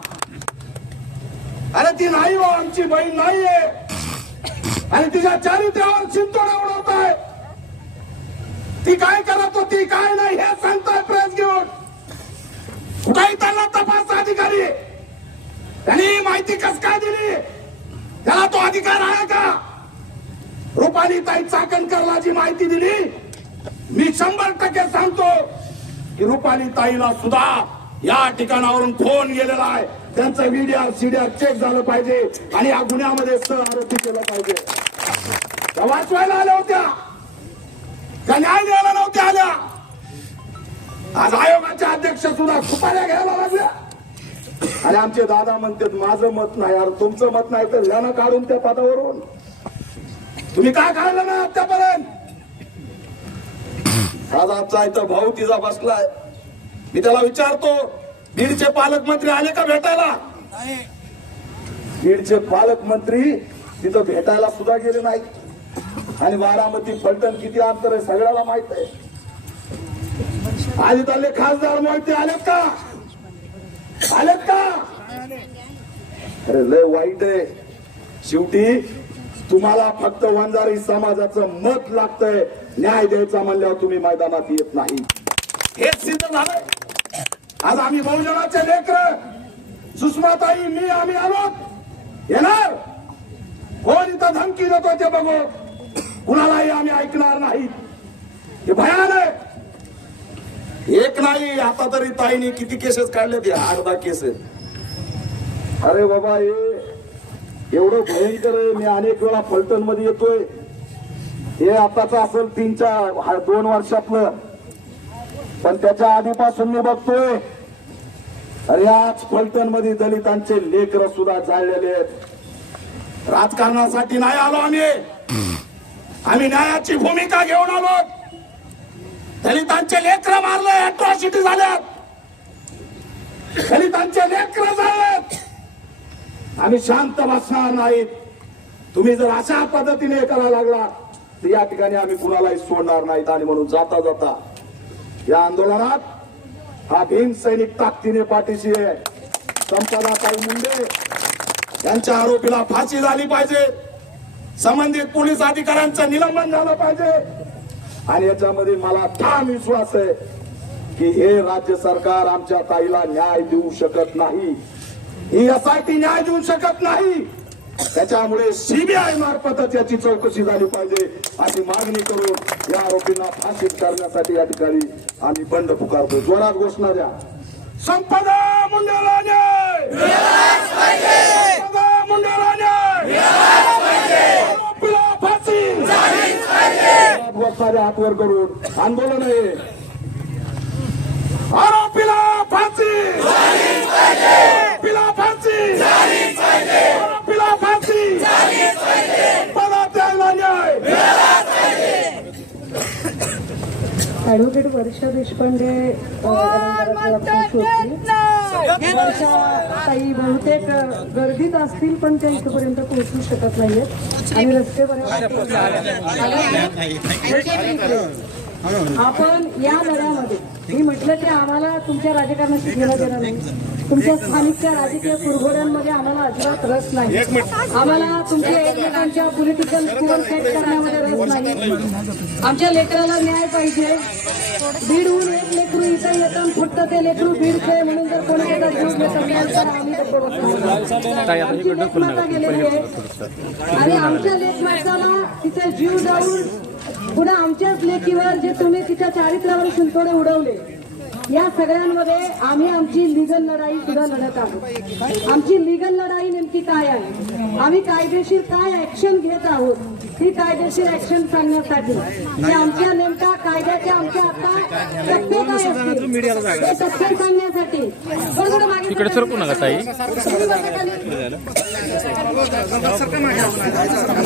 अरे ती नाही हो, आमची बहीण नाहीये. आणि तिच्या चारित्र्यावर चिंतोडा उडवताय. ती काय करत होती काय नाही हे सांगताय प्रेस घेऊन. कुठेही त्यांना तपास अधिकारी त्यांनी माहिती कस काय दिली, त्याला तो अधिकार आहे का? रुपालीताई चाकणकरला जी माहिती दिली, मी 100% सांगतो की रुपालीताईला सुद्धा या ठिकाणावरून फोन गेलेला आहे. त्यांचं व्हीडीआर सीडीआर चेक झालं पाहिजे आणि या गुन्ह्यामध्ये सह आरोपी केलं पाहिजे. त्या वाचवायला आल्या होत्या का न्याय द्यायला नव्हत्या आल्या? आज आयोगाचे अध्यक्ष सुद्धा सुपाऱ्या घ्यायला लागल्या आणि आमचे दादा म्हणतात माझं मत नाही. यार तुमचं मत नाही तर यानं काढून त्या पदावरून. तुम्ही काय काढलं ना आतापर्यंत? आज आमचा इथं भाऊ तिचा बसलाय. मी त्याला विचारतो बीडचे पालकमंत्री आले का भेटायला? बीडचे पालकमंत्री तिथं भेटायला सुद्धा गेले नाही. आणि बारामती फलटण किती अंतर आहे सगळ्याला माहित आहे. आधी त्याले खासदार मोहिते आलेत का? आलेत का? अरे लय वाईट आहे. शेवटी तुम्हाला फक्त वंजारी समाजाचं मत लागतंय. न्याय द्यायचा म्हणल्यावर तुम्ही मैदानात येत नाही. हेच सिद्ध झालंय. आज आम्ही बहुजनाचे लेकर सुषमाताई मी आम्ही आलो येणार. कोण इथं धमकी देतो ते बघू. कुणालाही आम्ही ऐकणार नाही. हे भयान आहे. एक नाही आता तरी ताईने किती केसेस काढले ते 8-10 केसेस. अरे बाबा हे एवढं भयंकर आहे. मी अनेक वेळा फलटण मध्ये येतोय. हे आताच असेल 2 वर्षातलं, पण त्याच्या आधीपासून मी बघतोय. अरे आज फलटण मध्ये दलितांचे लेकर सुद्धा जाळलेले आहेत. राजकारणासाठी नाही आलो आम्ही न्यायाची भूमिका घेऊन आलो. दलितांचे लेकर मारले, अट्रॉसिटी झाल्यात. दलितांचे लेकर झालेत. आम्ही शांत बसणार नाहीत. तुम्ही जर अशा पद्धतीने करायला लागला तर या ठिकाणी आम्ही कुणालाही सोडणार नाहीत. आणि म्हणून जाता जाता या आंदोलनात हा भीम सैनिक ताकदीने पाठीशी आहे. संपदाताई मुंडे यांच्या आरोपीला फाशी झाली पाहिजे. संबंधित पोलीस अधिकाऱ्यांचं निलंबन झालं पाहिजे. आणि याच्यामध्ये मला ठाम विश्वास आहे की हे राज्य सरकार आमच्या ताईला न्याय देऊ शकत नाही. ही एसआयटी न्याय देऊ शकत नाही. त्याच्यामुळे सीबीआय मार्फतच याची चौकशी झाली पाहिजे अशी मागणी करून या आरोपींना फाशी करण्यासाठी या ठिकाणी आम्ही बंड पुकारतो. जोरात घोषणा द्या. संपदा मुंडेला न्याय. संपदा मुंडेला न्याय. आरोपीला फाशी. हात वर करून आंदोलन आहे. आरोपीला फाशी. आरोपीला फाशी. आरोपीला फाशी. पदात्याला न्याय. ऍडव्होकेट वर्षा देशपांडे ताई बहुतेक गर्दीत असतील पण त्या इथपर्यंत पोहोचू शकत नाहीयेत आणि रस्त्यापर्यंत आपण या लढ्यामध्ये मी म्हटलं की आम्हाला तुमच्या राजकारणाशी घेणं देणं नाही. तुमच्या स्थानिकच्या राजकीय कुरघोड्यांमध्ये आम्हाला अजिबात रस नाही. आम्हाला तुमच्या एकमेकांच्या पॉलिटिकल स्कोअर सेट करण्यामध्ये रस नाही. आमच्या लेकराला न्याय पाहिजे. बीडहून एक लेकरू इथं येतं फक्त ते लेकरू बीडचे म्हणून जर कोणी त्याचा जीव घेत असेल तर आम्ही गप्प बसणार. आमची लेकमाता गेलेली आहे आणि आमच्या लेकमाताला तिथे जीव जाऊन पुन्हा आमच्याच लेकीवर जे तुम्ही तिच्या चारित्र्यावर शिंतोडे उडवले या सगळ्यांमध्ये आम्ही आमची लिगल लढाई सुद्धा लढत आहोत. आमची लिगल लढाई नेमकी काय आहे, आम्ही कायदेशीर काय ऍक्शन घेत आहोत, ही कायदेशीर ऍक्शन सांगण्यासाठी की आमच्या नेमक्या कायद्याच्या आमच्या आता टप्पे काय असतील हे टप्पे सांगण्यासाठी थोडं मागे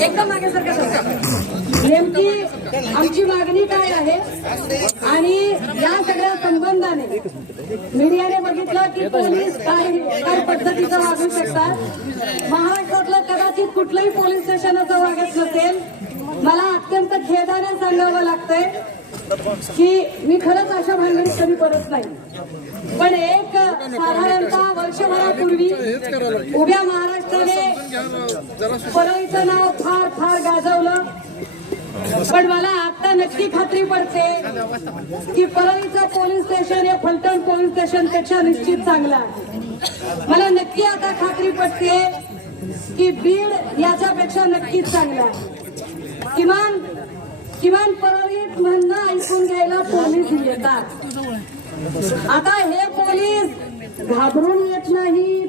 एकदम मागे सरकार नेमकी आमची मागणी काय आहे. आणि या सगळ्या संबंधाने मीडियाने बघितलं की पोलीस काय पद्धतीचं वागू शकतात. महाराष्ट्रातलं कदाचित कुठलंही पोलीस स्टेशन असं वागत नसेल. मला अत्यंत खेदाने सांगावं लागतंय की मी खरंच अशा भानगडीत कधी परत नाही, पण एक साधारणतः वर्षभरापूर्वी उभ्या महाराष्ट्राने परळीचं नाव फार फार गाजवलं. पण मला आता नक्की खात्री पडते की परळीचं पोलीस स्टेशन हे फलटण पोलीस स्टेशन पेक्षा निश्चित चांगलं आहे. मला नक्की आता खात्री पडते की बीड याच्यापेक्षा नक्कीच चांगलं आहे. किमान परळीत म्हणणं ऐकून घ्यायला पोलीस येतात. आता हे पोलीस घाबरून येत नाही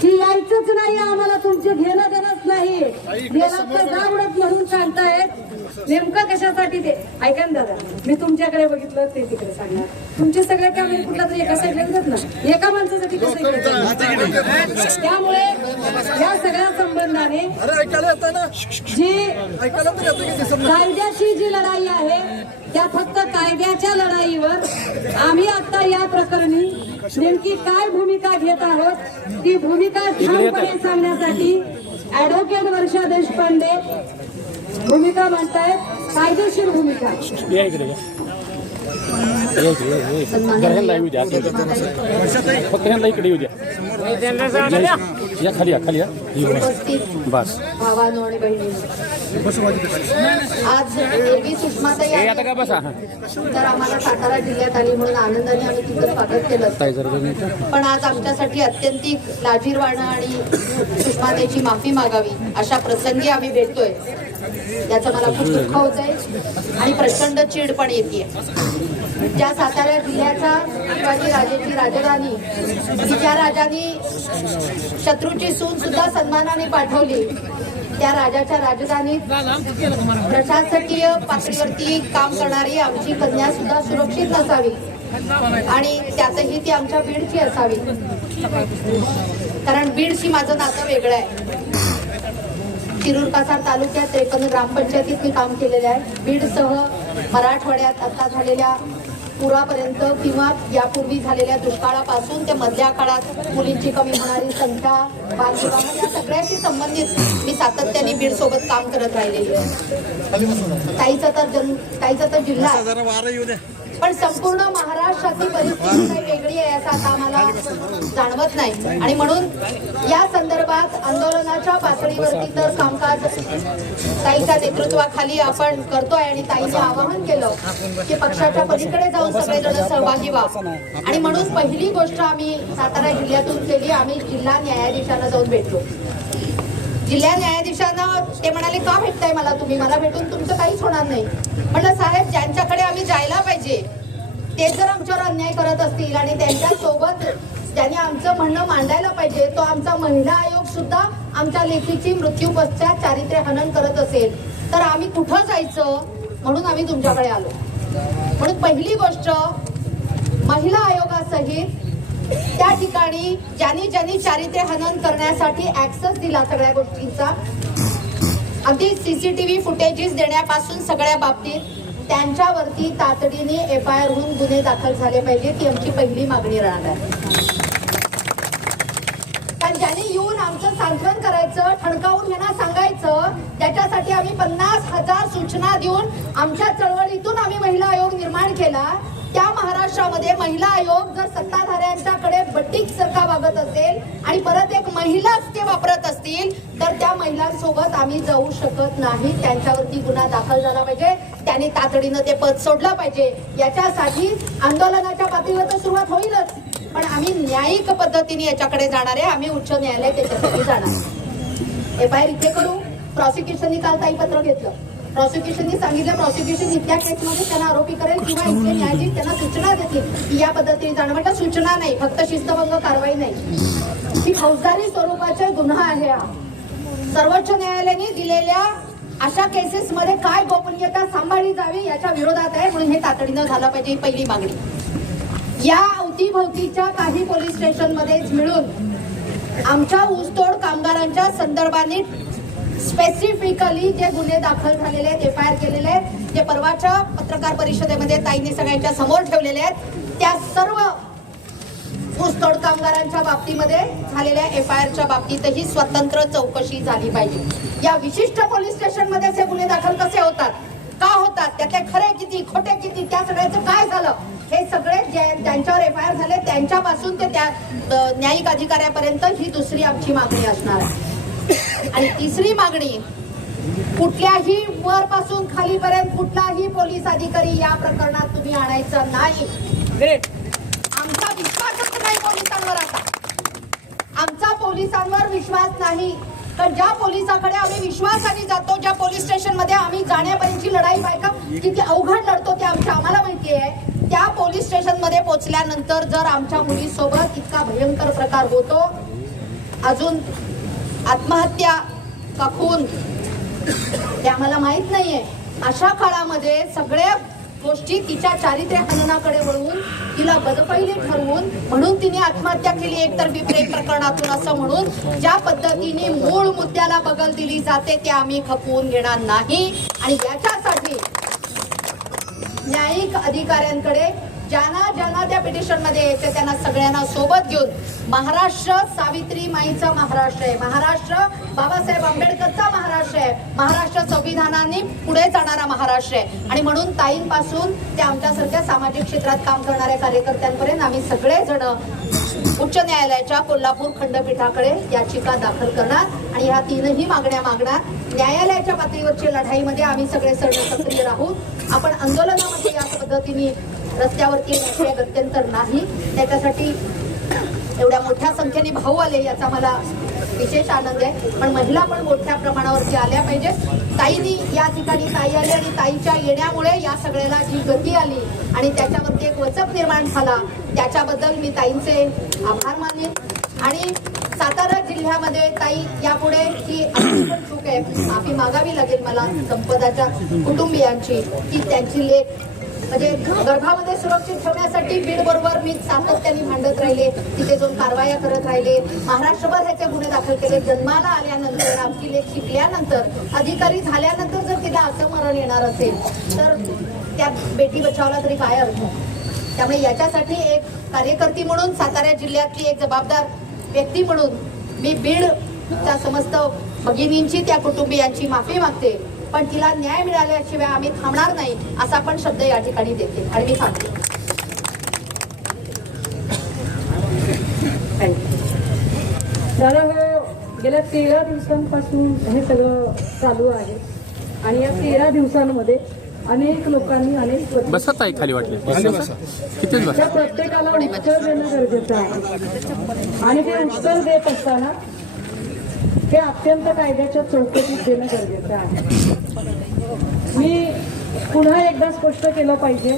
की यायचंच नाही, आम्हाला तुमचे घेणं देणंच नाही, गेलं तर गावडत म्हणून सांगतायत. नेमकं कशासाठी ते ऐका ना दादा, मी तुमच्याकडे बघितलं ते तिकडे सांगणार. तुमचे सगळे काम कुठला तरी एका साईडला येतात ना, एका माणसासाठी कसं. त्यामुळे या सगळ्या संबंधाने जी कायद्याची जी लढाई आहे त्या फक्त कायद्याच्या लढाईवर आम्ही आता या प्रकरणी नेमकी काय भूमिका घेत आहोत ती भूमिका ठामपणे सांगण्यासाठी ऍडव्होकेट वर्षा देशपांडे भूमिका मांडतायत, कायदेशीर भूमिका. बस भावानो आणि बहिणी, आज देवी सुषमाताई तर आम्हाला सातारा जिल्ह्यात आली म्हणून आनंदाने आम्ही तिथं स्वागत केलं. पण आज आमच्यासाठी अत्यंतिक लाजीरवाणं आणि सुषमाताईची माफी मागावी अशा प्रसंगी आम्ही भेटतोय, याचं मला खूप दुःख होत आहे आणि प्रचंड चीड पण येते. ज्या सातारा जिल्ह्याच्या शिवाजी राजेची राजधानी, ज्या राजांनी शत्रूची सून सुद्धा सन्मानाने पाठवली, त्या राजाच्या राजधानीत प्रशासकीय पातळीवरती काम करणारी आमची कन्या सुद्धा सुरक्षित नसावी आणि त्यातही ती आमच्या बीडची असावी. कारण बीडशी माझं नातं वेगळं आहे. शिरूर कासार तालुक्यात 53 ग्रामपंचायतीत मी काम केलेले आहे. बीडसह मराठवाड्यात आता झालेल्या पुरापर्यंत किंवा यापूर्वी झालेल्या दुष्काळापासून ते मधल्या काळात मुलींची कमी होणारी संख्या, बालविवाह, या सगळ्याशी संबंधित मी सातत्याने बीड सोबत काम करत राहिलेली आहे. ताईचा तर जिल्हा आहे, पण संपूर्ण महाराष्ट्रातली परिस्थिती काही वेगळी आहे असं आता आम्हाला जाणवत नाही. आणि म्हणून या संदर्भात आंदोलनाच्या पातळीवरती तर कामकाज ताईच्या नेतृत्वाखाली आपण करतोय आणि ताईने आवाहन केलं की पक्षाच्या पलीकडे जाऊन सगळेजण सहभागी व्हा. आणि म्हणून पहिली गोष्ट आम्ही सातारा जिल्ह्यातून केली, आम्ही जिल्हा न्यायाधीशांना जाऊन भेटलो. जिल्हा न्यायाधीशांना ते म्हणाले, का भेटताय मला तुम्ही, मला भेटून तुमचं काहीच होणार नाही. म्हटलं साहेब, ज्यांच्याकडे आम्ही जायला पाहिजे ते जर आमच्यावर अन्याय करत असतील आणि त्यांच्यासोबत ज्यांनी आमचं म्हणणं मांडायला पाहिजे तो आमचा महिला आयोग सुद्धा आमच्या लेखीची मृत्यू पश्चात चारित्र्य हनन करत असेल तर आम्ही कुठं जायचं, म्हणून आम्ही तुमच्याकडे आलो. म्हणून पहिली गोष्ट, महिला आयोगासहित त्या ठिकाणी ज्यांनी चारित्र्य हनन करण्यासाठी ऍक्सेस दिला सगळ्या गोष्टींचा, अगदी सीसीटीव्ही फुटेजेस देण्यापासून सगळ्या बाबतीत त्यांच्यावरती तातडीने FIR होऊन गुन्हे दाखल झाले पाहिजे, ती आमची पहिली मागणी राहणार आहे. कारण ज्यांनी येऊन आमचं सांत्वन करायचं, ठणकावून यांना सांगायचं, त्याच्यासाठी आम्ही 50,000 सूचना देऊन आमच्या चळवळीतून आम्ही महिला आयोग निर्माण केला. त्या महाराष्ट्रामध्ये महिला आयोग जर सत्ताधाऱ्यांच्याकडे बटीक सारखा वागत असेल आणि परत एक महिलाच ते वापरत असतील तर त्या महिलांसोबत आम्ही जाऊ शकत नाही. त्यांच्यावरती गुन्हा दाखल झाला पाहिजे, त्यांनी तातडीनं ते पद सोडलं पाहिजे. याच्यासाठी आंदोलनाच्या पातळीवर तर सुरुवात होईलच, पण आम्ही न्यायिक पद्धतीने याच्याकडे जाणार आहे. आम्ही उच्च न्यायालय त्याच्यासाठी जाणार. FIR इथे करू. प्रॉसिक्युशननी काल ताई पत्र घेतलं, प्रॉसिक्युशननी सांगितलं प्रॉसिक्युशन इथल्या केसमध्ये त्यांना आरोपी करेल किंवा इथले न्यायाधीश त्यांना सूचना देतील की या पद्धतीने जाणं. म्हटलं सूचना नाही, फक्त शिस्तभंग कारवाई नाही, ही फौजदारी स्वरूपाचा गुन्हा आहे. हा सर्वोच्च न्यायालयाने दिलेल्या अशा केसेसमध्ये काय गोपनीयता सांभाळली जावी याच्या विरोधात आहे, म्हणून हे तातडीनं झालं पाहिजे, ही पहिली मागणी. या अवतीभोवतीच्या काही पोलीस स्टेशनमध्येच मिळून आमच्या ऊसतोड कामगारांच्या संदर्भाने स्पेसिफिकली जे गुन्हे दाखल झालेले आहेत, FIR केलेले आहेत, जे परवाच्या पत्रकार परिषदेमध्ये ताईंनी सगळ्यांच्या समोर ठेवलेले आहेत, त्या सर्व ऊसतोड कामगारांच्या बाबतीमध्ये झालेल्या FIRच्या बाबतीतही स्वतंत्र चौकशी झाली पाहिजे. या विशिष्ट पोलीस स्टेशनमध्ये हे गुन्हे दाखल कसे होतात, का होतात, होतात, त्यातले खरे किती खोटे किती, त्या सगळ्याचं काय झालं, हे सगळे ज्यांच्यावर FIR झाले त्यांच्यापासून ते त्या न्यायिक अधिकाऱ्यापर्यंत ही दुसरी आमची मागणी असणार आहे. आणि तिसरी मागणी, कुठल्याही वरपासून खालीपर्यंत कुठलाही पोलीस अधिकारी या प्रकरणात तुम्ही आणायचा नाही. आमचा विश्वासच नाही पोलिसांवर. आता आमचा पोलिसांवर विश्वास नाही. तर ज्या पोलिसाकडे आम्ही विश्वासाने जातो, ज्या पोलीस स्टेशन मध्ये आम्ही जाण्यापर्यंतची लढाई बायका किती अवघड लढतो ते आम्हाला माहिती आहे. त्या पोलीस स्टेशन मध्ये पोहोचल्यानंतर जर आमच्या मुलीसोबत इतका भयंकर प्रकार होतो, अजून आत्महत्या का खून ते आम्हाला माहित नाहीये. अशा काळामध्ये सगळ्या गोष्टी तिच्या चारित्र्य हननाकडे वळवून तिला बदपैली ठरवून, म्हणून तिने आत्महत्या केली एकतर्फी प्रेम प्रकरणातून असं म्हणून ज्या पद्धतीने मूळ मुद्द्याला बगल दिली जाते ते आम्ही खपवून घेणार नाही. आणि याच्यासाठी न्यायिक अधिकाऱ्यांकडे ज्यांना त्या पिटिशन मध्ये यायचे त्यांना सगळ्यांना सोबत घेऊन, महाराष्ट्र सावित्रीमाईचा महाराष्ट्र आहे, महाराष्ट्र बाबासाहेब आंबेडकरचा महाराष्ट्र आहे, महाराष्ट्र संविधानाने पुढे जाणारा महाराष्ट्र आहे. आणि म्हणून ताईंपासून ते आमच्यासारख्या सामाजिक क्षेत्रात काम करणाऱ्या कार्यकर्त्यांपर्यंत आम्ही सगळेजण उच्च न्यायालयाच्या कोल्हापूर खंडपीठाकडे याचिका दाखल करणार आणि ह्या तीनही मागण्या मागणार. न्यायालयाच्या पातळीवरच्या लढाईमध्ये आम्ही सगळे सक्रिय राहू. आपण आंदोलनामध्ये या पद्धतीने रस्त्यावरती येण्याचे गत्यंतर नाही. त्याच्यासाठी एवढ्या मोठ्या संख्येने भाऊ आले याचा मला विशेष आनंद आहे. पण महिला पण मोठ्या प्रमाणावरती आल्या पाहिजेत. ताईनी या ठिकाणी ताई आली आणि ताईच्या येण्यामुळे या सगळ्याला जी गती आली आणि त्याच्यावरती एक वचक निर्माण झाला, त्याच्याबद्दल मी ताईंचे आभार मानेन. आणि सातारा जिल्ह्यामध्ये ताई यापुढे ही आमची पण चूक आहे, माफी मागावी लागेल मला संपदाच्या कुटुंबियांची, की त्यांची लेख म्हणजे गर्भामध्ये सुरक्षित ठेवण्यासाठी बीड बरोबर मी सातत्याने भांडत राहिले, तिथे जाऊन कारवाया करत राहिले, महाराष्ट्रभर ह्याचे गुन्हे दाखल केले. जन्माला आल्यानंतर आमची लेख शिकल्यानंतर अधिकारी झाल्यानंतर जर तिला असं मरण येणार असेल तर त्या बेटी बचावला तरी काय अर्थ. त्यामुळे याच्यासाठी एक कार्यकर्ती म्हणून, सातारा जिल्ह्यातली एक जबाबदार व्यक्ती म्हणून मी बीडच्या समस्त भगिनींची, त्या कुटुंबियांची माफी मागते. पण तिला न्याय मिळाल्याशिवाय आम्ही थांबणार नाही असा पण शब्द या ठिकाणी देते आणि मी थांबते. दादा, गेल्या 13 दिवसांपासून हे सगळं चालू आहे आणि या 13 दिवसांमध्ये अनेक लोकांनी अनेक बसत आहे खाली वाटले त्या प्रत्येकाला उत्तर देणं गरजेचं आहे. आणि ते उत्तर देत असताना हे अत्यंत कायद्याच्या चौकटीत देणं गरजेचं आहे. मी पुन्हा एकदा स्पष्ट केलं पाहिजे,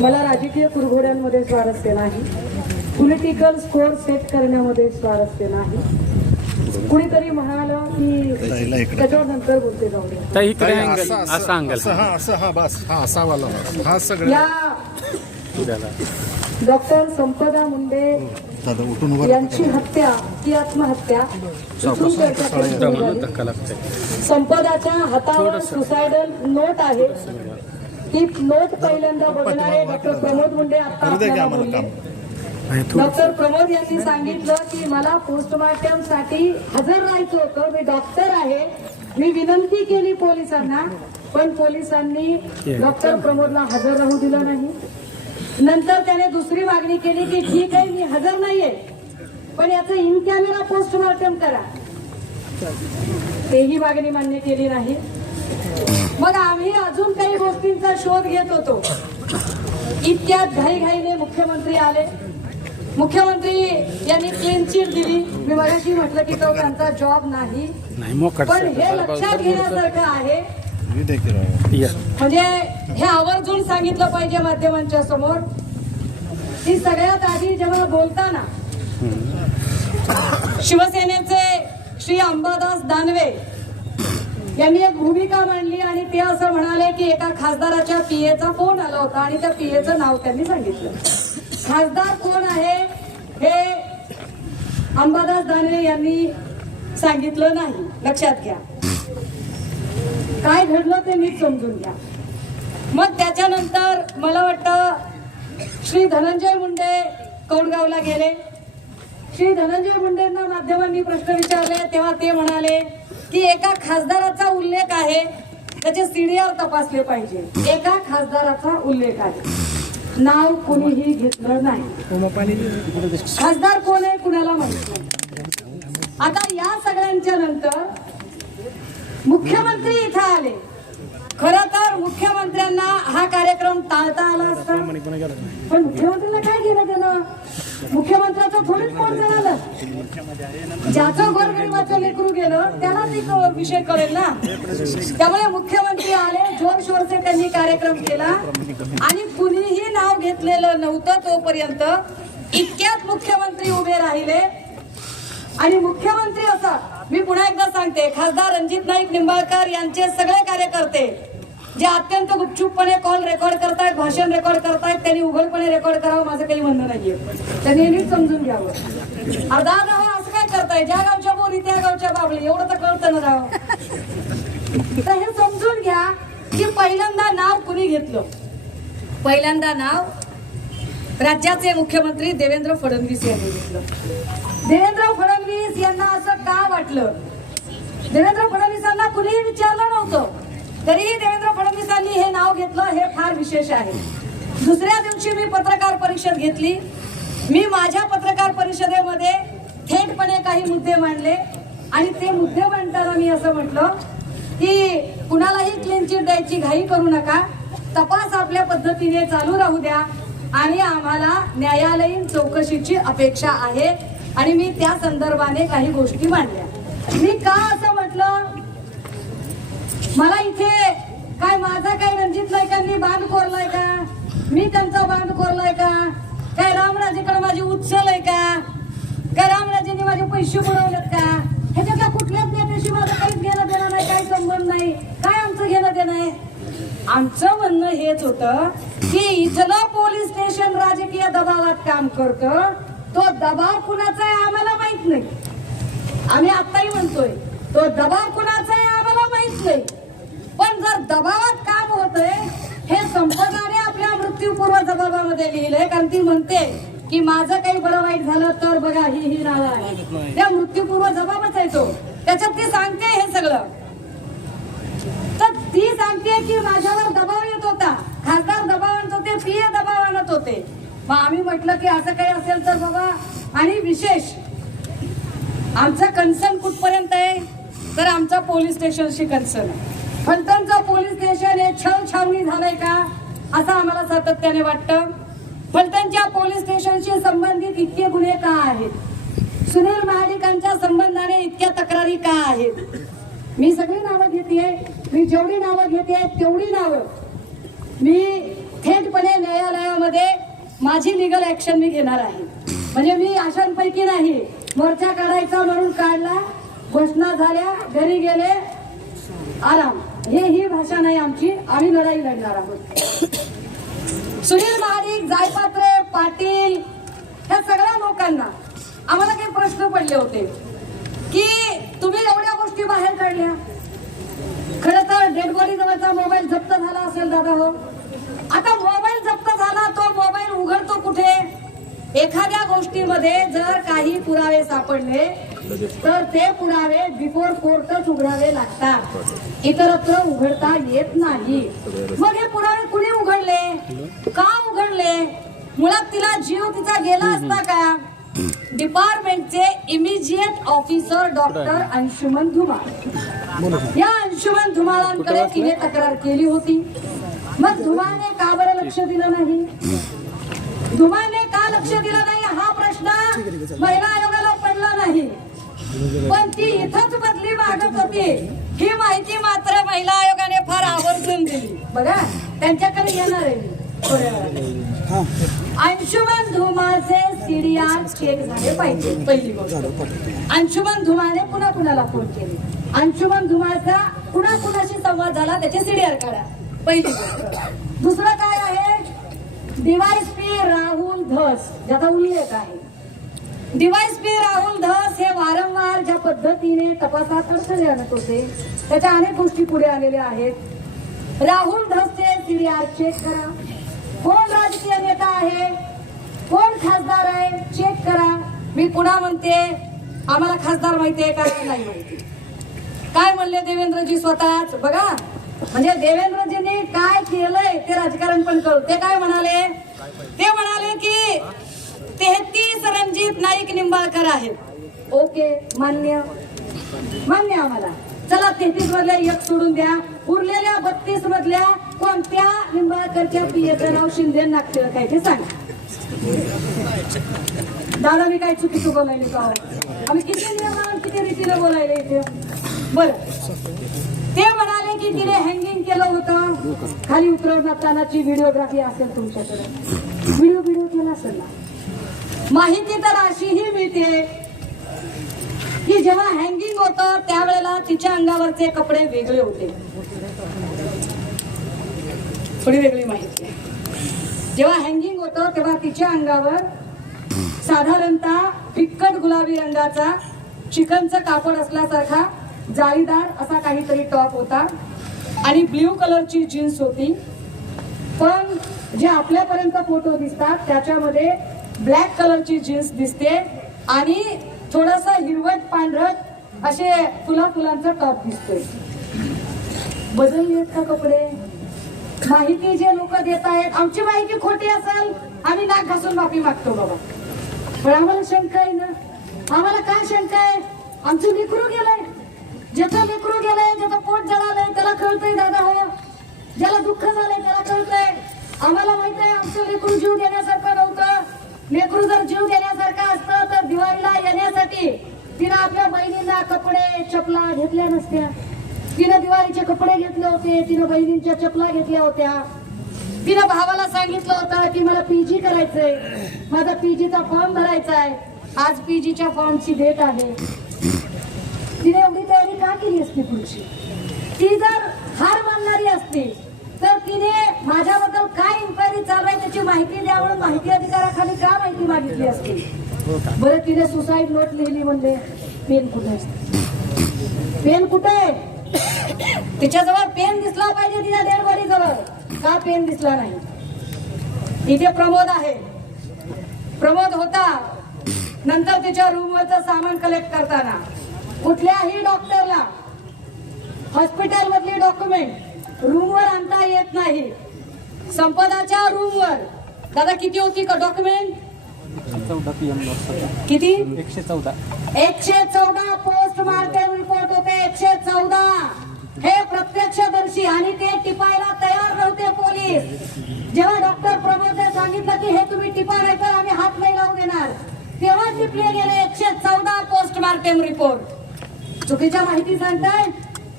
मला राजकीय कुरघोड्यांमध्ये स्वारस्य नाही, पॉलिटिकल स्कोअर सेट करण्यामध्ये स्वारस्य नाही. कुणीतरी म्हणालं की त्याच्यावर नंतर बोलते जाऊ डॉक्टर संपदा मुंडे यांची हत्या ही आत्महत्या. संपदाच्या हातावर सुसायडल नोट आहे. ती नोट पहिल्यांदा बघणारे डॉक्टर प्रमोद मुंडे आता आपल्याला बोलले. डॉक्टर प्रमोद यांनी सांगितलं की मला पोस्टमार्टम साठी हजर राहायचं होतं, मी डॉक्टर आहे, मी विनंती केली पोलिसांना, पण पोलिसांनी डॉक्टर प्रमोदला हजर राहू दिलं नाही. नंतर त्याने दुसरी मागणी केली की ठीक आहे मी हजर नाहीये, पण याचं इन कॅमेरा पोस्टमार्टम करा. तेही मागणी मान्य केली नाही. मग आम्ही अजून काही गोष्टींचा शोध घेत होतो. इतक्यात घाईघाईने मुख्यमंत्री आले. मुख्यमंत्री यांनी क्लीन चिट दिली. मी मगाशी म्हटलं की तो त्यांचा जॉब नाही, पण हे लक्षात घेण्यासारखं आहे. म्हणजे हे आवर्जून सांगितलं पाहिजे माध्यमांच्या समोर की सगळ्यात आधी जेव्हा बोलताना शिवसेनेचे श्री अंबादास दानवे यांनी एक भूमिका मांडली आणि ते असं म्हणाले की एका खासदाराच्या पीएचा फोन आला होता आणि त्या पीएचं नाव त्यांनी सांगितलं. खासदार कोण आहे हे अंबादास दानवे यांनी सांगितलं नाही. लक्षात घ्या, काय घडलं ते नीट समजून घ्या. मग त्याच्यानंतर मला वाटतं श्री धनंजय मुंडे कौडगावला गेले. श्री धनंजय मुंडेंना माध्यमांनी प्रश्न विचारले तेव्हा ते म्हणाले की एका खासदाराचा उल्लेख आहे, त्याचे सीडीआर तपासले पाहिजे. एका खासदाराचा उल्लेख आहे, नाव कोणीही घेतलं नाही. खासदार कोण आहे कुणाला माहित नाही. आता या सगळ्यांच्या नंतर मुख्यमंत्री इथं आले. खरं तर मुख्यमंत्र्यांना हा कार्यक्रम टाळता आला असता, पण मुख्यमंत्र्यांना काय घेणं देणं, मुख्यमंत्र्याचं थोडीच कोण झालं. ज्याचं गोरगरिबाचं लेकरू गेलं त्याला ते विषय कळेल ना. त्यामुळे मुख्यमंत्री आले, जोरशोरचे त्यांनी कार्यक्रम केला आणि कुणीही नाव घेतलेलं नव्हतं तोपर्यंत इतक्यात मुख्यमंत्री उभे राहिले. आणि मुख्यमंत्री असा, मी पुन्हा एकदा सांगते, खासदार रणजित नाईक निंबाळकर यांचे सगळे कार्यकर्ते जे अत्यंत गुपचूपपणे कॉल रेकॉर्ड करतायत, भाषण रेकॉर्ड करतायत, त्यांनी उघडपणे रेकॉर्ड करावं, माझं काही म्हणणं नाहीये. त्यांनी नीट समजून घ्यावं. दादा असं काय करताय, ज्या गावच्या बोली त्या गावच्या बाबळी, एवढं तर कळतं ना राव. तर हे समजून घ्या की पहिल्यांदा नाव कुणी घेतलं. पहिल्यांदा नाव राज्याचे मुख्यमंत्री देवेंद्र फडणवीस यांनी घेतलं. देवेंद्र फडणवीस यांना असं का वाटलं, देवेंद्र फडणवीसांना कुणीही विचारलं नव्हतं, तरीही देवेंद्र फडणवीसांनी हे नाव घेतलं, हे फार विशेष आहे. दुसऱ्या दिवशी मी पत्रकार परिषद घेतली. मी माझ्या पत्रकार परिषदेमध्ये थेटपणे काही मुद्दे मांडले आणि ते मुद्दे मांडताना मी असं म्हटलं की कुणालाही क्लीन चिट द्यायची घाई करू नका, तपास आपल्या पद्धतीने चालू राहू द्या आणि आम्हाला न्यायालयीन चौकशीची अपेक्षा आहे. आणि मी त्या संदर्भाने काही गोष्टी मांडल्या. मी का असं म्हटलं, मला इथे काय माझा काय रणजित नाईकांनी बांध कोरलाय का, मी त्यांचा बांध कोरलाय का, काय रामराजेकडे माझी उचल आहे का, काय रामराजेंनी माझे पैसे बुडवलेत का, ह्याच्यातल्या कुठल्याच नेत्याशी माझं काहीच घेणं देणं नाही, काही संबंध नाही. काय आमचं घेणं देणं आहे, आमचं म्हणणं हेच होतं की इथलं पोलीस स्टेशन राजकीय दबावात काम करतं. तो दबाव कुणाचा आहे आम्हाला माहित नाही. आम्ही आत्ताही म्हणतोय तो दबाव कुणाचा आहे आम्हाला माहित नाही. पण जर दबावात काम होतंय हे संपदाने आपल्या मृत्यूपूर्व जबाबामध्ये लिहिलंय. कारण ती म्हणते की माझं काही बरं वाईट झालं तर बघा ही नावं आहे, त्या मृत्यूपूर्व जबाबच आहे तो. त्याच्यात ती सांगते हे सगळं. तर ती सांगते की माझ्यावर दबाव येत होता, खासदार दबाव आणत होते, पीए दबाव आणत होते. मग आम्ही म्हटलं की असं काही असेल तर बाबा, आणि विशेष आमचं कन्सर्न कुठपर्यंत आहे तर आमचा पोलीस स्टेशनशी कन्सर्न आहे. फलटणचं पोलीस स्टेशन हे छळ छावणी झालंय का असं आम्हाला सातत्याने वाटतं. फलटणच्या पोलीस स्टेशनशी संबंधित इतके गुन्हे का आहेत, सुनील महाडिकांच्या संबंधाने इतक्या तक्रारी का आहेत. मी सगळी नावं घेतेय, मी जेवढी नावं घेते तेवढी नावं मी थेटपणे न्यायालयामध्ये माझी लिगल ऍक्शन मी घेणार आहे. म्हणजे मी अशांपैकी नाही, मोर्चा काढायचा म्हणून काढला, घोषणा झाल्या, घरी गेले, आराम, ही भाषा नाही आमची. आम्ही लढाई लढणार आहोत. सुनील महाडिक, जायपात्रे, पाटील ह्या सगळ्या लोकांना आम्हाला काही प्रश्न पडले होते की तुम्ही एवढ्या गोष्टी बाहेर काढल्या. खरं तर डेड बॉडी जवळचा मोबाईल जप्त झाला असेल दादा हो. आता मोबाईल जप्त झाला, तो मोबाईल उघडतो कुठे, एखाद्या गोष्टीमध्ये जर काही पुरावे सापडले तर ते पुरावे बिफोर कोर्टच उघडावे लागतात, इतरत्र उघडता येत नाही. मग हे पुरावे कुणी उघडले, का उघडले, मुळात तिला जीव तिचा गेला असता का. डिपार्टमेंटचे immediate officer doctor Anshuman Dhumal, या अंशुमन धुमाळांकडे तिने तक्रार केली होती. मग धुमाळने का बरं लक्ष दिलं नाही, धुमाळने का लक्ष दिलं नाही हा प्रश्न महिला आयोगाला पडला नाही. पण ती इथंच बदली मागत होती ही माहिती मात्र महिला आयोगाने फार आवर्जून दिली. बघा त्यांच्याकडे येणार आहे. अंशुमन धुमाळचे सीडीआर चेक झाले पाहिजे, पहिली गोष्ट. अंशुमन धुमाळने पुन्हा कुणाला फोन केले, अंशुमन धुमाळचा कुणाशी संवाद झाला त्याचे सीडीआर काढा, पहिली गोष्ट. दुसरं काय आहे, डीवायएसपी राहुल धस ज्याचा उल्लेख आहे. डीवायएसपी राहुल धस हे वारंवार ज्या पद्धतीने तपासात अडथळे आणत होते त्याच्या अनेक गोष्टी पुढे आलेल्या आहेत. राहुल धसचे सीडीआर चेक करा. कोण राजकीय नेता आहे, कोण खासदार आहे, चेक करा. मी पुन्हा म्हणते आम्हाला खासदार माहिती आहे का नाही माहिती. काय म्हणले देवेंद्रजी स्वतःच, बघा म्हणजे देवेंद्रजींनी काय केलंय ते राजकारण पण कळू. ते काय म्हणाले? ते म्हणाले की 33 रणजित नाईक निंबाळकर आहेत. ओके, मान्य आम्हाला. चला 33 मधल्या एक सोडून द्या, उरलेल्या 32 मधल्या कोणत्या निंबाळकरच्या पियेचं नाव शिंदे नागतील काय ते सांगा. दादा मी काय चुकीचं बोलायले का? आम्ही किती नियमानं किती रीतीने बोलायले इथे. बरं, ते म्हणाले की तिने हँगिंग केलं होतं. खाली उतरवतानाची व्हिडिओग्राफी असेल तुमच्याकडे, व्हिडिओ केला असेल ना. माहिती तर अशीही मिळते की जेव्हा हँगिंग होतं त्यावेळेला तिच्या अंगावरचे कपडे वेगळे होते. थोडी वेगळी माहिती आहे. जेव्हा हँगिंग होतं तेव्हा तिच्या अंगावर साधारणतः फिक्कट गुलाबी रंगाचा चिकनचं कापड असल्यासारखा जाळीदार असा काहीतरी टॉप होता आणि ब्ल्यू कलरची जीन्स होती. पण जे आपल्यापर्यंत फोटो दिसतात त्याच्यामध्ये ब्लॅक कलरची जीन्स दिसते आणि थोडासा हिरवट पांढरट असे फुलांचा टॉप दिसतोय. बदललेत का कपडे? माहिती जे लोक देत आहेत, आमची माहिती खोटी असेल आम्ही नाक घासून माफी मागतो बाबा. पण आम्हाला शंका आहे ना. आम्हाला काय शंका आहे? आमचं लेकरू गेलंय, ज्याचं लेकरू गेलंय, ज्याचं पोट जळालंय त्याला कळतंय दादा हो. ज्याला दुःख झालंय त्याला कळतंय. आम्हाला माहित आहे आमचं लेकरू जीव देण्यासारखं नव्हतं. लेकरू जर जीव देण्यासारखं असतं तर दिवाळीला येण्यासाठी तिनं आपल्या बहिणींना कपडे चपला घेतल्या नसत्या. तिनं दिवाळीचे कपडे घेतले होते, तिनं बहिणींच्या चपला घेतल्या होत्या. तिनं भावाला सांगितलं होतं की मला पीजी करायचंय, माझा पीजीचा फॉर्म भरायचा आहे. आज पीजीच्या फॉर्मची डेट आहे. तिने एवढी तयारी का केली असती पुढची? ती जर हार मानणारी असती तर तिने माझ्याबद्दल काय इन्क्वायरी चालू आहे त्याची माहिती द्यावं, माहिती अधिकाराखाली का माहिती मागितली असती. बरं, तिने सुसाईड नोट लिहिली म्हणजे पेन कुठे असते? पेन कुठे? तिच्याजवळ पेन दिसला पाहिजे तिच्या डेड बॉडी जवळ. का पेन दिसला नाही? इथे प्रमोद आहे, प्रमोद होता. नंतर तिच्या रूमवरचं सामान कलेक्ट करताना कुठल्याही डॉक्टरला हॉस्पिटल मधली डॉक्युमेंट रूमवर आणता येत नाही. संपदाच्या रूमवर दादा किती होती का डॉक्युमेंट? 14 PM किती? 114 पोस्टमार्टम रिपोर्ट होते 114. हे प्रत्यक्षदर्शी आणि ते टिपायला तयार नव्हते पोलीस. जेव्हा डॉक्टर प्रमोदने सांगितलं की हे तुम्ही टिपा नाही तर आम्ही हात नाही लावून देणार, तेव्हा टिपले गेले 114 पोस्टमार्टम रिपोर्ट. चुकीच्या माहिती सांगताय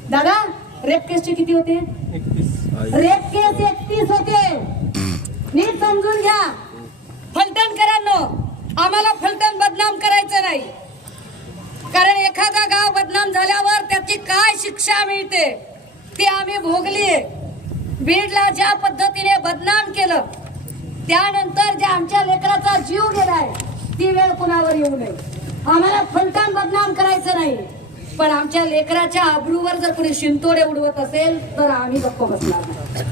दादा. रेप केसचे किती होते? 31. रेप केस 31 होते. नीट समजून घ्या फलटणकरांनो, आम्हाला फलटण बदनाम करायचं नाही. कारण एखादा गाव बदनाम झाल्यावर त्याची काय शिक्षा मिळते ती आम्ही भोगलीये. बीडला ज्या पद्धतीने बदनाम केलं त्यानंतर जे आमच्या लेकराचा जीव गेलाय ती वेळ कुणावर येऊ नये. आम्हाला फलटण बदनाम करायचं नाही, पण आमच्या लेकराच्या अब्रूवर जर कोणी शिंतोडे उडवत असेल तर आम्ही गप्प बसणार नाही.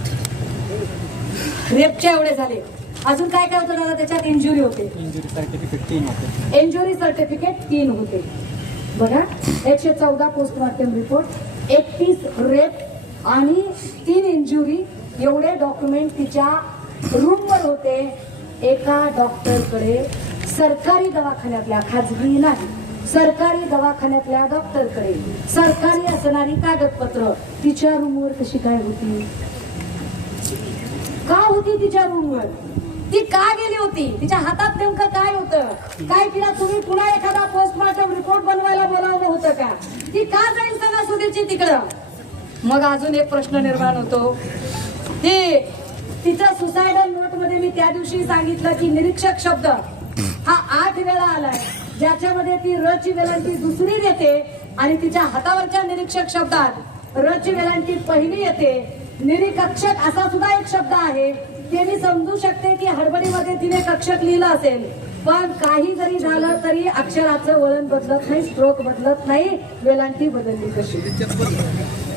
रेपचे एवढे झाले. अजून काय काय होतं दादा त्याच्यात? इंजुरी होते. इंजुरी सर्टिफिकेट 3 होते. इंजुरी सर्टिफिकेट 3 होते. बघा 114 पोस्टमार्टम रिपोर्ट, 31 रेप आणि 3 इंजुरी एवढे डॉक्युमेंट तिच्या रूमवर होते. एका डॉक्टरकडे, सरकारी दवाखान्यातल्या, खाजगी नाही, सरकारी दवाखान्यातल्या डॉक्टरकडे सरकारी असणारी कागदपत्र तिच्या रूमवर कशी काय होती? का होती तिच्या रूमवर? ती का गेली होती? तिच्या हातात नेमकं काय होतं? काय तिला तुम्ही पुन्हा एखादा पोस्टमार्टम रिपोर्ट बनवायला बोलावलं होतं का? ती का जाईल सणासुदीची तिकडं? मग अजून एक प्रश्न निर्माण होतो की तिच्या सुसायडल नोट मध्ये मी त्या दिवशी सांगितलं की निरीक्षक शब्द हा 8 वेळा आलाय, ज्याच्यामध्ये ती र ची वेलांटी दुसरी देते आणि तिच्या हातावरच्या निरीक्षक शब्दात र ची वेलांटी पहिली येते. निरीकक्षक असा सुद्धा एक शब्द आहे. ते मी समजू शकते की हडबडीमध्ये तिने कक्षक लिहिलं असेल, पण काही जरी झालं तरी अक्षराचं वळण बदलत नाही, स्ट्रोक बदलत नाही, वेलांटी बदलली कशी?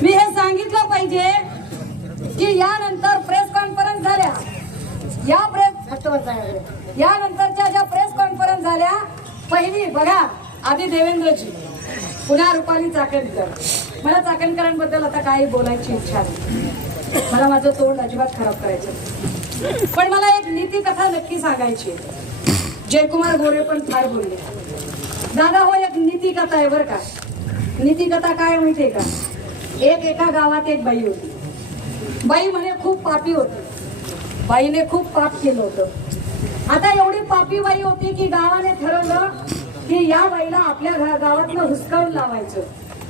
मी हे सांगितलं पाहिजे की यानंतर प्रेस कॉन्फरन्स झाल्या, यानंतरच्या ज्या प्रेस कॉन्फरन्स झाल्या, पहिली बघा आधी देवेंद्रजी, पुन्हा रुपाली चाकणकर. मला चाकणकरांबद्दल आता काही बोलायची इच्छा नाही. मला माझं तोंड अजिबात खराब करायचं, पण मला एक नीती कथा नक्की सांगायची. जयकुमार गोरे पण फार बोलले. दादा हो, एक नीती कथा आहे बरं का. नीती कथा काय माहितीये का? एका गावात एक बाई होती. बाई म्हणे खूप पापी होती. बाईने खूप पाप केलं होतं. आता एवढी पापी बाई होती की गावाने ठरवलं की या बाईला आपल्या गावातलं हुसकावून लावायचं.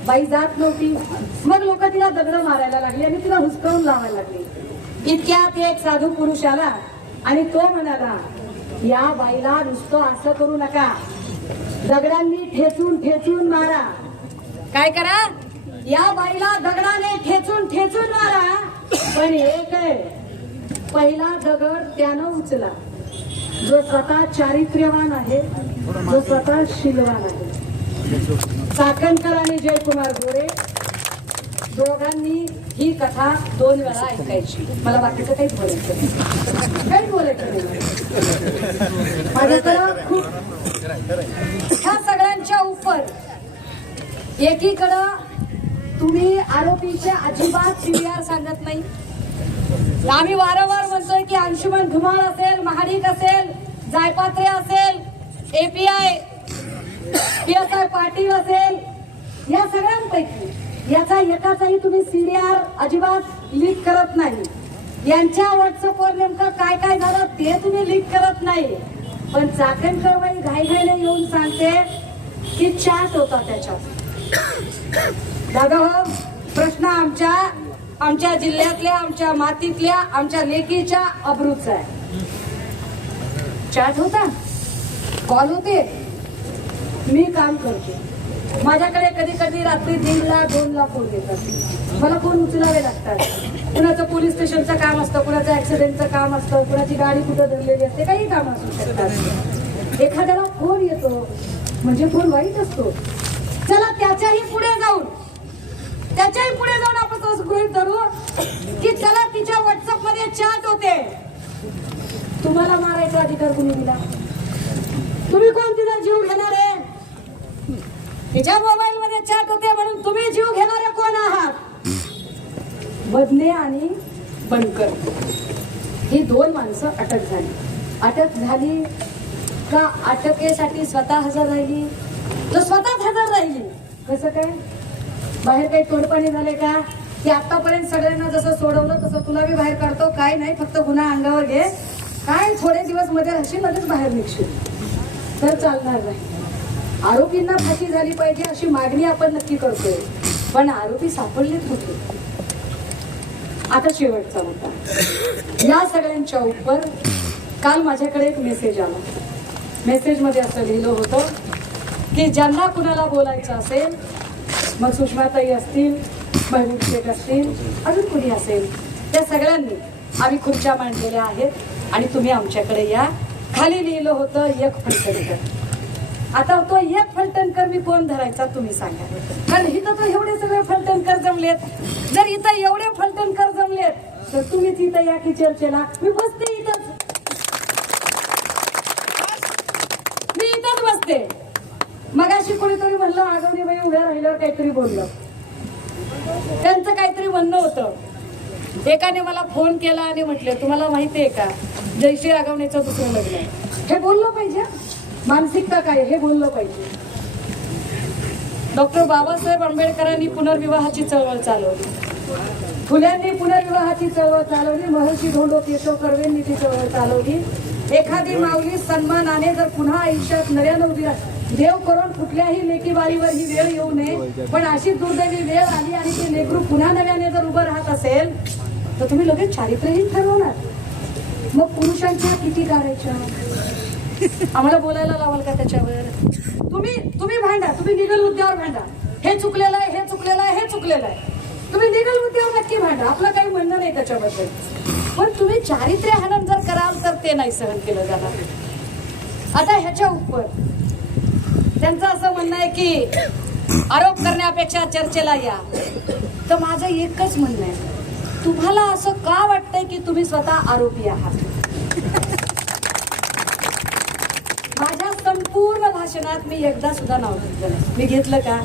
बाई जात नव्हती. मग लोक तिला दगड मारायला लागली आणि तिला हुसकावून लावायला लागली. इतक्यात एक साधू पुरुष आला आणि तो म्हणाला, या बाईला नुसतं असं करू नका, दगडांनी ठेचून ठेचून मारा. काय करा? या बाईला दगडाने ठेचून ठेचून मारा. पण एक आहे, पहिला दगड त्यानं उचला जो स्वतः चारित्र्यवान आहे, जो स्वतः शीलवान आहे. चाकणकर आणि जयकुमार गोरे दोघांनी ही कथा 2 वेळा ऐकायची. मला बाकीचं काहीच बोलायचं नाही. काहीच बोलायचं नाही. माझ्याकडं खूप ह्या सगळ्यांच्या उपर एकीकडं तुम्ही आरोपीचे अजिबात CVR सांगत नाही. आम्ही वारंवार म्हणतोय की अंशुमन धुमाळ असेल, महाडिक असेल, जायपात्रे असेल, API PSI पाटील असेल, या सगळ्यांपैकी याचा एकाचाही तुम्ही CVR अजिबात लीक करत नाही. यांच्या व्हॉट्सअपवर नेमकं काय काय झालं ते तुम्ही लीक करत नाही. पण चाकणकर बाई घाईघाईने येऊन सांगते की चॅट होता त्याच्यात. दादा हो, प्रश्न आमच्या जिल्ह्यातल्या, आमच्या मातीतल्या, आमच्या लेकीच्या अब्रूचा आहे. चॅट होता, कॉल होते, मी काम करते. माझ्याकडे कधी कधी रात्री 1:30ला 2ला फोन येतात. मला फोन उचलावे लागतात. कुणाचं पोलीस स्टेशनचं काम असतं, कुणाचं ऍक्सिडेंटचं काम असतं, कुणाची गाडी कुठं धरलेली असते, काही काम असू शकतात. एखाद्याला फोन येतो म्हणजे फोन वाईट असतो. चला त्याच्याही पुढे जाऊन आपण तसं गृहीत धरू की चला तिच्या व्हॉट्सअप मध्ये चॅट होते. तुम्हाला मारायचा अधिकार कुणी दिला? तुम्ही कोण तिचा जीव घेणार आहे? तिच्या मोबाईल मध्ये चॅट होते म्हणून तुम्ही जीव घेणारे कोण आहात? बदने आणि बनकर ही 2 माणसं अटक झाली का? अटकेसाठी स्वतः हजर राहिली तर स्वतःच हजर राहिली. कसं काय? बाहेर काही तोडपाणी झाले का? की आतापर्यंत सगळ्यांना जसं सोडवलं तसं तुला बी बाहेर काढतो, काय नाही, फक्त गुन्हा अंगावर घे, काय थोडे दिवस मध्ये हशी लगेच बाहेर निघशील, तर चालणार नाही. आरोपींना फाशी झाली पाहिजे अशी मागणी आपण नक्की करतोय, पण आरोपी सापडलेच होते. आता शेवटचा मुद्दा. या सगळ्यांच्या उपर काल माझ्याकडे एक मेसेज आला. मेसेज मध्ये असं लिहिलं होतं की ज्यांना कुणाला बोलायचं असेल, मग सुषमाताई असतील, महबूब शेख असतील, अजून कुणी असेल, त्या सगळ्यांनी आम्ही खुर्च्या मांडलेल्या आहेत आणि तुम्ही आमच्याकडे या. खाली लिहिलं होतं 1 फलटणकर. आता तो 1 फलटणकर मी कोण धरायचा तुम्ही सांगा. कारण इथं तर एवढे सगळे फलटणकर जमलेत. जर इथं एवढे फलटणकर जमलेत तर तुम्हीच इथं या की चर्चेला. मी बसते इथंच, मी इथंच बसते. मगाशी कोणीतरी म्हणलं आगवणी बाई उभ्या राहिल्यावर काहीतरी बोललं. त्यांचं काहीतरी म्हणणं होतं. एकाने मला फोन केला आणि म्हटले, तुम्हाला माहितीये का जयश्री आगवणीचं दुसरं लग्न आहे. हे बोललं पाहिजे. मानसिकता काय हे बोललं पाहिजे. डॉक्टर बाबासाहेब आंबेडकरांनी पुनर्विवाहाची चळवळ चालवली. फुल्यांनी पुनर्विवाहाची चळवळ चालवली. महर्षी धोंडो केशव कर्वेंनी ती चळवळ चालवली. एखादी माऊली सन्मानाने जर पुन्हा आयुष्यात नव्यानं उभी देव करून कुठल्याही लेकीबाळीवर ही वेळ येऊ नये, पण अशी दुर्दैवी वेळ आली आणि ती लेकरू पुन्हा नव्याने जर उभं राहत असेल तर तुम्ही लगेच चारित्र्यहीन ठरवणार. मग पुरुषांच्या किती काढायच्या? आम्हाला बोलायला लावाल का त्याच्यावर? तुम्ही भांडा, तुम्ही लीगल मुद्द्यावर भांडा. हे चुकलेलं आहे, हे चुकलेलं आहे, हे चुकलेलं आहे. तुम्ही लीगल मुद्द्यावर नक्की भांडा, आपलं काही म्हणणं नाही त्याच्याबद्दल. पण तुम्ही चारित्र्य हनन जर कराल तर ते नाही सहन केलं जाणार. आता ह्याच्या उपर त्यांचं असं म्हणणं आहे की आरोप करण्यापेक्षा चर्चेला या. तर माझं एकच म्हणणं आहे, तुम्हाला असं का वाटतंय की तुम्ही स्वतः आरोपी आहात? माझ्या संपूर्ण भाषणात मी एकदा सुद्धा नाव घेतलं. मी घेतलं का?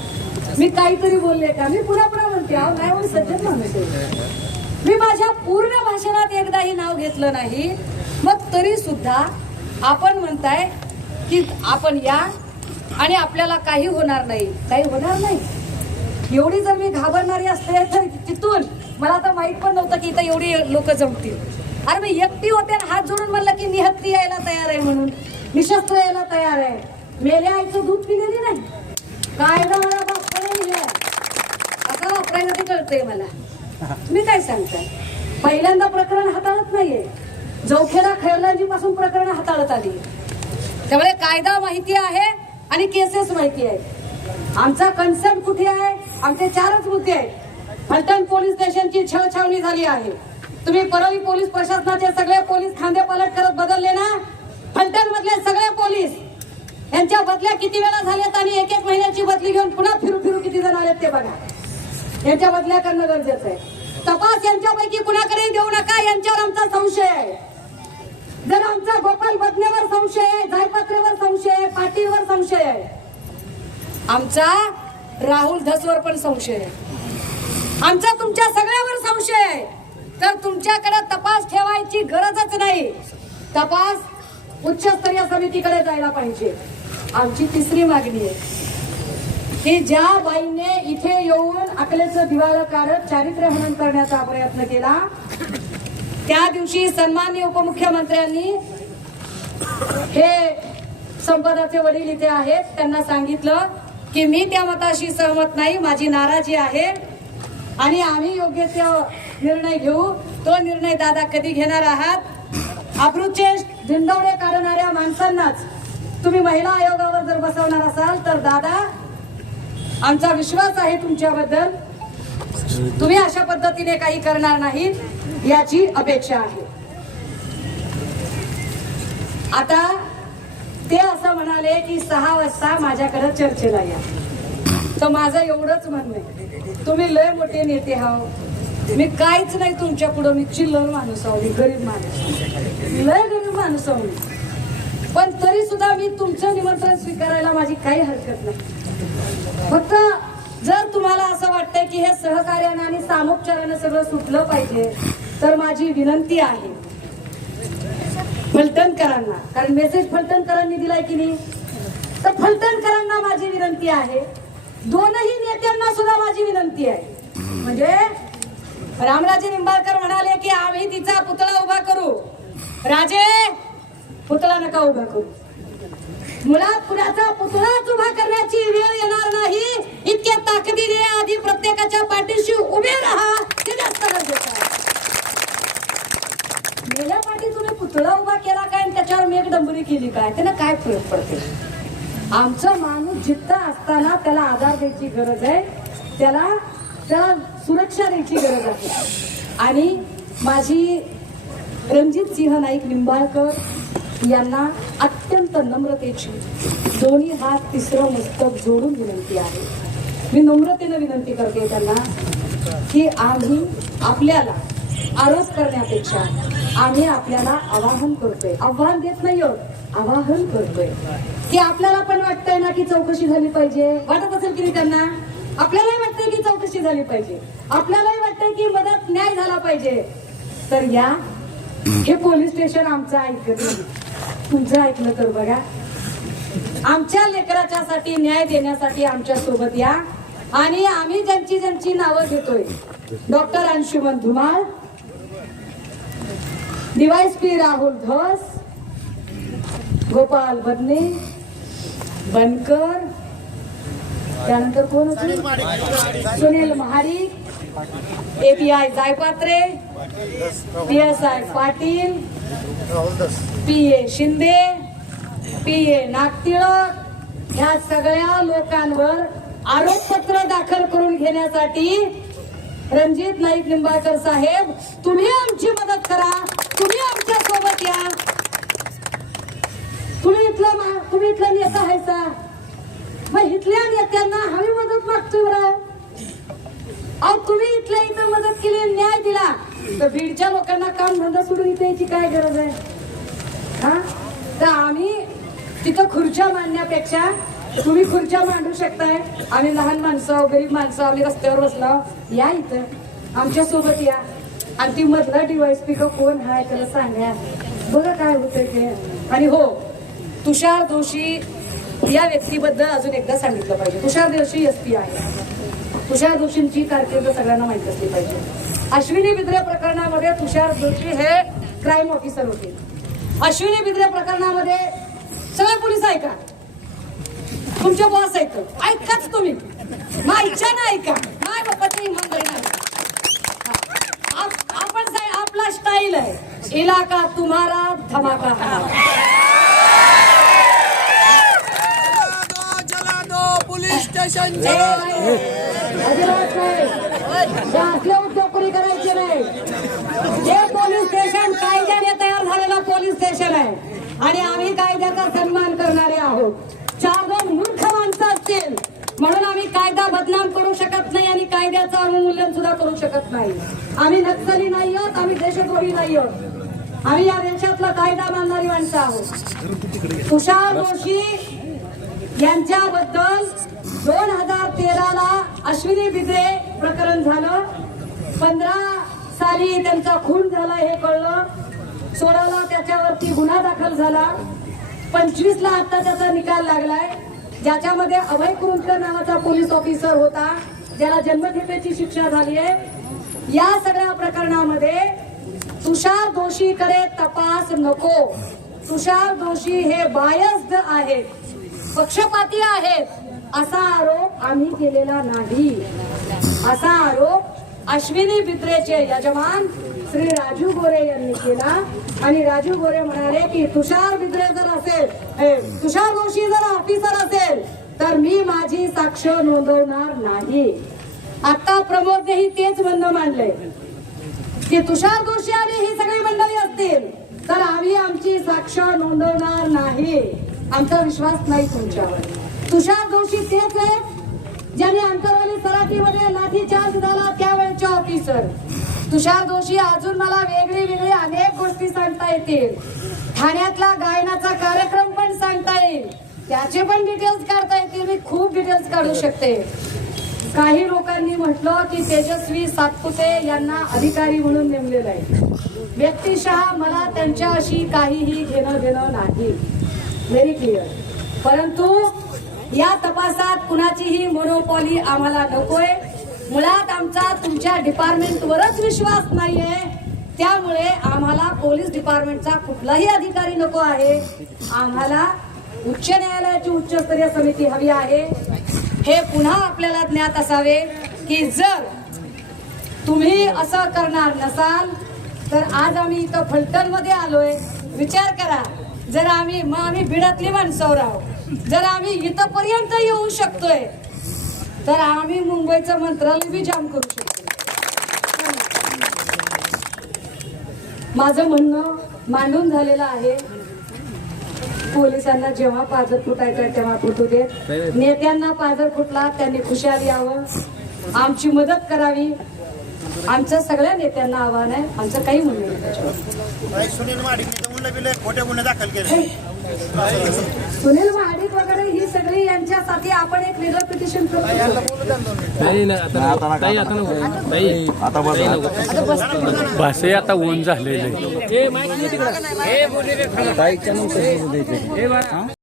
मी काहीतरी बोलले का? मी पुन्हा पुन्हा म्हणते अहो नाही म्हणून सज्जन माणूस आहे. मी माझ्या पूर्ण भाषणात एकदाही नाव घेतलं नाही. मग तरी सुद्धा आपण म्हणताय की आपण या आणि आपल्याला काही होणार नाही, काही होणार नाही. एवढी जर मी घाबरणारी असते तर तिथून मला तर माहित पण नव्हतं की इथं एवढी लोक जमतील. अरे मी एकटी होते आणि हात जोडून म्हणलं की निहत्ती यायला तयार आहे म्हणून, निशस्त्र यायला तयार आहे. मेल्या आईचं दूध पिलेली नाही. कायदा मला बापकडे लिहिलाय असं वापरायला ते कळतंय मला. मी काय सांगताय, पहिल्यांदा प्रकरण हाताळत नाहीये. जवखेडा खैरलांजी पासून प्रकरण हाताळत आली. त्यामुळे कायदा माहिती आहे आणि केसेस माहिती आहेत. आमचा कन्सेप्ट कुठे आहे? आमचे 4च मुद्दे आहेत. फलटण पोलीस स्टेशनची छळछावणी झाली आहे. तुम्ही परळी पोलीस प्रशासनाचे सगळे पोलीस खांदे पालट करत बदलले ना. फलटण मधले सगळे पोलीस यांच्या बदल्या किती वेळा झाल्यात आणि एक एक महिन्याची बदली घेऊन पुन्हा फिरू फिरू किती जण आलेत ते बघा. यांच्या बदल्या करणं गरजेचं आहे. तपास यांच्यापैकी कुणाकडे देऊ नका, यांच्यावर आमचा संशय आहे. जर आमचा गोपाल बदनेवर संशय आहे, जायपत्रेवर संशय आहे, पाटीलवर संशय आहे, आमचा राहुल धसवर पण संशय आहे, आमचा तुमच्या सगळ्यावर संशय आहे, तर तुमच्याकडे तपास ठेवायची गरजच नाही. तपास उच्चस्तरीय समितीकडे जायला पाहिजे. आमची 3री मागणी आहे की ज्या बाईने इथे येऊन अकलेचं दिवाळं काढत चारित्र्य हनन करण्याचा प्रयत्न केला, त्या दिवशी सन्माननीय उपमुख्यमंत्र्यांनी हे संपदाचे वडील इथे आहेत, त्यांना सांगितलं की मी त्या मताशी सहमत नाही, माझी नाराजी आहे आणि आम्ही योग्य तो निर्णय घेऊ. तो निर्णय दादा कधी घेणार आहात? अब्रूचे धिंडवडे काढणाऱ्या माणसांनाच तुम्ही महिला आयोगावर जर बसवणार असाल तर दादा आमचा विश्वास आहे तुमच्याबद्दल, तुम्ही अशा पद्धतीने काही करणार नाहीत याची अपेक्षा आहे. आता ते असं म्हणाले की 6 वाजता माझ्याकडे चर्चेला या. तर माझं एवढंच म्हणणं आहे, तुम्ही लय मोठे नेते आहो, मी काहीच नाही तुमच्या पुढं, मी चिल्लर माणूस आहो, मी गरीब माणूस, लय गरीब माणूस आहो, पण तरी सुद्धा मी तुमचं निमंत्रण स्वीकारायला माझी काही हरकत नाही. फक्त जर तुम्हाला असं वाटतंय की हे सहकार्यानं आणि सामोपचारानं सगळं सुटलं पाहिजे तर माझी विनंती आहे फलटणकरांना, कारण मेसेज फलटणकरांनी दिलाय की नाही, तर फलटणकरांना माझी विनंती आहे, दोनही नेत्यांना सुद्धा माझी विनंती आहे. म्हणजे रामराजे निंबाळकर म्हणाले की आम्ही तिचा पुतळा उभा करू, राजे पुतळा नका उभा करू. मुळात कुणाचा पुतळाच उभा करण्याची वेळ येणार नाही, इतक्या ताकदीने आधी प्रत्येकाच्या पाठीशी उभे राहा, ते जास्त गरजेचं आहे. गेल्या पाठी तुम्ही पुतळा उभा केला काय आणि त्याच्यावर मेघडंबरी केली काय, त्याला काय फरक पडते? आमचा माणूस जिद्द असताना त्याला आधार द्यायची गरज आहे, त्याला सुरक्षा द्यायची गरज आहे. आणि माझी रणजित सिंह नाईक निंबाळकर यांना अत्यंत नम्रतेची दोन्ही हात 3रं मस्तक जोडून विनंती आहे. मी नम्रतेनं विनंती करते त्यांना की आम्ही आपल्याला आरोप करण्यापेक्षा आम्ही आपल्याला आवाहन करतोय, आव्हान देत नाही आहोत, आवाहन करतोय की आपल्याला पण वाटतंय ना की चौकशी झाली पाहिजे. वाटत असेल की नाही त्यांना? आपल्यालाही वाटतंय की चौकशी झाली पाहिजे, आपल्यालाही वाटतंय की मदत न्याय झाला पाहिजे. तर या, हे पोलीस स्टेशन आमचं ऐकत नाही, तुमचं ऐकलं तर बघा. आमच्या लेकराच्यासाठी न्याय देण्यासाठी आमच्या सोबत या. आणि आम्ही ज्यांची ज्यांची नावं घेतोय, डॉक्टर अंशुमन धुमाळ, DYSP राहुल धस, गोपाल बदने, बनकर, त्यानंतर कोण होते, Sunil Mahadik, API Jaypatre, PSI Patil, PA Shinde, PA Nagtilak, ह्या सगळ्या लोकांवर आरोपपत्र दाखल करून घेण्यासाठी रणजित नाईक निंबाळकर साहेब तुम्ही आमची मदत करा, तुम्ही आमच्या सोबत या. तुम्ही इथला नेता आहेसा, मग इथल्या नेत्यांना हवी मदत मागतोय बरं. अहो तुम्ही इथल्या इथं मदत केली, न्याय दिला, तर बीडच्या लोकांना काम धंदा सोडून इथे यायची काय गरज आहे? हा, तर आम्ही तिथं खुर्च्या मांडण्यापेक्षा तुम्ही खुर्च्या मांडू शकताय, आम्ही लहान माणसं गरीब माणसं आम्ही रस्त्यावर बसलो, या इथं आमच्या सोबत या आणि ती मधला डीवायएसपी का कोण आहे त्याला सांगा, बघा काय होतंय ते. आणि हो, तुषार दोशी या व्यक्तीबद्दल अजून एकदा सांगितलं पाहिजे. तुषार दोशी एसपी आहे. तुषार दोशींची कारकीर्द सगळ्यांना माहित असली पाहिजे. अश्विनी बिद्रे प्रकरणामध्ये तुषार दोशी हे क्राईम ऑफिसर होते. अश्विनी बिद्रे प्रकरणामध्ये सगळे पोलीस ऐका, तुमचे बॉस ऐकाच तुम्ही, मायच्या ना ऐका, माय बापाची इमानदारी नाही. आपण आपला स्टाईल आहे, इलाका तुम्हारा धमाका पोलीस स्टेशन अजिबात नाही. असले उद्योग कोणी करायचे नाही. हे पोलीस स्टेशन कायद्याने तयार झालेलं पोलीस स्टेशन आहे आणि आम्ही कायद्याचा सन्मान करणारे आहोत. 4-2 मूर्ख माणसं असतील म्हणून आम्ही कायदा बदनाम करू शकत नाही आणि कायद्याचं अवमूल्यन सुद्धा करू शकत नाही. आम्ही नक्सली नाही आहोत, आम्ही देशद्रोही नाही आहोत, आम्ही या देशातला कायदा मानणारी माणसं आहोत. तुषार दोशी यांच्याबद्दल 2013ला अश्विनी बिद्रे प्रकरण झालं. 15 साली त्यांचा खून झाला हे कळलं. 16ला त्याच्यावरती गुन्हा दाखल झाला. 25ला आता त्याचा निकाल लागलाय, ज्याच्यामध्ये अभय कुरुंदकर नावाचा पोलीस ऑफिसर होता, ज्याला जन्मठेपेची शिक्षा झाली आहे. या सगळ्या प्रकरणामध्ये तुषार दोशीकडे तपास नको. तुषार दोशी हे बायस्ड आहेत, पक्षपाती आहेत, असा आरोप आम्ही केलेला नाही. असा आरोप अश्विनी बिद्रेचे यजमान श्री राजू गोरे यांनी केला आणि राजू गोरे म्हणाले की तुषार बिद्रे जर असेल, तुषार दोशी जर ऑफिसर असेल तर मी माझी साक्ष नोंदवणार नाही. आता प्रमोदनेही तेच म्हणणं मांडलंय की तुषार दोशी आणि ही सगळी मंडळी असतील तर आम्ही आमची साक्ष नोंदवणार नाही. आमचा विश्वास नाही तुमच्यावर. तुषार दोशी तेच आहेत ज्यांनी अंतरवाली सराटीमध्ये लाठीचार्ज झाला त्यावेळेचे ऑफिसर. तुषार दोशी अजून मला वेगळी अनेक गोष्टी सांगता येतील. ठाण्यातला गायनाचा कार्यक्रम पण सांगता येईल, त्याचे पण डिटेल्स काढता येतील. मी खूप डिटेल्स काढू शकते. काही लोकांनी म्हटलं की तेजस्वी सातपुते यांना अधिकारी म्हणून नेमलेलं आहे. व्यक्तिशः मला त्यांच्याशी काहीही घेणं देणं नाही, व्हेरी क्लिअर. परंतु या तपासात कुणाचीही मोनोपॉली आम्हाला नकोय. मुळात आमचा तुमच्या डिपार्टमेंटवरच विश्वास नाहीये, त्यामुळे आम्हाला पोलीस डिपार्टमेंटचा कुठलाही अधिकारी नको आहे. आम्हाला उच्च न्यायालयाची उच्चस्तरीय समिती हवी आहे. हे पुन्हा आपल्याला ज्ञात असावे की जर तुम्ही असं करणार नसाल तर आज आम्ही इथं फलटणमध्ये आलोय. विचार करा, जर आम्ही बिडातली माणसं आहोत, जर आम्ही इथपर्यंत येऊ शकतोय तर आम्ही मुंबईचं मंत्रालय बी जाम करू शकतो. माझं म्हणणं मांडून झालेलं आहे. पोलिसांना जेव्हा पाजर फुटायचं तेव्हा फुटू देत. नेत्यांना पाजर फुटला त्यांनी खुशाल यावं, आमची मदत करावी. आमचं सगळ्या नेत्यांना आव्हान आहे. आमचं काही म्हणणं नाही. सुनील महाडिक खोटे गुन्हे दाखल केले. सुनील महाडिक वगैरे ही सगळी यांच्यासाठी आपण एक लिगल पिटिशन भाषे आता ऊन झालेले.